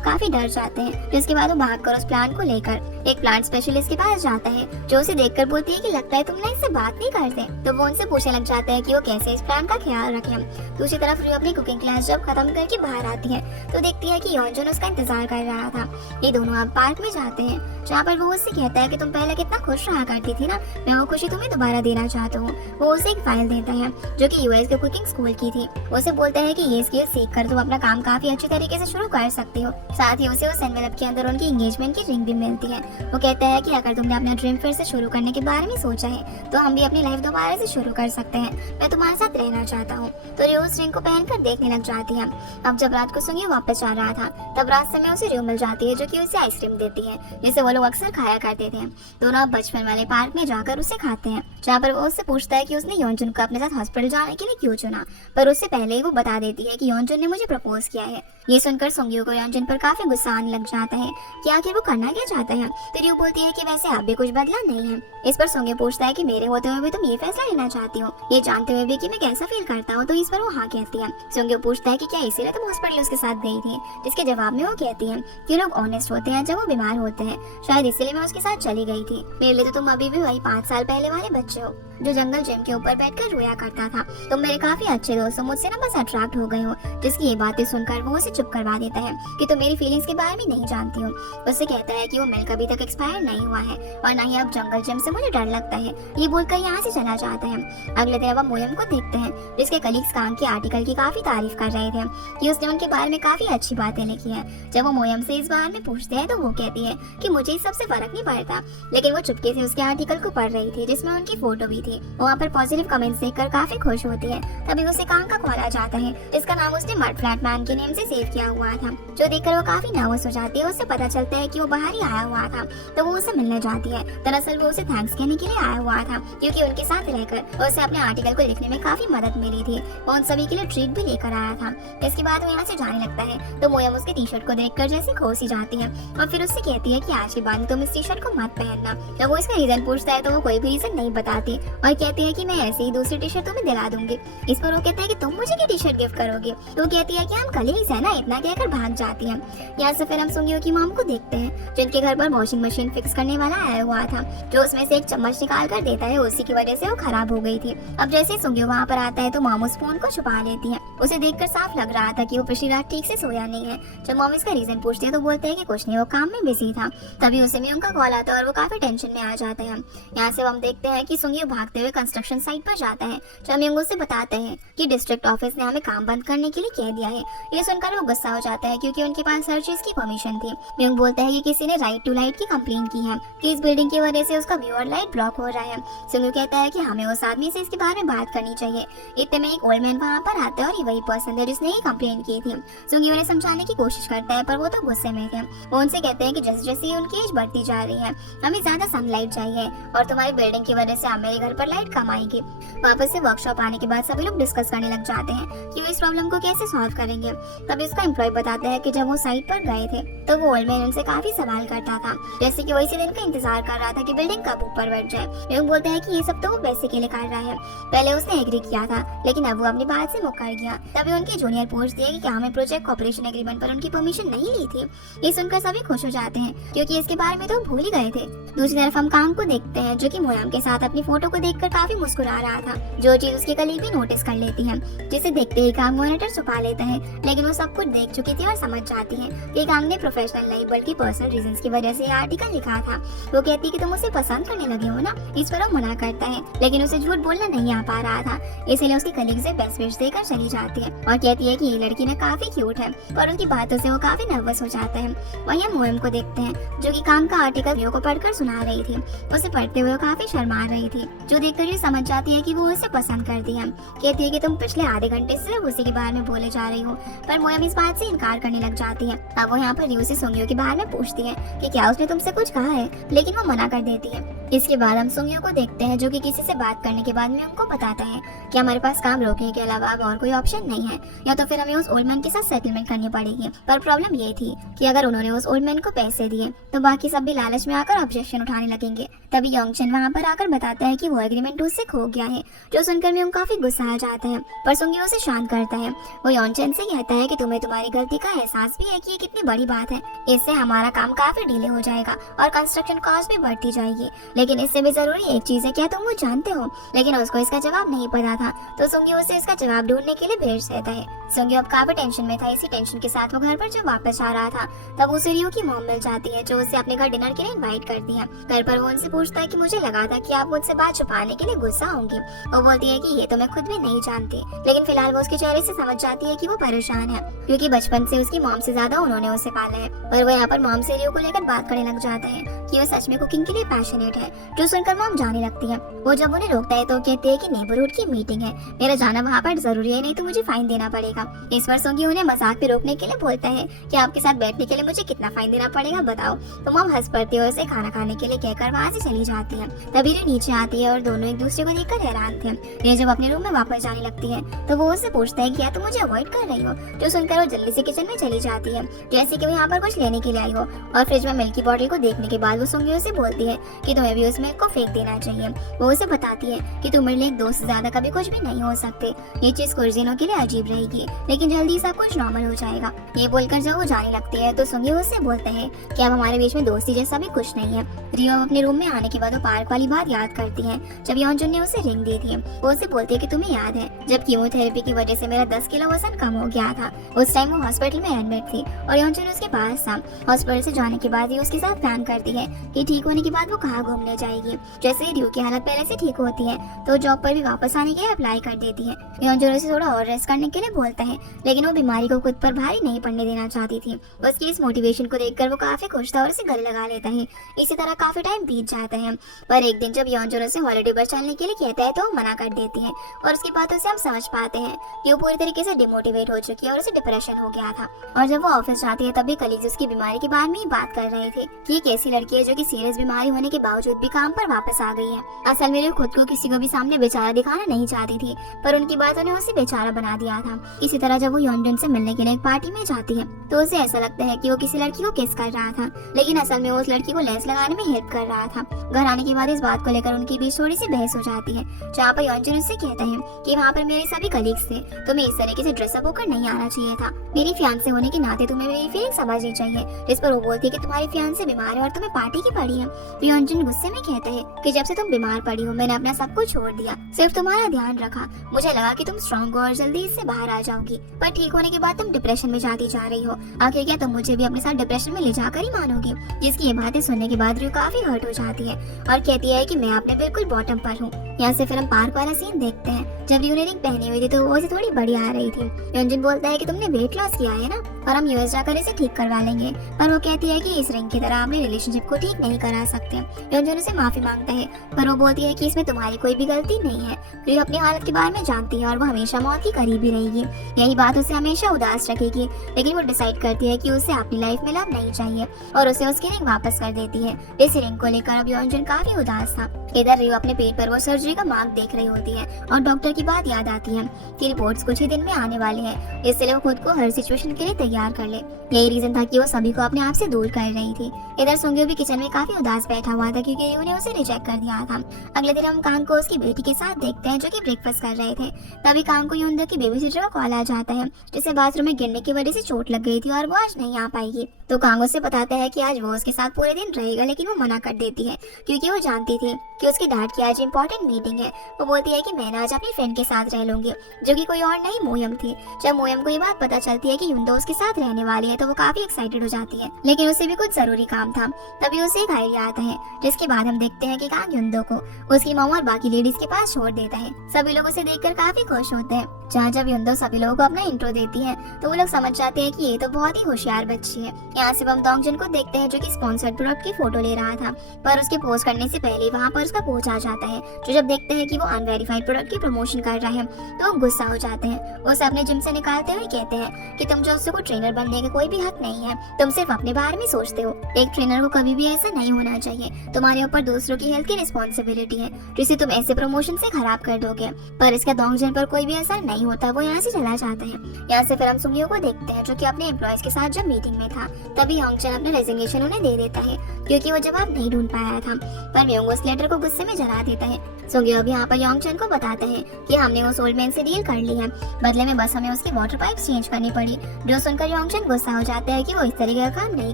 काफी डर जाते हैं, जिसके बाद वो भागकर उस प्लान को लेकर एक प्लांट स्पेशलिस्ट के पास जाता है जो उसे देखकर बोलती है कि लगता है तुम ना इससे बात नहीं करते। तो वो उनसे पूछने लग जाता है कि वो कैसे इस प्लान का ख्याल रखें। दूसरी तरफ रियो अपनी कुकिंग क्लास जब खत्म करके बाहर आती है तो देखती है कि यॉनजुन उसका इंतजार कर रहा था। ये दोनों अब पार्क में जाते हैं जहाँ पर वो उससे कहता है कि तुम पहले कितना खुश रहा करती थी ना, मैं वो खुशी तुम्हें दोबारा देना चाहता हूँ। वो उसे एक फाइल देता है जो कि यूएस के कुकिंग स्कूल की थी। वो उसे बोलता है कि ये स्किल सीख कर तुम अपना काम काफी अच्छी तरीके से शुरू कर सकती हो। साथ ही उसे उस एनवेलप के अंदर उनकी एंगेजमेंट की रिंग भी मिलती है। वो कहता है कि अगर तुमने अपना ड्रीम फिर से शुरू करने के बारे में सोचा है तो हम भी अपनी लाइफ दोबारा से शुरू कर सकते हैं, मैं तुम्हारे साथ रहना चाहता हूँ। तो रियो उस रिंग को पहनकर देखने लग जाती है। अब जब रात को सुंगियो वापस जा रहा था तब रास्ते में उसे रियो मिल जाती है जो कि उसे आइसक्रीम देती है जिसे वो लोग अक्सर खाया करते थे। दोनों अब बचपन वाले पार्क में जाकर उसे खाते हैं, जहाँ पर वो उससे पूछता है कि उसने यॉनजुन को अपने साथ हॉस्पिटल जाने के लिए क्यों चुना, पर उससे पहले ही वो बता देती है कि यॉनजुन ने मुझे प्रपोज किया है। ये सुनकर सुंगियो को यॉनजुन पर काफी गुस्सा आने लग जाता है कि आखिर वो करना क्या चाहता है। तो रियो बोलती है कि वैसे अब भी कुछ बदला नहीं है। इस पर सुंगियो पूछता है कि मेरे होते हुए भी तुम ये फैसला लेना चाहती हो, ये जानते हुए भी कि मैं कैसा फील करता हूँ। तो इस पर वो हाँ कहती है। सुंगियो पूछता है कि क्या इसीलिए तुम हॉस्पिटल उसके साथ गई थी, जिसके जवाब में वो कहती है कि लोग ऑनेस्ट होते हैं जब वो बीमार होते हैं, शायद इसीलिए मैं उसके साथ चली गई थी। मेरे लिए तो तुम अभी भी वही 5 साल पहले वाले बच्चे हो। जो जंगल जिम के ऊपर बैठकर रोया करता था। तुम मेरे काफी अच्छे दोस्त हो, मुझसे ना बस अट्रैक्ट हो गए हो। जिसकी ये बातें सुनकर वो उसे चुप करवा देता है कि तुम मेरी फीलिंग्स के बारे में नहीं जानती हो। उससे कहता है कि वो मिल्क अभी तक एक्सपायर नहीं हुआ है और ना ही अब जंगल जिम से मुझे डर लगता है। ये बोलकर यहाँ से चला जाता है। अगले दिन अब हम मोयम को देखते हैं, जिसके कलीग्स कांग के आर्टिकल की काफी तारीफ कर रहे थे कि उसने उनके बारे में काफी अच्छी बातें लिखी है। जब वो मोयम से इस बारे में पूछते हैं तो वो कहती है कि मुझे इस सबसे फर्क नहीं पड़ता, लेकिन वो चुपके से उसके आर्टिकल को पढ़ रही थी जिसमें उनकी फोटो भी थी। वहाँ पर पॉजिटिव कमेंट्स देखकर काफी खुश होती है। तभी उसे कांग का कॉल आ जाता है, जिसका नाम उसने मड फ्लैट मैन के नेम से सेव किया हुआ था। जो देखकर वो काफी नर्वस हो जाती है। उससे पता चलता है कि वो बाहर ही आया हुआ था, तो वो उसे मिलने जाती है। दरअसल वो उसे थैंक्स कहने के लिए आया हुआ था, क्योंकि उनके साथ रहकर उसे अपने आर्टिकल को लिखने में काफी मदद मिली थी। वो उन सभी के लिए ट्रीट भी लेकर आया था। इसके बाद वो यहाँ से जाने लगता है तो मोयम उसके टी शर्ट को देखकर जैसे खोसी जाती है और फिर उससे कहती है कि आज के बाद तुम इस टी शर्ट को मत पहनना। जब वो इसका रीजन पूछता है तो वो कोई भी रीजन नहीं बताती और कहती है कि मैं ऐसे ही दूसरी टी शर्ट तुम्हें दिला दूंगी। इस पर वो कहता है कि तुम मुझे क्या टी शर्ट गिफ्ट करोगे, तो वो कहती है कि हम कलीग्स है ना, इतना कहकर भाग जाती है। यहाँ से फिर हम सुंगियो की मॉम को देखते हैं, जिनके घर पर वॉशिंग मशीन फिक्स करने वाला आया हुआ था, जो उसमें से एक चम्मच निकाल कर देता है। उसी की वजह से वो खराब हो गई थी। अब जैसे सुंगियो वहाँ पर आता है तो मॉम उस फोन को छुपा लेती है। उसे देखकर साफ लग रहा था कि वो पिछली रात ठीक से सोया नहीं है। जब मॉम इसका रीजन पूछती है तो बोलते हैं कि कुछ नहीं, वो काम में बिजी था। तभी उसे भी उनका कॉल आता है और वो काफी टेंशन में आ जाते हैं। यहाँ से हम देखते हैं कि सुंगियो भागते हुए कंस्ट्रक्शन साइट पर जाता है। चमियोंग उसे बताते हैं कि डिस्ट्रिक्ट ऑफिस ने हमें काम बंद करने के लिए कह दिया है। ये सुनकर वो गुस्सा हो जाता है क्योंकि उनके पास हर चीज की परमिशन थी। म्योंग बोलता है कि किसी ने राइट टू लाइट की कंप्लेन की है कि इस बिल्डिंग की वजह से उसका व्यू और लाइट ब्लॉक हो रहा है। सुंगियो कहता है कि हमें उस आदमी से इसके बारे में बात करनी चाहिए। इतने में एक ओल्ड मैन वहाँ पर आता है और ये वही पर्सन है जिसने ये कंप्लेन की थी। सुंगियो उन्हें समझाने की कोशिश करता है पर वो तो गुस्से में थे। वो उनसे कहते हैं कि जैसे जैसे उनकी एज बढ़ती जा रही है हमें ज्यादा सनलाइट चाहिए और तुम्हारी बिल्डिंग की वजह से अब मेरे घर पर लाइट कम आएगी। वापस से वर्कशॉप आने के बाद सभी लोग डिस्कस करने लग जाते हैं कि वो इस प्रॉब्लम को कैसे सॉल्व करेंगे। तभी उसका एम्प्लॉय बताता है कि जब वो साइट पर गए थे तो वो ओल्ड मैन उनसे काफी सवाल करता था, जैसे कि वो इसी दिन का इंतजार कर रहा था कि बिल्डिंग कब ऊपर बैठ जाए। म्योंग बोलता है कि ये सब तो वो पैसे के लिए कर रहा है। पहले उसने एग्री किया था लेकिन अब वो अपनी बात से मुकर गया। तभी उनके जूनियर पूछते हैं कि क्या हमें प्रोजेक्ट कॉपरेशन एग्रीमेंट पर उनकी परमिशन नहीं ली थी। ये सुनकर सभी खुश हो जाते हैं क्योंकि इसके बारे में तो भूल ही गए थे। दूसरी तरफ हम कांग को देखते हैं जो कि मोयम के साथ अपनी फोटो को देखकर काफी मुस्कुरा रहा था, जो चीज उसकी कलीग भी नोटिस कर लेती है, जिसे देखते ही कांग मॉनिटर छुपा लेता है। लेकिन वो सब कुछ देख चुकी थी और समझ जाती है कि कांग ने प्रोफेशनल नहीं बल्कि पर्सनल रीजंस की वजह से ये आर्टिकल लिखा था। वो कहती है कि तुम उसे पसंद करने लगे हो ना। इस पर वो मना करता है लेकिन उसे झूठ बोलना नहीं आ पा रहा था, इसलिए उसकी कलीग से बेस्ट विश देकर चली जाती है और कहती है कि ये लड़की ना काफी क्यूट है, पर उनकी बातों से वो काफी नर्वस हो जाता है। वहीं हम मोयम को देखते हैं जो कि कांग का आर्टिकल लियो को पढ़कर सुना रही थी। उसे पढ़ते हुए वो काफी शर्मा रही थी, जो देखकर ये समझ जाती है कि वो उसे पसंद करती है। कहती है कि तुम पिछले आधे घंटे से उसी के बारे में बोले जा रही हो, पर मोयम इस बात से इनकार करने लग जाती है। अब वो यहाँ पर रियो से सुंगियो के बारे में पूछती है कि क्या उसने तुमसे कुछ कहा है, लेकिन वो मना कर देती है। इसके बाद हम सुंगियो को देखते हैं जो कि किसी से बात करने के बाद में उनको बताता है कि हमारे पास काम रोकने के अलावा अब और कोई ऑप्शन नहीं है, या तो फिर हमें उस ओल्ड मैन के साथ सेटलमेंट करनी पड़ेगी। पर प्रॉब्लम ये थी कि अगर उन्होंने उस ओल्ड मैन को पैसे दिए तो बाकी सब भी लालच में आकर ऑब्जेक्शन उठाने लगेंगे। तभी योंगचन वहाँ पर आकर बताता है कि वो एग्रीमेंट उससे खो गया है, जो सुनकर म्योंग काफी गुस्सा आ जाता है, पर सुंगियो उसे शांत करता है। वो योंगचन से कहता है कि तुम्हें तुम्हारी गलती का एहसास भी है कि ये कितनी बड़ी बात है, इससे हमारा काम काफी डिले हो जाएगा और कंस्ट्रक्शन कॉस्ट भी बढ़ती जाएगी। लेकिन इससे भी जरूरी एक चीज है, क्या तुम वो जानते हो? लेकिन उसको इसका जवाब नहीं पता था, तो सुंगियो उसे इसका जवाब ढूंढने के लिए भेज देता है। सुंगियो अब काफी टेंशन में था। इसी टेंशन के साथ वो घर पर जब वापस आ रहा था तब उसे रियो की मॉम मिल जाती है, जो उसे अपने घर डिनर के लिए इनवाइट करती है। घर पर वो उनसे पूछता है कि मुझे लगा था कि आप मुझसे बात छुपाने के लिए गुस्सा होंगी। वो बोलती है कि ये तो मैं खुद भी नहीं जानती, लेकिन फिलहाल वो उसके चेहरे से समझ जाती है कि वो परेशान है, क्योंकि बचपन से उसकी मॉम से ज्यादा उन्होंने उसे पाला है। और वो यहाँ पर मॉम से रियो को लेकर बात करने लग जाता है कि वो सच में कुकिंग के लिए पैशनेट है, जो सुनकर मॉम जाने लगती है। वो जब उन्हें रोकता है तो कहते हैं कि नेबरहुड की मीटिंग है, मेरा जाना वहाँ पर जरूरी है, नहीं तो मुझे फाइन देना पड़ेगा। इस पर सुंगियो उन्हें मजाक पे रोकने के लिए बोलता है कि आपके साथ बैठने के लिए मुझे कितना फाइन देना पड़ेगा बताओ। तो मॉम हंस पड़ती है और उसे खाना खाने के लिए कहकर वहाँ से चली जाती है। तभी रियो नीचे आती है और दोनों एक दूसरे को देखकर हैरान थे। रियो जब अपने रूम में वापस जाने लगती है तो वो उससे पूछता है कि क्या तुम मुझे अवॉइड कर रही हो, जो सुनकर वो जल्दी से किचन में चली जाती है, जैसे कि वो यहाँ पर कुछ लेने के लिए आई हो। और फ्रिज में मिल्क की बॉटल को देखने के बाद वो सुंगियो से बोलती है कि तुम्हें भी भी उस मिल्क को फेंक देना चाहिए। वो उसे बताती है कि तुम मेरे लिए एक दोस्त से ज्यादा कभी कुछ भी नहीं हो सकते। ये चीज कुछ दिनों के लिए अजीब रहेगी, लेकिन जल्दी सब कुछ नॉर्मल हो जाएगा। ये बोलकर जब वो जाने लगती है तो सुंगी उससे बोलते हैं कि अब हमारे बीच में दोस्ती जैसा भी कुछ नहीं है। रियो अपने रूम में आने के बाद वो पार्क वाली बात याद करती है जब योंजुन ने उसे रिंग दी थी। वो उसे बोलती है कि तुम्हें याद है जब कीमोथेरेपी की वजह से मेरा 10 किलो वजन कम हो गया था। उस टाइम वो हॉस्पिटल में एडमिट थी और योंजुन उसके पास था। हॉस्पिटल से जाने के बाद ही उसके साथ प्लान करती है कि ठीक होने के बाद वो कहाँ घूमने जाएगी। जैसे ही रियो की हालत पहले से ठीक होती है तो जॉब पर भी वापस आने के लिए अप्लाई कर देती है। योंजुन उसे थोड़ा और रेस्ट करने के लिए बोलता है, लेकिन वो बीमारी को खुद पर भारी नहीं पड़ने देना चाहती थी। उसकी इस मोटिवेशन को देखकर वो काफी खुश था और उसे गले लगा लेता है। इसी तरह काफी टाइम बीत जाता है, पर एक दिन जब योंजुन उसे हॉलिडे पर चलने के लिए कहता है तो वो मना कर देती है और उसकी बातों से हम समझ पाते हैं कि वो पूरी तरीके से डिमोटिवेट हो चुकी है और उसे डिप्रेशन हो गया था। और जब वो ऑफिस जाती है तब भी कलीग्स उसकी बीमारी के बारे में ही बात कर रहे थे कि एक ऐसी लड़की है जो कि सीरियस बीमारी होने के बावजूद भी काम पर वापस आ गई है। असल में वो खुद को किसी को भी सामने बेचारा दिखाना नहीं चाहती थी, पर उनकी बातों ने उसे बेचारा बना दिया था। इसी तरह जब वो योंजुन से मिलने के लिए एक पार्टी में जाती है तो उसे ऐसा लगता है कि वो किसी लड़की को किस कर रहा था, लेकिन असल में वो उस लड़की को लेंस लगाने में हेल्प कर रहा था। घर आने के बाद इस बात को लेकर उनकी बीच थोड़ी सी बहस हो जाती है, जहाँ पर योंजुन उससे कहता है कि वहाँ पर मेरे सभी कलीग्स थे, तुम्हें इस तरीके से ड्रेसअप होकर नहीं आना चाहिए था। मेरी फियांसे होने के नाते तुम्हें मेरी फीलिंग समझनी चाहिए। इस पर वो बोलती है कि तुम्हारी फियांसे बीमार है और तुम्हें पार्टी की पड़ी है। तो योंजुन गुस्से में कहता है कि जब से तुम बीमार पड़ी हो मैंने अपना सब कुछ छोड़ दिया, सिर्फ तुम्हारा ध्यान रखा। मुझे लगा कि तुम स्ट्रॉन्ग हो और जल्दी इससे बाहर आ जाओगी, पर ठीक होने के बाद तुम डिप्रेशन में जाती जा रही हो। आखिर क्या तुम मुझे भी अपने साथ डिप्रेशन में ले जाकर ही मानोगी? जिसकी ये बातें सुनने के बाद रियो काफी हर्ट हो जाती है और कहती है कि मैं अपने बिल्कुल बॉटम पर हूँ। यहाँ से फिल्म पार्क वाला सीन देखते हैं। जब रियो ने रिंग पहनी हुई थी तो वो उसे थोड़ी बड़ी आ रही थी। योंजुन बोलता है कि तुमने वेट लॉस किया है ना, और हम यूएस जाकर इसे ठीक करवा लेंगे, पर वो कहती है कि इस रिंग की तरह अपने रिलेशनशिप को ठीक नहीं करा सकते। योंजुन उसे माफी मांगता है, पर वो बोलती है कि इसमें तुम्हारी कोई भी गलती नहीं है। रियो अपनी हालत के बारे में जानती है और वो हमेशा मौत की करीब ही रहेगी। यही बात उसे हमेशा उदास रखेगी, लेकिन वो डिसाइड करती है कि उसे अपनी लाइफ में लव नहीं चाहिए और उसे उसकी रिंग वापस कर देती है। इस रिंग को लेकर अब योंजुन काफी उदास था। इधर रियो अपने पेट पर वो सर्जरी का मार्क देख रही होती है और डॉक्टर की बात याद आती है कि रिपोर्ट्स कुछ ही दिन में आने वाली है, इसलिए वो खुद को हर सिचुएशन के लिए तैयार कर ले। यही रीजन था कि वो सभी को अपने आप से दूर कर रही थी। इधर सुंग्यो भी किचन में काफी उदास बैठा हुआ था क्योंकि रियो ने उसे रिजेक्ट कर दिया था। अगले दिन हम कांग को उसकी बेटी के साथ देखते हैं जो कि ब्रेकफास्ट कर रहे थे। तभी कांग को युंदो की बेबी सिस्टर का कॉल आ जाता है, जिसे बाथरूम में गिरने की वजह से चोट लग गई थी और वो आज नहीं आ पाएगी। तो कांग उससे बताता है कि आज वो उसके साथ पूरे दिन रहेगा, लेकिन वो मना कर देती है क्योंकि वो जानती थी कि उसकी डैड की आज इंपॉर्टेंट मीटिंग है। वो बोलती है कि मैं आज अपनी फ्रेंड के साथ रह लूंगी, जो कि कोई और नहीं मोयम थी। जब मोयम को ये बात पता चलती है कि युंदो उसके साथ रहने वाली है तो वो काफी एक्साइटेड हो जाती है, लेकिन उसे भी कुछ जरूरी काम था। तभी उसे एक आइडिया आता है, जिसके बाद हम देखते हैं कि कांग युंदो को उसकी मॉम और बाकी लेडीज के पास छोड़ देता है। सभी लोग उसे देखकर काफी खुश होते हैं। जहाँ जब युंदो सभी लोगों को अपना इंट्रो देती है तो वो लोग समझ जाते हैं कि ये तो बहुत ही होशियार बच्ची है। यहाँ से हम डोंगजुन को देखते हैं जो कि स्पॉन्सर्ड प्रोडक्ट की फोटो ले रहा था, पर उसके पोस्ट करने से पहले वहाँ पर उसका कोच आ जाता है, जो जब देखते हैं कि वो अनवेरिफाइड प्रोडक्ट की प्रमोशन कर रहा है तो वो गुस्सा हो जाते हैं। उसे अपने जिम से निकालते हुए कहते हैं कि तुम जो उससे को ट्रेनर बनने का कोई भी हक नहीं है, तुम सिर्फ अपने बारे में सोचते हो। एक ट्रेनर को कभी भी ऐसा नहीं होना चाहिए। तुम्हारे ऊपर दूसरों की हेल्थ की रिस्पॉन्सिबिलिटी है, जिसे तुम ऐसे प्रमोशन से खराब कर दोगे। पर इसका डोंगजुन पर कोई भी असर नहीं होता, वो यहाँ से चला जाता है। यहाँ से फिर हम सुंग्यो को देखते हैं जो कि अपने एम्प्लॉयज के साथ जब मीटिंग में था, तभी योंगचन अपने रेजिग्नेशन उन्हें दे देता है क्योंकि वो जवाब नहीं ढूंढ पाया था। पर म्योंग उस लेटर को गुस्से में जला देता है। सुंग्यो भी यहाँ पर योंगचन को बताता है कि हमने उस ओल्ड मैन से डील कर ली है, बदले में बस हमें उसकी वाटर पाइप चेंज करनी पड़ी। जो सुनकर योंगचन गुस्सा हो जाता है कि वो इस तरीके का काम नहीं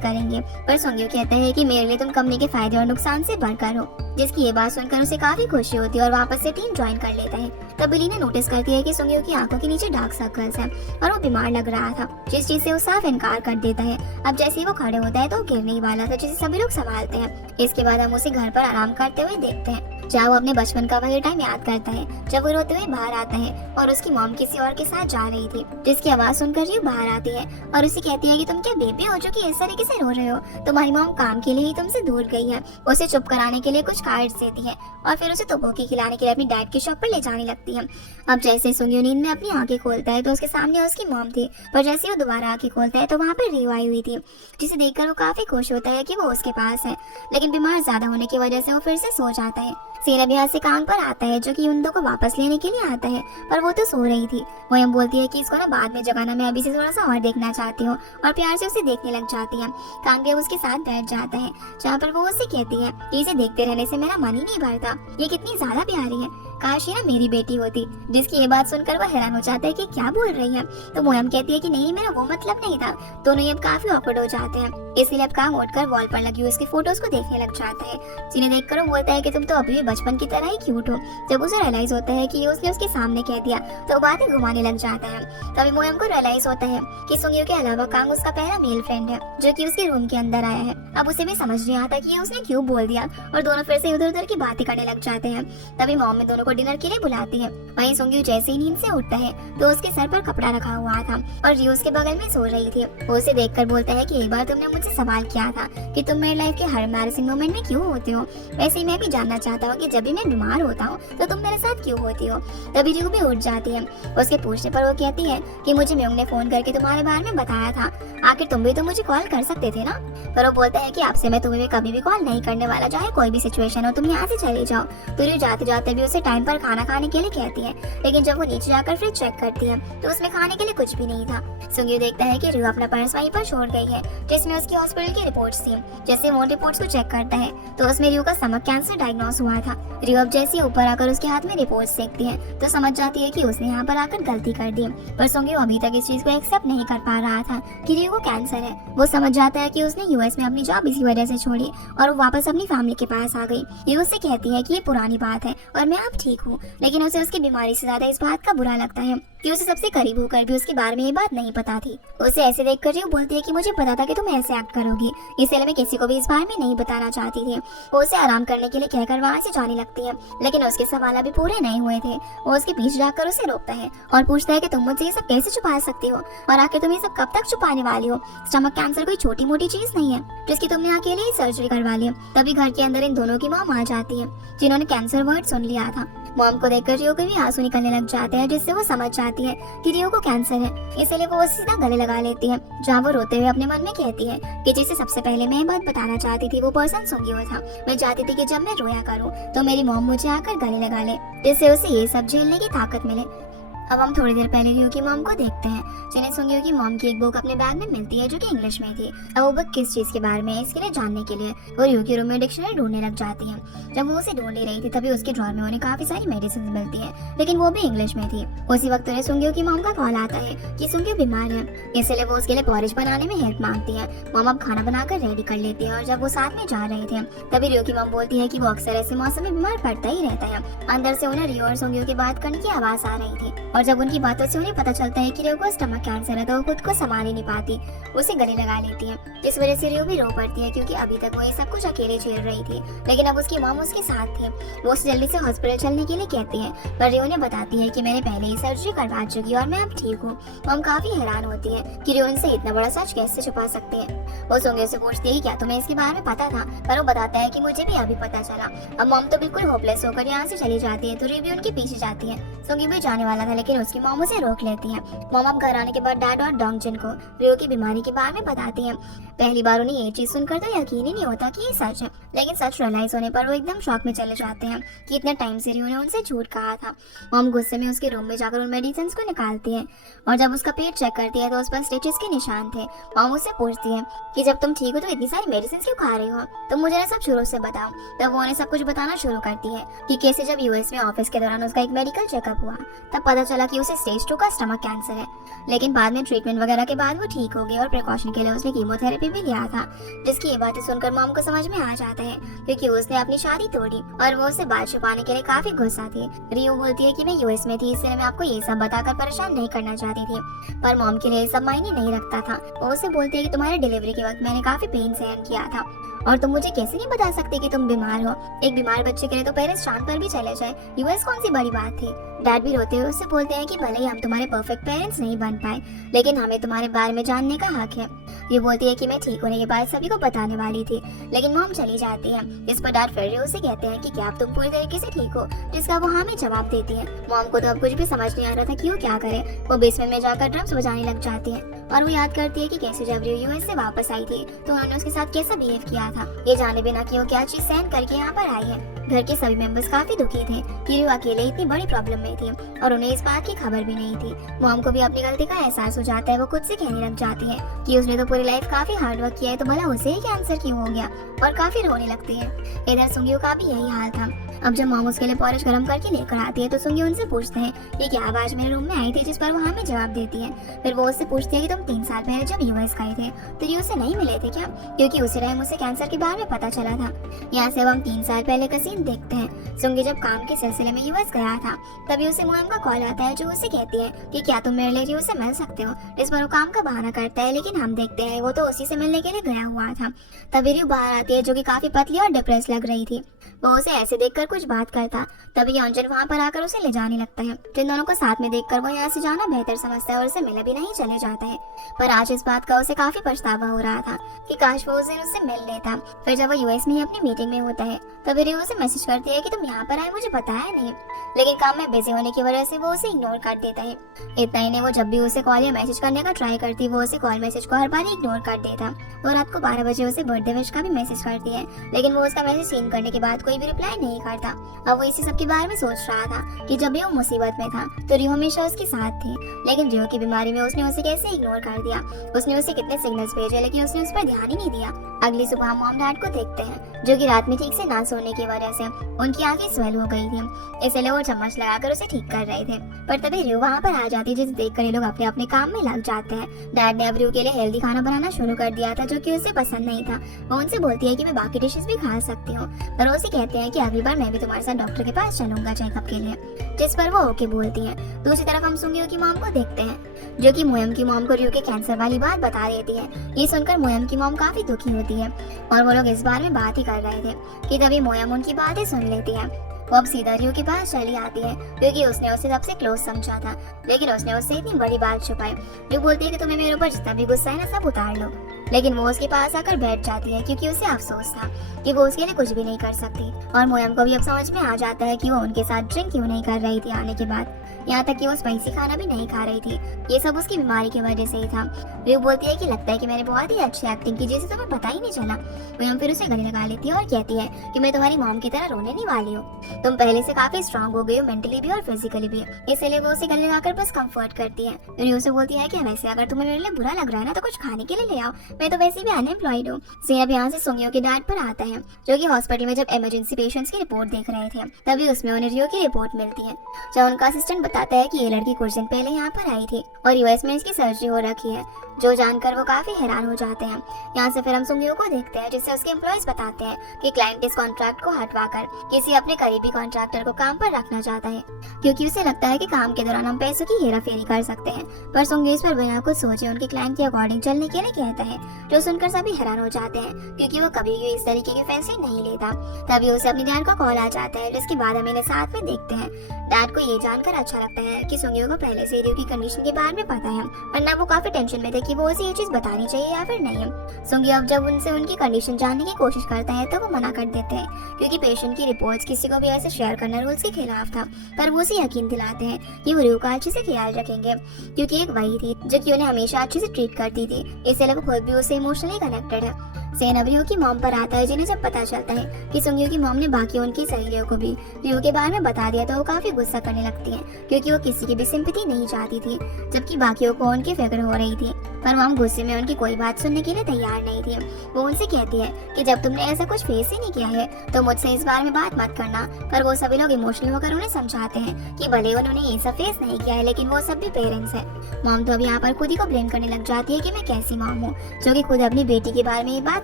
करेंगे, पर सुंग्यो कहता है कि मेरे लिए तुम कंपनी के फायदे और नुकसान से बढ़कर हो। जिसकी ये बात सुनकर उसे काफी खुशी होती है और वापस से टीम ज्वाइन कर लेता है। तब बिलीना नोटिस करती है कि सुंग्यो की आंखों के नीचे डार्क सर्कल्स हैं और वो बीमार लग रहा था, जिस चीज से वो साफ इनकार कर देता है। अब जैसे ही वो खड़े होता है तो वो गिरने ही वाला था, जिसे सभी लोग संभालते हैं। इसके बाद हम उसे घर पर आराम करते हुए देखते हैं, जहाँ वो अपने बचपन का वही टाइम याद करता है जब वो रोते हुए बाहर आता है और उसकी मॉम किसी और के साथ जा रही थी, जिसकी आवाज सुनकर रियो बाहर आती है और उसे कहती है कि तुम क्या बेबी हो जो कि इस तरीके से रो रहे हो? तुम्हारी मॉम काम के लिए ही तुमसे दूर गई है। उसे चुप कराने के लिए कुछ कार्ड्स देती है और फिर उसे तोबोकी खिलाने के लिए अपनी डैड की शॉप पर ले जाने लगती है। अब जैसे सुंग्यो नींद में अपनी आंखें खोलता है तो उसके सामने उसकी मॉम थी, पर जैसे वो दोबारा आंखें खोलता है तो वहाँ पर रियो आई हुई थी, जिसे देखकर वो काफी खुश होता है कि वो उसके पास है। लेकिन बीमार ज्यादा होने की वजह से वो फिर से सो जाता है। सीन अब यहाँ से कान पर आता है, जो कि युंदो को वापस लेने के लिए आता है, पर वो तो सो रही थी। मोयम बोलती है कि इसको ना बाद में जगाना, मैं अभी से थोड़ा सा और देखना चाहती हूँ, और प्यार से उसे देखने लग जाती है। कान भी अब उसके साथ बैठ जाता है, जहाँ पर वो उससे कहती है कि इसे देखते रहने से मेरा मन ही नहीं भरता, ये कितनी ज्यादा प्यारी है, काश ये ना मेरी बेटी होती। जिसकी ये बात सुनकर वो हैरान हो जाता है कि क्या बोल रही है। तो मोयम कहती है कि नहीं, मेरा वो मतलब नहीं था। दोनों ये अब काफी ऑकवर्ड हो जाते हैं, इसीलिए अब काम उठकर वॉल पर लगी हुई उसकी फोटोज को देखने लग जाता है, जिन्हें देखकर वो बोलता है कि तुम तो अभी भी बचपन की तरह ही क्यूट हो। जब उसे रियलाइज होता है कि ये उसने उसके सामने कह दिया, तो वो बातें घुमाने लग जाता है। तभी मोयम को रियलाइज होता है कि सुंग्यो के अलावा कांग उसका पहला मेल फ्रेंड है, जो कि उसके रूम के अंदर आया है। अब उसे भी समझ नहीं आता कि ये उसने क्यों बोल दिया, और दोनों फिर से इधर उधर की बातें करने लग जाते हैं। तभी मॉम में दोनों को डिनर के लिए बुलाती है। वहीं सुंग्यो जैसे ही नींद से उठता है, तो उसके सर पर कपड़ा रखा हुआ था और रियो उसके बगल में सो रही थी। वो उसे देखकर बोलता है कि एक बार तुमने मुझसे सवाल किया था कि तुम मेरी लाइफ के हर एम्बैरेसिंग मोमेंट में क्यों होते हो, वैसे ही मैं भी जानना चाहता हूँ कि जब भी मैं बीमार होता हूँ तो तुम मेरे साथ क्यों होती हो। तभी रियो भी उठ जाती है। उसके पूछने पर वो कहती है कि मुझे म्योंग ने फोन करके तुम्हारे बारे में बताया था, आखिर तुम भी तो मुझे कॉल कर सकते थे ना। पर वो बोलता है कि आपसे मैं तुम्हें कभी भी कॉल नहीं करने वाला, चाहे कोई भी सिचुएशन हो, तुम यहाँ से चले जाओ। तो रियो जाते जाते भी उसे टाइम पर खाना खाने के लिए कहती है, लेकिन जब वो नीचे जाकर फ्रिज चेक करती है तो उसमें खाने के लिए कुछ भी नहीं था। सुंग्यो देखता है कि रियो अपना पर्स वहीं पर छोड़ गई है, जिसमें उसकी हॉस्पिटल की रिपोर्ट्स थी। जैसे वो रिपोर्ट्स को चेक करता है तो उसमें रियो का स्टमक कैंसर डायग्नोस हुआ था। रियो अब जैसे ऊपर आकर उसके हाथ में रिपोर्ट्स देखती है तो समझ जाती है कि उसने यहाँ पर आकर गलती कर दी, पर सुंग्यो अभी तक इस चीज को एक्सेप्ट नहीं कर पा रहा था कि रियो को कैंसर है। वो समझ जाता है कि उसने यूएस में अपनी जॉब इसी वजह से छोड़ी और वो वापस अपनी फैमिली के पास आ गई। रियो उससे कहती है कि ये पुरानी बात है और मैं अब ठीक हूँ, लेकिन उसे उसकी बीमारी से ज्यादा इस बात का बुरा लगता है कि उसे सबसे करीब होकर भी उसके बारे में ये बात नहीं पता थी। उसे ऐसे देखकर रियो बोलती है कि मुझे पता था कि तुम ऐसे एक्ट करोगी, इसलिए मैं किसी को भी इस बारे में नहीं बताना चाहती थी। वो उसे आराम करने के लिए कहकर वहाँ से जाने लगती है, लेकिन उसके सवाल अभी पूरे नहीं हुए थे। वो उसके पीछे जाकर उसे रोकता है और पूछता है कि तुम मुझसे ये सब कैसे छुपा सकती हो, और आखिर तुम ये सब कब तक छुपाने वाली हो। स्टमक कैंसर कोई छोटी मोटी चीज नहीं है जिसकी तुमने अकेले ही सर्जरी करवा ली। तभी घर के अंदर इन दोनों की मॉम आ जाती है, जिन्होंने कैंसर वर्ड सुन लिया था। मॉम को देखकर रियो के भी आंसू निकलने लग जाते हैं, जिससे वो समझ जाती है कि रियो को कैंसर है, इसलिए वो उसे सीधा गले लगा लेती है, जहाँ वो रोते हुए अपने मन में कहती है कि जिसे सबसे पहले मैं ये बात बताना चाहती थी वो पर्सन सुंग्यो था। मैं चाहती थी कि जब मैं रोया करूँ तो मेरी मॉम मुझे आकर गले लगा ले, जिससे उसे ये सब झेलने की ताकत मिले। अब हम थोड़ी देर पहले रियो की मॉम को देखते हैं, जिन्हें सुंग्यो की मॉम की एक बुक अपने बैग में मिलती है जो कि इंग्लिश में थी। अब वो बुक किस चीज के बारे में है इसके लिए जानने के लिए वो रियो के रूम में डिक्शनरी ढूंढने लग जाती है। जब वो उसे ढूंढ ही रही थी तभी उसके ड्रॉर में उन्हें काफी सारी मेडिसिन मिलती है, लेकिन वो भी इंग्लिश में थी। उसी वक्त उन्हें सुंग्यो की मॉम का कॉल आता है कि सुंग्यो बीमार है, इसलिए वो उसके लिए पॉरेज बनाने में हेल्प मांगती है। मॉम अब खाना बनाकर रेडी कर लेती है, और जब वो साथ में जा रहे थे तभी रियो की मॉम बोलती है कि वो अक्सर ऐसे मौसम में बीमार पड़ता ही रहता है। अंदर से उन्हें रियो और सुंग्यो की बात करने की आवाज आ रही थी, और जब उनकी बातों से उन्हें पता चलता है कि रियो को स्टमक कैंसर है तो वो खुद को संभाल ही नहीं पाती, उसे गले लगा लेती है, जिस वजह से रियो भी रो पड़ती है, क्योंकि अभी तक वो ये सब कुछ अकेले झेल रही थी। लेकिन अब उसकी मॉम उसके साथ थे। वो उसे जल्दी से हॉस्पिटल चलने के लिए कहती है, पर रियो ने बताती है कि मैंने पहले ही सर्जरी करवा चुकी और मैं अब ठीक हूँ। मॉम काफी हैरान होती है कि रियो इनसे इतना बड़ा सच कैसे छुपा सकते हैं। वो सुंग्यो से पूछती है कि क्या तुम्हें इसके बारे में पता था, पर वो बताता है कि मुझे भी अभी पता चला। अब मॉम तो बिल्कुल होपलेस होकर यहाँ से चली जाती है, तो रियो भी उनके पीछे जाती है। सुंग्यो भी जाने वाला था, लेकिन उसकी मॉम उसे रोक लेती है। मॉम अब घर आने के बाद डैड और डोंगजिन को रियो की बीमारी के बारे में बताती हैं। पहली बार उन्हें ये चीज सुनकर तो यकीन ही नहीं होता कि ये सच है, लेकिन सच रियलाइज होने पर वो एकदम शॉक में चले जाते हैं कि इतने टाइम से रियो ने उनसे झूठ कहा था। मॉम गुस्से में उसके रूम में जाकर उन मेडिसिन को निकालती है, और जब उसका पेट चेक करती है तो उस पर स्टिचेस के निशान थे। मॉम उससे पूछती है कि जब तुम ठीक हो तो इतनी सारी मेडिसिन क्यों खा रही हो, तुम मुझे ना सब शुरू से बताओ। तब वो उन्हें सब कुछ बताना शुरू करती है कि कैसे जब यूएस में ऑफिस के दौरान उसका एक मेडिकल चेकअप हुआ तब पता चला कि उसे स्टेज 2 का स्टमक कैंसर है, लेकिन बाद में ट्रीटमेंट वगैरह के बाद वो ठीक हो गई और प्रिकॉशन के लिए उसने कीमोथेरेपी भी लिया था। जिसकी ये बातें सुनकर मॉम को समझ में आ जाता है, क्योंकि उसने अपनी शादी तोड़ी और वो उसे बात छुपाने के लिए काफी गुस्सा थी। रियो बोलती है कि मैं यूएस में थी, इसलिए मैं आपको ये सब बताकर परेशान नहीं करना चाहती थी, पर मॉम के लिए ये सब मायने नहीं रखता था। वो उसे बोलती है कि तुम्हारे डिलीवरी के वक्त मैंने काफी पेन सहन किया था और तुम मुझे कैसे नहीं बता सकते कि तुम बीमार हो। एक बीमार बच्चे के लिए तो पेरेंट्स चांद पर भी चले जाए, यूएस कौन सी बड़ी बात थी। डैड भी रोते हुए उससे बोलते हैं कि भले ही हम तुम्हारे परफेक्ट पेरेंट्स नहीं बन पाए, लेकिन हमें तुम्हारे बारे में जानने का हक है। ये बोलती है कि मैं ठीक होने के बाद सभी को बताने वाली थी, लेकिन मॉम चली जाती है। इस पर डैड फिर उसे कहते हैं कि क्या अब तुम पूरी तरीके से ठीक हो, जिसका वो हाँ में जवाब देती है। मॉम को तो अब कुछ भी समझ नहीं आ रहा था कि वो क्या करे। वो बेसमेंट में जाकर ड्रम्स बजाने लग जाती है और वो याद करती है कि कैसे जब रियो यूएस से वापस आई थी तो उन्होंने उसके साथ कैसा बिहेव किया था, ये जाने बिना कि वो क्या चीज सहन करके यहाँ पर आई है। घर के सभी मेंबर्स काफी दुखी थे कि रियो अकेले इतनी बड़ी प्रॉब्लम में थी और उन्हें इस बात की खबर भी नहीं थी। मॉम को भी अपनी गलती का एहसास हो जाता है। वो खुद से कहने लग जाती है कि उसने तो पूरी लाइफ काफी हार्ड वर्क किया है, तो भला उसे ही कैंसर क्यों हो गया, और काफी रोने लगती है। इधर सुंगियो का भी यही हाल था। अब जब मॉम उसके लिए पॉरिश गर्म करके लेकर आती है तो सुंगियो उनसे पूछते हैं कि क्या आवाज मेरे रूम में आई थी, जिस पर वो हमें जवाब देती है। फिर वो उससे पूछती है कि तुम 3 साल पहले जब यूएस गए थे तो रियो से नहीं मिले थे क्या, क्योंकि उसी टाइम उसे कैंसर के बारे में पता चला था। यहाँ से अब हम 3 साल पहले का सीन देखते हैं। सुंगी जब काम के सिलसिले में यूएस गया था तभी उसे मोएम का कॉल आता है जो उसे कहती है कि क्या तुम मेरे लिए रियो से मिल सकते हो। इस पर वो काम का बहाना करता है, लेकिन हम देखते हैं वो तो उसी से मिलने के लिए गया हुआ था। तभी रियो बाहर आती है जो कि काफी पतली और डिप्रेस लग रही थी। वो उसे ऐसे देखकर कुछ बात करता, तभी योंजन वहाँ पर आकर उसे ले जाने लगता है। जिन दोनों को साथ में देखकर वो यहाँ से जाना बेहतर समझता है और उसे मिले भी नहीं चले जाता है। पर आज इस बात का उसे काफी पछतावा हो रहा था कि काश वो उस दिन उससे मिल लेता। फिर जब वो यूएस में ही अपनी मीटिंग में होता है तभी रियो उसे मैसेज करती है कि तुम यहाँ पर आए मुझे बताया नहीं, लेकिन काम में बिजी होने की वजह से वो उसे इग्नोर कर देता है। इतना ही नहीं, वो जब भी उसे कॉल या मैसेज करने का ट्राई करती वो उसे कॉल मैसेज को हर बार इग्नोर कर देता। वो रात को 12 बजे उसे बर्थडे विश का भी मैसेज करती है, लेकिन वो उसका मैसेज सीन करने के बाद कोई भी रिप्लाई नहीं करता। अब वो इसी सब के बारे में सोच रहा था कि जब भी वो मुसीबत में था तो रियो हमेशा उसके साथ थी, लेकिन रियो की बीमारी में उसने उसे कैसे इग्नोर कर दिया। उसने उसे कितने सिग्नल्स भेजे लेकिन उसने उस पर ध्यान ही नहीं दिया। अगली सुबह मॉम डैड को देखते हैं जो कि रात में ठीक से ना सोने की वजह से उनकी आंखें स्वेल हो गई थी, इसलिए वो चम्मच लगाकर उसे ठीक कर रहे थे। पर तभी रियो वहाँ पर आ जाती है, जिसे देखकर ये लोग अपने अपने काम में लग जाते हैं। डैड ने अब रियो के लिए हेल्दी खाना बनाना शुरू कर दिया था जो कि उसे पसंद नहीं था। वो उनसे बोलती है कि मैं बाकी डिशेस भी खा सकती हूँ, पर वो उसे कहते हैं कि अगली बार मैं भी तुम्हारे साथ डॉक्टर के पास चलूंगा चेकअप के लिए, जिस पर वो ओके बोलती है। दूसरी तरफ हम सुंगियो की मॉम को देखते हैं जो कि मोएम की मॉम को रियो के कैंसर वाली बात बता देती है। ये सुनकर मोएम की मॉम काफी दुखी होती है और वो लोग इस बारे में बात ही कर रहे थे कि तभी मोएम उनकी बातें सुन लेती है। वो अब सीधा रियो के पास चली आती है क्योंकि उसने उसे सबसे क्लोज समझा था, लेकिन उसने उससे इतनी बड़ी बात छुपाई। रियो बोलती है कि तुम्हें मेरे ऊपर जितना भी गुस्सा है ना सब उतार लो, लेकिन वो उसके पास आकर बैठ जाती है क्योंकि उसे अफसोस था कि वो उसके लिए कुछ भी नहीं कर सकती। और मोएम को भी अब समझ में आ जाता है कि वो उनके साथ ड्रिंक क्यों नहीं कर रही थी आने के बाद, यहाँ तक कि वो स्पाइसी खाना भी नहीं खा रही थी। ये सब उसकी बीमारी की वजह से ही था। रियो बोलती है कि लगता है कि मैंने बहुत ही अच्छी एक्टिंग की जिसे तुम्हें पता ही नहीं चला। मोएम फिर उसे गले लगा लेती है और कहती है कि मैं तुम्हारी मॉम की तरह रोने नहीं वाली हूँ, तुम पहले से काफी स्ट्रांग हो गई हो मेंटली भी और फिजिकली भी, इसलिए वो उसे गले लगाकर बस कंफर्ट करती है। रियो से बोलती है कि वैसे अगर तुम्हें मेरे लिए बुरा लग रहा है ना तो कुछ खाने के लिए ले आओ, मैं तो वैसे भी अनएम्प्लॉयड हूँ। अब यहाँ से सुंगियो के डैड पर आता है जो कि हॉस्पिटल में जब इमरजेंसी पेशेंट्स की रिपोर्ट देख रहे थे तभी उसमें उन्हें रियो की रिपोर्ट मिलती है जब उनका असिस्टेंट बताता है कि ये लड़की कुछ दिन पहले यहाँ पर आई थी और यूएस में इसकी सर्जरी हो रखी है, जो जानकर वो काफी हैरान हो जाते हैं। यहाँ से फिर हम सुंगियो को देखते हैं जिससे उसके एम्प्लॉयज बताते हैं कि क्लाइंट इस कॉन्ट्रैक्ट को हटवाकर किसी अपने करीबी कॉन्ट्रैक्टर को काम पर रखना चाहता है क्योंकि उसे लगता है कि काम के दौरान हम पैसों की हेराफेरी कर सकते हैं। पर सुंगियो इस पर बिना कुछ सोचे उनके क्लाइंट के अकॉर्डिंग चलने के लिए कहता है, जो सुनकर सभी हैरान हो जाते हैं क्योंकि वो कभी भी इस तरीके की फैसले नहीं लेता। तभी उसे अपनी डैड का कॉल आ जाता है जिसके बाद हम इन्हें साथ में देखते हैं। डैड को ये जानकर अच्छा लगता है कि सुंगियो को पहले से रियो की कंडीशन के बारे में पता है, वरना वो काफी टेंशन में थे कि वो उसे ये चीज बतानी चाहिए या फिर नहीं। सुंगियो अब जब उनसे उनकी कंडीशन जानने की कोशिश करता है तो वो मना कर देते हैं क्योंकि पेशेंट की रिपोर्ट्स किसी को भी ऐसे शेयर करना रूल्स के खिलाफ था। पर वो उसे यकीन दिलाते हैं कि वो रियो का अच्छे से ख्याल रखेंगे क्योंकि एक वही थी जो कि उन्हें हमेशा अच्छे से ट्रीट करती थी, इसलिए वो खुद भी उससे इमोशनली कनेक्टेड है। सेन अब रियो की मॉम पर आता है जिन्हें जब पता चलता है कि सुंगियो की मॉम ने बाकी उनकी सहेलियों को भी रियो के बारे में बता दिया तो वो काफी गुस्सा करने लगती है क्योंकि वो किसी की भी सिंपैथी नहीं चाहती थी, जबकि बाकियों को उनकी फिक्र हो रही थी। पर मॉम गुस्से में उनकी कोई बात सुनने के लिए तैयार नहीं थी। वो उनसे कहती है कि जब तुमने ऐसा कुछ फेस ही नहीं किया है तो मुझसे इस बारे में बात मत करना। पर वो सभी लोग इमोशनल होकर उन्हें समझाते हैं कि भले उन्होंने ये सब फेस नहीं किया है लेकिन वो सब भी पेरेंट्स है। मॉम तो अब यहाँ पर खुद ही को ब्लेम करने लग जाती है कि मैं कैसी मॉम हूँ जो कि खुद अपनी बेटी के बारे में ये बात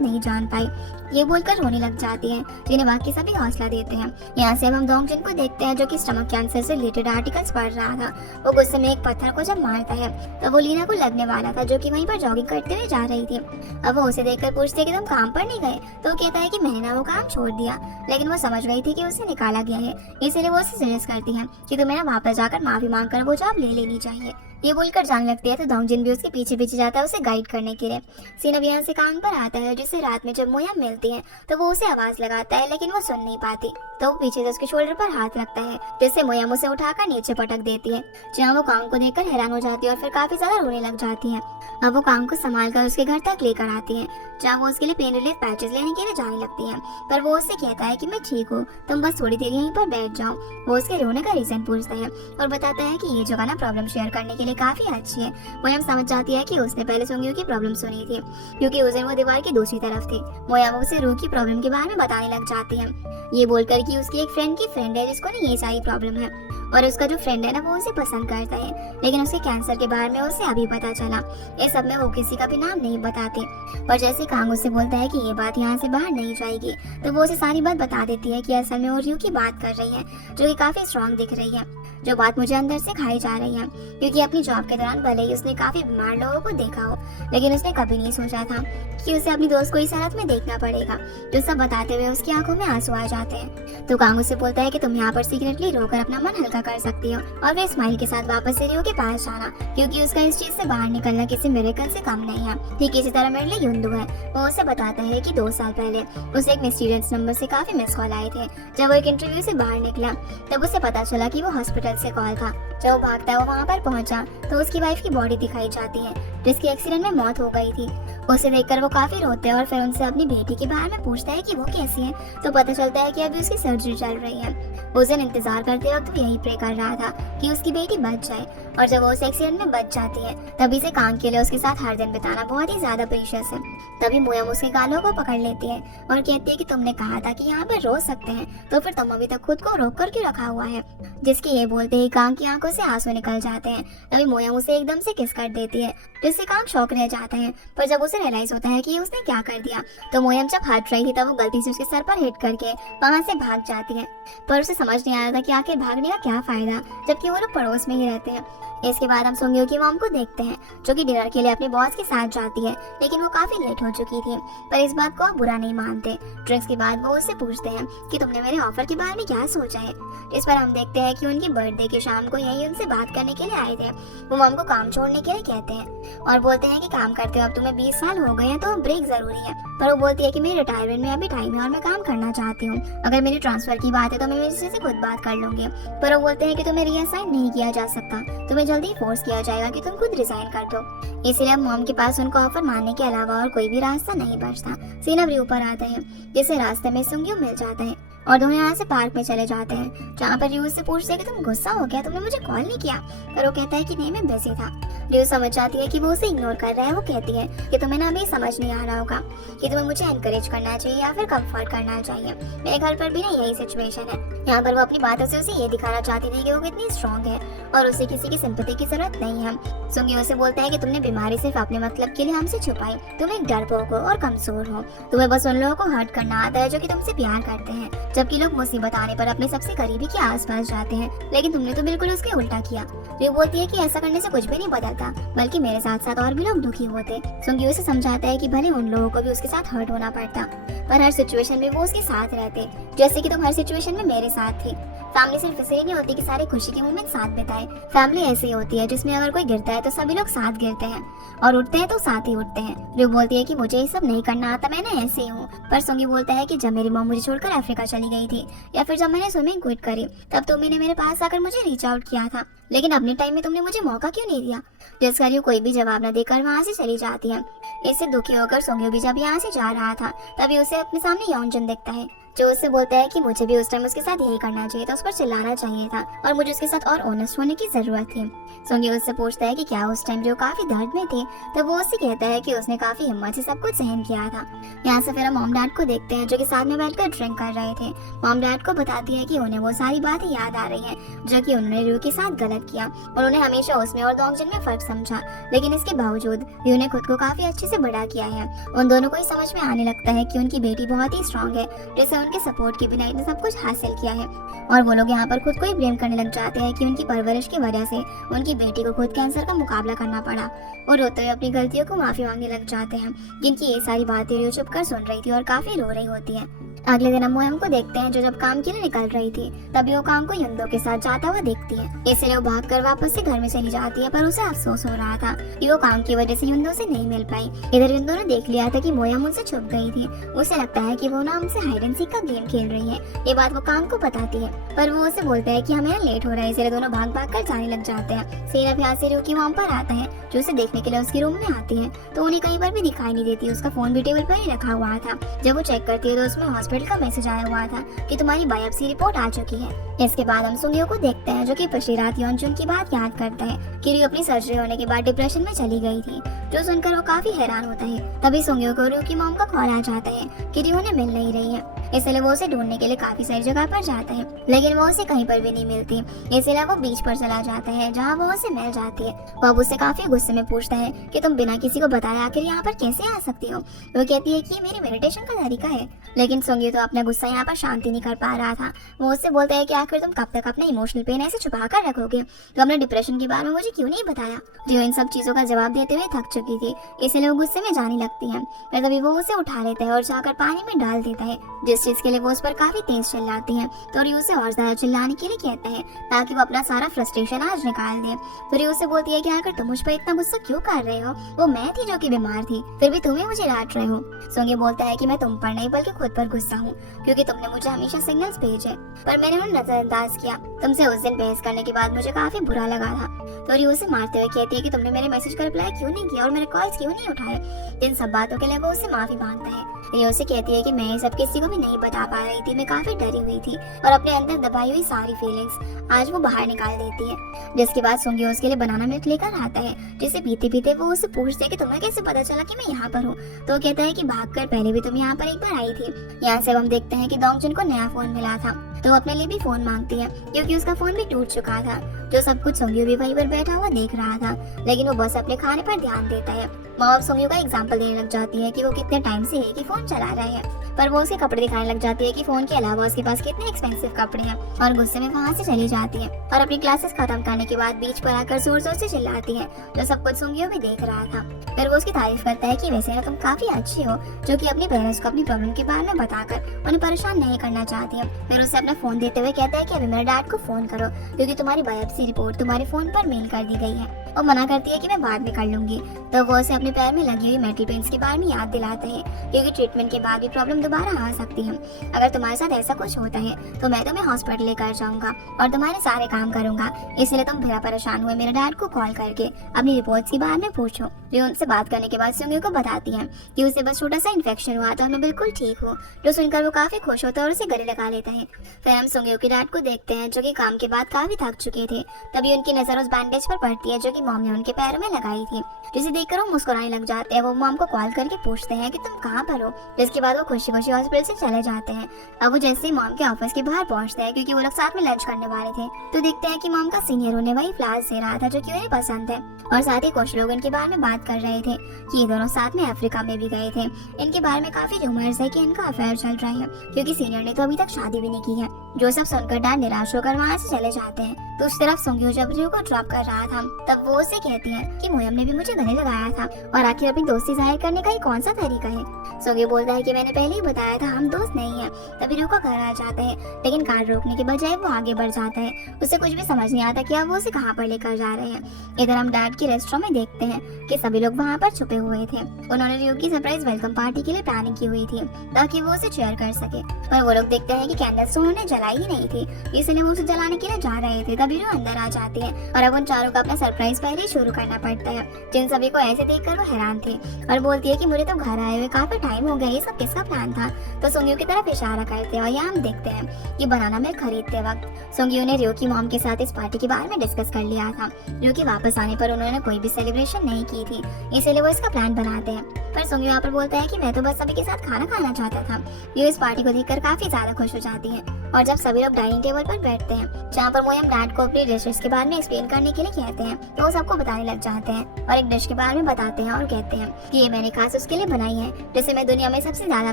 नहीं जान पाई। ये बोलकर रोने लग जाती है, जिन्हें बाकी सभी हौसला देते हैं। यहाँ से अब हम डोंगजिन को देखते हैं जो कि स्टमक कैंसर से रिलेटेड आर्टिकल्स पढ़ रहा था। वो गुस्से में एक पत्थर को जब मारता है तो वो लीना को लगने वाला था जो कि वहीं पर जॉगिंग करते हुए जा रही थी। अब वो उसे देखकर पूछती है कि तुम काम पर नहीं गए, तो वो कहता है कि मैंने ना वो काम छोड़ दिया, लेकिन वो समझ गई थी कि उसे निकाला गया है, इसलिए वो उसे सजेस्ट करती है कि तुम्हें ना वापस जाकर माफी मांगकर वो जॉब ले लेनी चाहिए। ये बोलकर जाने लगती है तो डोंगजिन भी उसके पीछे पीछे जाता है उसे गाइड करने के लिए। सीन अब यहाँ से कांग पर आता है, जिससे रात में जब मोया मिलती है तो वो उसे आवाज लगाता है, लेकिन वो सुन नहीं पाती। तो वो पीछे से उसके शोल्डर पर हाथ रखता है, जिससे मोया उसे उठाकर नीचे पटक देती है, जहाँ वो कांग को देखकर हैरान हो जाती है और फिर काफी ज्यादा रोने लग जाती है। अब वो कांग को संभाल कर उसके घर तक लेकर आती है, जहाँ वो उसके लिए पेन रिलीफ पैचेस लेने के लिए जाने लगती है। पर वो उससे कहता है कि मैं ठीक हूँ, तुम बस थोड़ी देर यहीं पर बैठ जाओ। वो उसके रोने का रीजन पूछता है और बताता है कि ये जगह ना प्रॉब्लम शेयर करने के लिए काफी अच्छी है। मोयम समझ जाती है कि उसने पहले सोंग्यो की प्रॉब्लम सुनी थी, क्योंकि उस दिन वो दीवार की दूसरी तरफ थी। मोयम उसे रू की प्रॉब्लम के बारे में बताने लग जाती है, ये बोलकर कि उसकी एक फ्रेंड की फ्रेंड है जिसको ना ये सारी प्रॉब्लम है, और उसका जो फ्रेंड है ना वो उसे पसंद करता है, लेकिन उसके कैंसर के बारे में उसे अभी पता चला। इस सब में वो किसी का भी नाम नहीं बताती। पर जैसे कांग उससे बोलता है कि ये बात यहाँ से बाहर नहीं जाएगी, तो वो उसे सारी बात बता देती है कि असल में वो रियू की बात कर रही है, जो कि काफी स्ट्रांग दिख रही है, जो बात मुझे अंदर से खाई जा रही है। क्योंकि अपनी जॉब के दौरान भले ही उसने काफी बीमार लोगों को देखा हो, लेकिन उसने कभी नहीं सोचा था कि उसे अपनी दोस्त को इस हालत में देखना पड़ेगा। जो सब बताते हुए उसकी आंखों में आंसू आ जाते हैं। तो कांग उससे बोलता है कि तुम यहाँ पर सीक्रेटली रोकर अपना मन हल्का कर सकती हो और फिर स्माइल के साथ वापस से रियो के पास जाना, क्योंकि उसका इस चीज से बाहर निकलना किसी मिरेकल से कम नहीं है। ठीक इसी तरह मेरे लिए युंदू है। वो उसे बताता है कि 2 साल पहले उसे एक मिस्टीरियस नंबर से काफी मिस कॉल आए थे। जब वो एक इंटरव्यू से बाहर निकला तब उसे पता चला कि वो हॉस्पिटल से कॉल था। जब वो भागता है वो वहाँ पर पहुंचा तो उसकी वाइफ की बॉडी दिखाई जाती है, जिसकी एक्सीडेंट में मौत हो गई थी। उसे देखकर वो काफी रोते हैं और फिर उनसे अपनी बेटी के बारे में पूछता है कि वो कैसी है। तो पता चलता है कि अभी उसकी सर्जरी चल रही है। उस दिन इंतजार करते वक्त वो यही प्रे कर रहा था कि उसकी बेटी बच जाए, और जब वो उस एक्सीडेंट में बच जाती है तभी से कांग के लिए उसके साथ हर दिन बिताना बहुत ही ज्यादा प्रीशियस है। तभी मोयम उसके गालों को पकड़ लेती है और कहती है कि तुमने कहा था कि यहाँ पर रो सकते हैं, तो फिर तुम अभी तक खुद को रोक कर क्यों रखा हुआ है। जिसके ये बोलते ही कांग की आंखों से आंसू निकल जाते हैं। तभी मोयम उसे एकदम से किस कर देती है, जिससे कांग शॉक रह जाता है। पर जब उसे रियलाइज होता है कि उसने क्या कर दिया, तो मोयम जब हट रही थी तब वो गलती से उसके सर पर हिट करके वहां से भाग जाती है। पर उसे समझ नहीं आ रहा था कि आखिर भागने का क्या फायदा, जबकि वो लोग पड़ोस में ही रहते हैं। इसके बाद हम सोंग्यो की मॉम को देखते हैं, जो कि डिनर के लिए अपने बॉस के साथ जाती है, लेकिन वो काफी लेट हो चुकी थी। पर इस बात को बुरा नहीं मानते। ड्रिंक्स के बाद वो उससे पूछते हैं कि तुमने मेरे ऑफर के बारे में क्या सोचा है। इस पर हम देखते हैं कि उनकी बर्थडे की शाम को यही उनसे बात करने के लिए आए थे। वो मॉम को काम छोड़ने के लिए कहते हैं और बोलते हैं कि काम करते हो अब तुम्हें 20 साल हो गए हैं तो ब्रेक जरूरी है। पर वो बोलती है कि मेरे रिटायरमेंट में अभी टाइम है और मैं काम करना चाहती हूँ। अगर मेरी ट्रांसफर की बात है तो मैं मेरे से खुद बात कर लूंगी। पर वो बोलते हैं कि तुम्हें रीअसाइन नहीं किया जा सकता, तुम्हें जल्दी फोर्स किया जाएगा कि तुम खुद रिजाइन कर दो। इसलिए मॉम के पास उनको ऑफर मानने के अलावा और कोई भी रास्ता नहीं बचता। सीन अब रियो पर आता है, जिसे रास्ते में सुंग्यो मिल जाता है और दोनों यहाँ से पार्क में चले जाते हैं, जहाँ पर रियो से पूछते हैं कि तुम गुस्सा हो गया, तुमने मुझे कॉल नहीं किया। पर वो कहता है कि नहीं मैं बिजी था। रियो समझ जाती है कि वो उसे इग्नोर कर रहा है। वो कहती है कि तुम्हें ना अभी समझ नहीं आ रहा होगा कि तुम्हें मुझे एनकरेज करना चाहिए या फिर कंफर्ट करना चाहिए। मेरे घर पर भी ना यही सिचुएशन है। यहाँ पर वो अपनी बातों से उसे ये दिखाना चाहती थी कि वो कितनी स्ट्रांग है और उसे किसी की सिंपैथी की जरूरत नहीं है। सुंग्यो उसे बोलता है कि तुमने बीमारी सिर्फ अपने मतलब के लिए हमसे छुपाई, तुम एक डरपोक हो और कमजोर हो, तुम्हें बस उन लोगों को हर्ट करना आता है जो कि तुमसे प्यार करते हैं, जबकि लोग मुसीबत आने पर अपने सबसे करीबी के आसपास जाते हैं, लेकिन तुमने तो बिल्कुल उसके उल्टा किया। रियो बोलती है कि ऐसा करने से कुछ भी नहीं बदलता, बल्कि मेरे साथ साथ और भी लोग दुखी होते। सुंग्यो उसे समझाता है कि भले उन लोगों को भी उसके साथ हर्ट होना पड़ता, पर हर सिचुएशन में वो उसके साथ रहते, जैसे कि तुम हर सिचुएशन में मेरे साथ थी। फैमिली सिर्फ इसलिए नहीं होती कि सारे खुशी के मोमेंट साथ बिताए। फैमिली ऐसी होती है जिसमें अगर कोई गिरता है तो सभी लोग साथ गिरते हैं और उठते हैं तो साथ ही उठते हैं। रियो बोलती है कि मुझे ये सब नहीं करना आता, मैं ना ऐसे ही हूँ। पर सुंगी बोलता है कि जब मेरी मॉम मुझे छोड़कर अफ्रीका चली गई थी या फिर जब मैंने स्विमिंग क्विट करी, तब तुमने मेरे पास आकर मुझे रीच आउट किया था, लेकिन अपने टाइम में तुमने मुझे मौका क्यों नहीं दिया। जिसका रियो कोई भी जवाब न देकर वहाँ से चली जाती है। इससे दुखी होकर सोंग्यो भी जब यहाँ से जा रहा था तभी उसे अपने सामने यौनजन दिखता है, जो उससे बोलता है कि मुझे भी उस टाइम उसके साथ यही करना चाहिए था, उस पर चिल्लाना चाहिए था और मुझे उसके साथ और ऑनेस्ट होने की जरूरत थी। सोंग्यो उससे पूछता है कि क्या उस टाइम जो काफी दर्द में थी, तब वो उससे कहता है कि उसने काफी हिम्मत से सब कुछ सहन किया था। यहाँ से फिर हम मॉम डैड को देखते हैं, जो कि साथ में बैठकर ड्रिंक कर रहे थे। मॉम डैड को बताती है कि उन्हें वो सारी बातें याद आ रही हैं जो कि उन्होंने रियो के साथ गलत किया और उन्हें हमेशा उसमें और डोंगजिन में फर्क समझा, लेकिन इसके बावजूद रियो ने खुद को काफी अच्छे से बड़ा किया है। उन दोनों को ही समझ में आने लगता है कि उनकी बेटी बहुत ही स्ट्रांग है, जिसे उनके सपोर्ट के बिना इतना सब कुछ हासिल किया है। और वो लोग यहाँ पर खुद को ही ब्लेम करने लग जाते हैं कि उनकी परवरिश की वजह से उनकी बेटी को खुद कैंसर का मुकाबला करना पड़ा, और रोते हुए अपनी गलतियों को माफी मांगने लग जाते हैं, जिनकी ये सारी बातें रियो चुप कर सुन रही थी और काफी रो रही होती है। अगले दिन हम मोयम को देखते हैं जो जब काम के लिए निकल रही थी तभी वो काम को युंदो के साथ जाता हुआ देखती है। इसलिए वो भागकर वापस से घर में चली जाती है, पर उसे अफसोस हो रहा था कि वो काम की वजह से युंदो से नहीं मिल पाई। इधर युंदो ने देख लिया था कि मोयम उनसे छुप गई थी। उसे लगता है कि वो ना हमसे हाइड एंड सीक का गेम खेल रही है। ये बात वो काम को बताती है, पर वो उसे बोलता है कि हमें यहाँ लेट हो रहा है, इसलिए दोनों भाग भाग कर जाने लग जाते हैं। सेना भी से रियो की वहाँ पर आता है जो उसे देखने के लिए उसके रूम में आती है, तो उन्हें कहीं पर भी दिखाई नहीं देती। उसका फोन भी टेबल पर ही रखा हुआ था। जब वो चेक करती है तो उसमें हॉस्पिटल का मैसेज आया हुआ था कि तुम्हारी बायोप्सी रिपोर्ट आ चुकी है। इसके बाद हम सुंगियो को देखते हैं जो कि पिछली रात योनजुन की बात याद करता है कि रियो अपनी सर्जरी होने के बाद डिप्रेशन में चली गई थी, जो सुनकर वो काफी हैरान होता है। तभी सुंगियो को रियो की मॉम का कॉल आ जाता है कि रियो उन्हें मिल नहीं रही है, इसलिए वो उसे ढूंढने के लिए काफी सारी जगह पर जाता है, लेकिन वो उसे कहीं पर भी नहीं मिलती। इसलिए वो बीच पर चला जाता है जहाँ वो उसे मिल जाती है। वो अब उससे काफी गुस्से में पूछता है कि तुम बिना किसी को बताए आखिर यहाँ पर कैसे आ सकती हो। वो कहती है कि ये मेरी मेडिटेशन का तरीका है, लेकिन सुंगियो तो अपना गुस्सा यहाँ पर शांति नहीं कर पा रहा था। वो उससे बोलता है कि आखिर तुम कब तक अपना इमोशनल पेन ऐसे छुपा कर रखोगे, तो अपने डिप्रेशन के बारे में मुझे क्यों नहीं बताया। जो इन सब चीजों का जवाब देते हुए थक चुकी थी, इसलिए वो गुस्से में जाने लगती है। पर तभी वो उसे उठा लेता है और जाकर पानी में डाल देता है, जिस चीज के लिए वो उस पर काफी तेज चिल्लाती है। तो रियो उसे और ज्यादा चिल्लाने के लिए कहता है ताकि वो अपना सारा फ्रस्ट्रेशन आज निकाल दे। तो रियो उसे बोलती है कि आखिर तुम मुझ पर इतना गुस्सा क्यों कर रहे हो, वो मैं थी जो कि बीमार थी, फिर भी तुम्हें मुझे डांट रहे हो। सोंगे बोलता है कि मैं तुम पर नहीं बल्कि खुद पर गुस्सा हूँ, क्योंकि तुमने मुझे हमेशा सिग्नल्स भेजे पर मैंने उन्हें नजरअंदाज किया। तुमसे उस दिन बहस करने के बाद मुझे काफी बुरा लगा था। तो रियो उसे मारते हुए कहती है कि तुमने मेरे मैसेज का रिप्लाई क्यों नहीं किया और मेरे कॉल्स क्यों नहीं उठाए। इन सब बातों के लिए वो उससे माफी मांगता है। रियो से कहती है कि मैं ये सब किसी को भी नहीं बता पा रही थी, मैं काफी डरी हुई थी और अपने अंदर दबाई हुई सारी फीलिंग्स आज वो बाहर निकाल देती है। जिसके बाद सुंगी उसके लिए बनाना मिल्क लेकर आता है, जिसे पीते पीते वो उससे पूछते है कि तुम्हें कैसे पता चला कि मैं यहाँ पर हूँ। तो वो कहता है कि भागकर पहले भी तुम यहाँ पर एक बार आई थी। यहाँ से हम देखते हैं कि डोंगजुन को नया फोन मिला था, तो वो अपने लिए भी फोन मांगती है क्योंकि उसका फोन भी टूट चुका था। जो सब कुछ सुंगी भी वहीं पर बैठा हुआ देख रहा था, लेकिन वो बस अपने खाने पर ध्यान देता है। मॉम सुंगी का एग्जाम्पल देने लग जाती है कि वो कितने टाइम से एक ही फोन चला रहा है, पर वो उसके कपड़े दिखाने लग जाती है कि फोन के अलावा उसके पास कितने एक्सपेंसिव कपड़े हैं और गुस्से में वहाँ से चली जाती है और अपनी क्लासेस खत्म करने के बाद बीच पर आकर जोर जोर से चिल्लाती है, जो सब कुछ सुंगियो भी देख रहा था। फिर वो उसकी तारीफ करता है कि वैसे ना तुम काफी अच्छी हो, जो कि अपनी पेरेंट्स को अपनी प्रॉब्लम के बारे में बताकर उन्हें परेशान नहीं करना चाहती है। फिर उसे अपना फोन देते हुए कहता है कि अभी मेरे डैड को फोन करो क्योंकि तुम्हारी बायोप्सी रिपोर्ट तुम्हारे फोन पर मेल कर दी गई है। और मना करती है कि मैं बाद में कर लूंगी। तो वो उसे अपने पैर में लगी हुई मेटल पेंस के बारे में याद दिलाते हैं क्योंकि ट्रीटमेंट के बाद भी प्रॉब्लम दोबारा आ सकती है। अगर तुम्हारे साथ ऐसा कुछ होता है तो मैं तुम्हें हॉस्पिटल लेकर जाऊंगा और तुम्हारे सारे काम करूंगा, इसलिए तुम बिना परेशान हुए मेरे डैड को कॉल करके अपनी रिपोर्ट्स के बारे में पूछो। जो उनसे बात करने के बाद सुंगी को बताती है कि उसे बस छोटा सा इन्फेक्शन हुआ था और मैं बिल्कुल ठीक हूँ। जो सुनकर वो काफी खुश होता है और उसे गले लगा लेता है। फिर हम सुंगी के डैड को देखते हैं जो कि काम के बाद काफी थक चुके थे। तभी उनकी नजर उस बैंडेज पर पड़ती है जो कि मॉम ने उनके पैरों में लगाई थी, जिसे देखकर वो मुस्कुराने लग जाते हैं। वो मॉम को कॉल करके पूछते हैं कि तुम कहाँ पर हो, जिसके बाद वो खुशी खुशी हॉस्पिटल से चले जाते हैं। अब वो जैसे ही मॉम के ऑफिस के बाहर पहुंचते हैं क्योंकि वो लोग साथ में लंच करने वाले थे, तो देखते हैं कि मॉम का सीनियर उन्हें वही फ्लावर्स दे रहा था जो कि उन्हें पसंद है और साथ ही कुछ लोग इनके बारे में बात कर रहे थे कि ये दोनों साथ में अफ्रीका में भी गए थे। इनके बारे में काफी रूमर्स है कि इनका अफेयर चल रहा है क्योंकि सीनियर ने तो अभी तक शादी भी नहीं की है। जो सब सुनकर डैड निराश होकर वहाँ से चले जाते हैं। तो उस तरफ सुंगी जब रियो को ड्रॉप कर रहा था तब वो उसे कहती है कि मोयम ने भी मुझे गले लगाया था और आखिर अपनी दोस्ती जाहिर करने का ये कौन सा तरीका है। सुंगी बोलता है कि मैंने पहले ही बताया था हम दोस्त नहीं है। तभी रियो का घर आ जाता है, लेकिन कार रोकने के बजाय वो आगे बढ़ जाता है। उसे कुछ भी समझ नहीं आता कि अब वो उसे कहाँ पर लेकर जा रहे हैं। इधर हम डैड के रेस्टोरेंट में देखते हैं कि सभी लोग वहाँ पर छुपे हुए थे। उन्होंने रियो की सरप्राइज वेलकम पार्टी के लिए प्लानिंग की हुई थी ताकि वो उसे चेयर कर सके, पर वो लोग देखते हैं कि कैंडल्स तो उन्होंने जलाई ही नहीं थी, इसलिए वो उसे जलाने के लिए जा रहे थे। तभी रियो अंदर आ जाती है और अब उन चारों का अपना सरप्राइज पहले ही शुरू करना पड़ता है। जिन सभी को ऐसे देखकर वो हैरान थे और बोलती है कि मुझे तो घर आए हुए काफी टाइम हो गया, ये सब किसका प्लान था। तो सुंगियो की तरफ इशारा करते हैं और यहाँ हम देखते हैं कि बनाना मिल्क खरीदते वक्त सुंगियो ने रियो की मॉम के साथ इस पार्टी के बारे में डिस्कस कर लिया था। रियो के वापस आने पर उन्होंने कोई भी सेलिब्रेशन नहीं की थी, इसलिए वो इसका प्लान बनाते हैं। पर सुंगियो यहाँ पर बोलता है कि मैं तो बस सभी के साथ खाना खाना चाहता था। रियो इस पार्टी को देखकर काफी ज्यादा खुश हो जाती है और जब सभी लोग डाइनिंग टेबल पर बैठते हैं जहाँ पर मोयम डैड को अपनी डिशेस के बारे में एक्सप्लेन करने के लिए कहते हैं, तो वो सबको बताने लग जाते हैं और एक डिश के बारे में बताते हैं और कहते हैं कि ये मैंने खास उसके लिए बनाई है जिसे मैं दुनिया में सबसे ज्यादा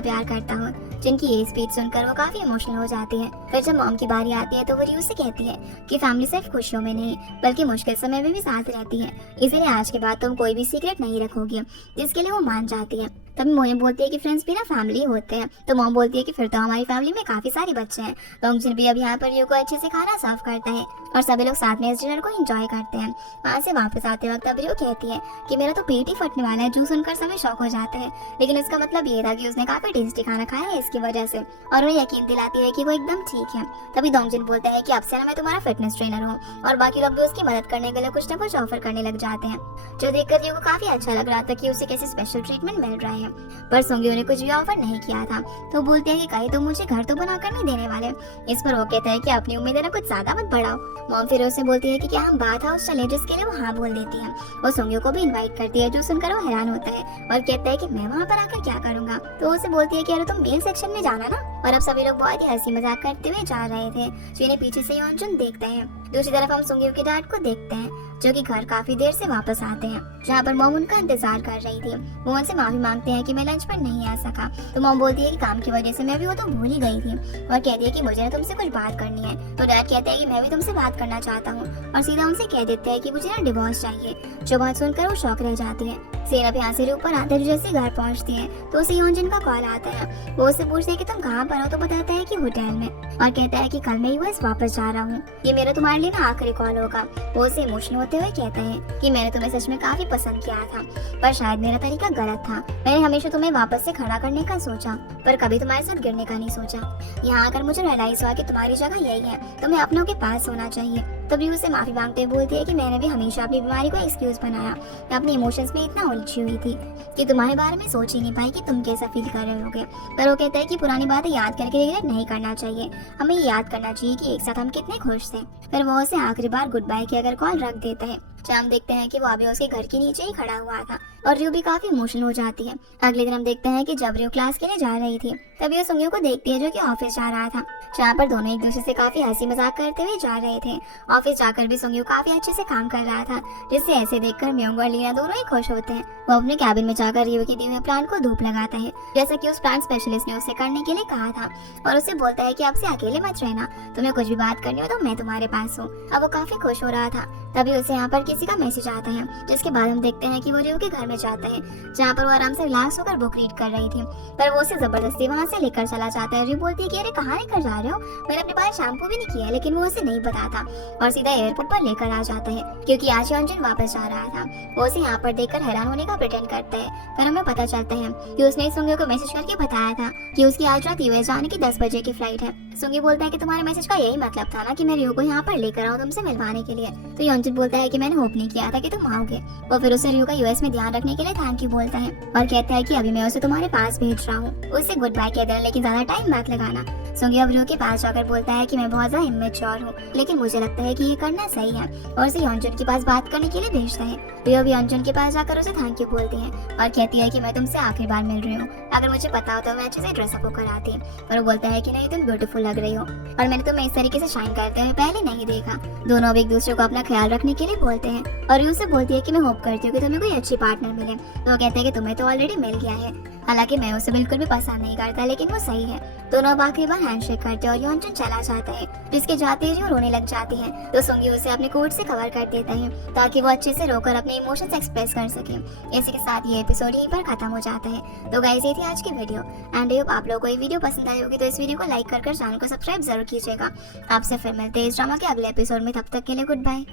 प्यार करता हूँ। जिनकी ये स्पीच सुनकर वो काफी इमोशनल हो जाती है। फिर जब मॉम की बारी आती है तो वो रियो से कहती है कि फैमिली सिर्फ खुशियों में नहीं बल्कि मुश्किल समय में भी साथ रहती है, इसीलिए आज के बाद तुम कोई भी सीक्रेट नहीं रखोगी, जिसके लिए वो मान जाती है। तभी मोहिनी बोलती है कि फ्रेंड्स भी ना फैमिली होते हैं। तो मॉम बोलती है कि फिर तो हमारी फैमिली में काफी सारे बच्चे हैं। दोंगजिन भी अब यहाँ पर रियो को अच्छे से खाना सर्व करता है और सभी लोग साथ में इस डिनर को एंजॉय करते हैं। वहाँ से वापस आते वक्त अब रियो कहती है कि मेरा तो पेट ही फटने वाला है। जूस सुनकर सभी शौक हो जाते हैं, लेकिन इसका मतलब ये था कि उसने काफी टेस्टी खाना खाया है इसकी वजह से, और वो यकीन दिलाती है कि वो एकदम ठीक है। तभी दोंगजिन बोलता है कि अब से ना मैं तुम्हारा फिटनेस ट्रेनर हूँ, और बाकी लोग भी उसकी मदद करने के लिए कुछ न कुछ ऑफर करने लग जाते हैं, जो देखकर रियो को काफी अच्छा लग रहा था कि उसे कैसे स्पेशल ट्रीटमेंट मिल रहा है। पर सोंगियो ने कुछ भी ऑफर नहीं किया था। तो बोलते हैं कि कहीं तो मुझे घर तो बनाकर नहीं देने वाले। इस पर वो कहता है कि अपनी उम्मीदें ना कुछ ज्यादा मत बढ़ाओ। मॉम फिर उससे बोलती है कि क्या हम बात हाउस चले, जिसके लिए वो हाँ बोल देती है। वो सोंगियो को भी इनवाइट करती है, जो सुनकर वो हैरान होता है और कहता है कि मैं वहाँ पर आकर क्या करूंगा। तो उसे बोलती है कि अरे तुम मेल सेक्शन में जाना ना। और अब सभी लोग बहुत ही हंसी मजाक करते हुए जा रहे थे, जिन्हें पीछे से योनजुन देखते हैं। दूसरी तरफ हम सोंगियो के डैड को देखते हैं, जो कि घर काफी देर से वापस आते हैं, जहाँ पर मॉम उनका इंतजार कर रही थी। वो उनसे माफी मांगते हैं कि मैं लंच पर नहीं आ सका। तो मॉम बोलती है कि काम की वजह से मैं भी वो तो भूल ही गई थी, और कहती है कि मुझे ना तुमसे कुछ बात करनी है। तो डैड कहते हैं कि मैं भी तुमसे बात करना चाहता हूँ, और सीधा उनसे कह देते हैं कि मुझे ना डिवोर्स चाहिए। जो बात सुनकर वो शौक रह जाती है। सेना भी यहाँ से ऊपर आते हैं, जैसे घर पहुँचती है तो उसे योनजुन का कॉल आता है। वो उससे पूछते हैं कि तुम कहाँ पर हो, तो बताता है कि होटल में, और कहता है कि कल मैं यूएस वापस जा रहा हूँ, ये मेरा तुम्हारे लिए ना आखिरी कॉल होगा। वो उसे इमोशनल होते हुए कहता है कि मैंने तुम्हें सच में काफी पसंद किया था, पर शायद मेरा तरीका गलत था। मैंने हमेशा तुम्हें वापस से खड़ा करने का सोचा, पर कभी तुम्हारे साथ गिरने का नहीं सोचा। यहाँ आकर मुझे रियलाइज हुआ कि तुम्हारी जगह यही है, तुम्हें अपनों के पास होना चाहिए। तभी उसे माफी मांगते हुए बोलती है कि मैंने भी हमेशा अपनी बीमारी को एक्सक्यूज बनाया। मैं अपने इमोशंस में इतना उलझी हुई थी कि तुम्हारे बारे में सोच ही नहीं पाई कि तुम कैसा फील कर रहे होगे। पर वो कहता है कि पुरानी बातें याद करके रिग्रेट नहीं करना चाहिए, हमें याद करना चाहिए कि एक साथ हम कितने खुश थे। फिर वो उसे आखिरी बार गुड बाय की अगर कॉल रख देता है। हम देखते हैं कि वो अभी उसके घर के नीचे ही खड़ा हुआ था, और रियो भी काफी इमोशनल हो जाती है। अगले दिन हम देखते हैं कि जब रियो क्लास के लिए जा रही थी, तभी वो सोंगियो को देखती है, जो कि ऑफिस जा रहा था, जहाँ पर दोनों एक दूसरे से काफी हंसी मजाक करते हुए जा रहे थे। ऑफिस जाकर भी सोंगियो काफी अच्छे से काम कर रहा था, जिससे ऐसे देखकर म्योंग और लीना दोनों ही खुश होते हैं। वो अपने कैबिन में जाकर रियो के दिए हुए प्लांट को धूप लगाता है, जैसा कि उस प्लांट स्पेशलिस्ट ने उसे करने के लिए कहा था, और उसे बोलता है कि अब से अकेले मत रहना, तुम्हें कुछ भी बात करनी हो तो मैं तुम्हारे पास हूँ। अब वो काफी खुश हो रहा था। तभी उसे यहाँ पर किसी का मैसेज आता है, जिसके बाद हम देखते हैं कि वो रियो के घर में जाता है, जहाँ पर वो आराम से रिलैक्स होकर बुक रीड कर रही थी। पर वो उसे जबरदस्ती वहाँ से लेकर चला जाता है। रियो बोलती है कि अरे कहाँ लेकर जा रहे हो, मैंने अपने बाल शैम्पू भी नहीं किया है, लेकिन वो उसे नहीं बताता और सीधा एयरपोर्ट पर लेकर आ जाता है, क्योंकि आज योनजुन वापस जा रहा था। वो उसे यहाँ पर देखकर हैरान होने का प्रिटेंड करता है, पर हमें पता चलता है कि उसने सोंगियो को मैसेज करके बताया था कि उसकी आज रात यूएस जाने की 10 बजे की फ्लाइट है। सोंगी बोलता है कि तुम्हारे मैसेज का यही मतलब था ना कि मैं रियो को यहाँ पर लेकर आऊँ तुमसे मिलवाने के लिए। तो योनजुन बोलता है कि मैंने होप नहीं किया था कि तुम आओगे। वो फिर उसे रियो का यूएस में ध्यान रखने के लिए थैंक यू बोलता है, और कहता है कि अभी मैं उसे तुम्हारे पास भेज रहा हूँ, उसे गुड बाय कह देना, लेकिन ज्यादा टाइम मत लगाना। सोंगी अब रियो के पास जाकर बोलता है कि मैं बहुत ज्यादा इमेच्योर हूँ, लेकिन मुझे लगता है कि ये करना सही है, और उसे योनजुन के पास बात करने के लिए भेजता है। रियो भी योनजुन के पास जाकर उसे थैंक यू बोलती है, और कहती है कि मैं तुमसे आखिरी बार मिल रही हूँ, अगर मुझे पता हो तो मैं अच्छे से ड्रेसअप होकर आती। और वो बोलता है कि नहीं, तुम ब्यूटीफुल लग रही हो, और मैंने तुम्हें इस तरीके से शाइन करते हुए पहले नहीं देखा। दोनों अब एक दूसरे को अपना ख्याल रखने के लिए बोलते हैं, और रियो से बोलती है कि मैं होप करती हूँ कि तुम्हें कोई अच्छी पार्टनर मिले। तो वो कहते हैं कि तुम्हें तो ऑलरेडी मिल गया है, हालांकि मैं उसे बिल्कुल भी पसंद नहीं करता, लेकिन वो सही है। दोनों अब आखिरी बार हैंडशेक करते हैं और योनजुन चला जाता है, जिसके जाते ही रियो रोने लग जाती है। तो सोंगी उसे अपने कोट से कवर कर देता है, ताकि वो अच्छे से रोकर अपने इमोशंस एक्सप्रेस कर सके। इसी के साथ ये एपिसोड यहीं पर खत्म हो जाता है। तो गाइस, ये थी आज की वीडियो, एंड होप आप लोगों को ये वीडियो पसंद आई होगी। तो इस वीडियो को लाइक कर चैनल को सब्सक्राइब जरूर कीजिएगा। आपसे फिर मिलते हैं इस ड्रामा के अगले एपिसोड में, तब तक के लिए गुड बाय।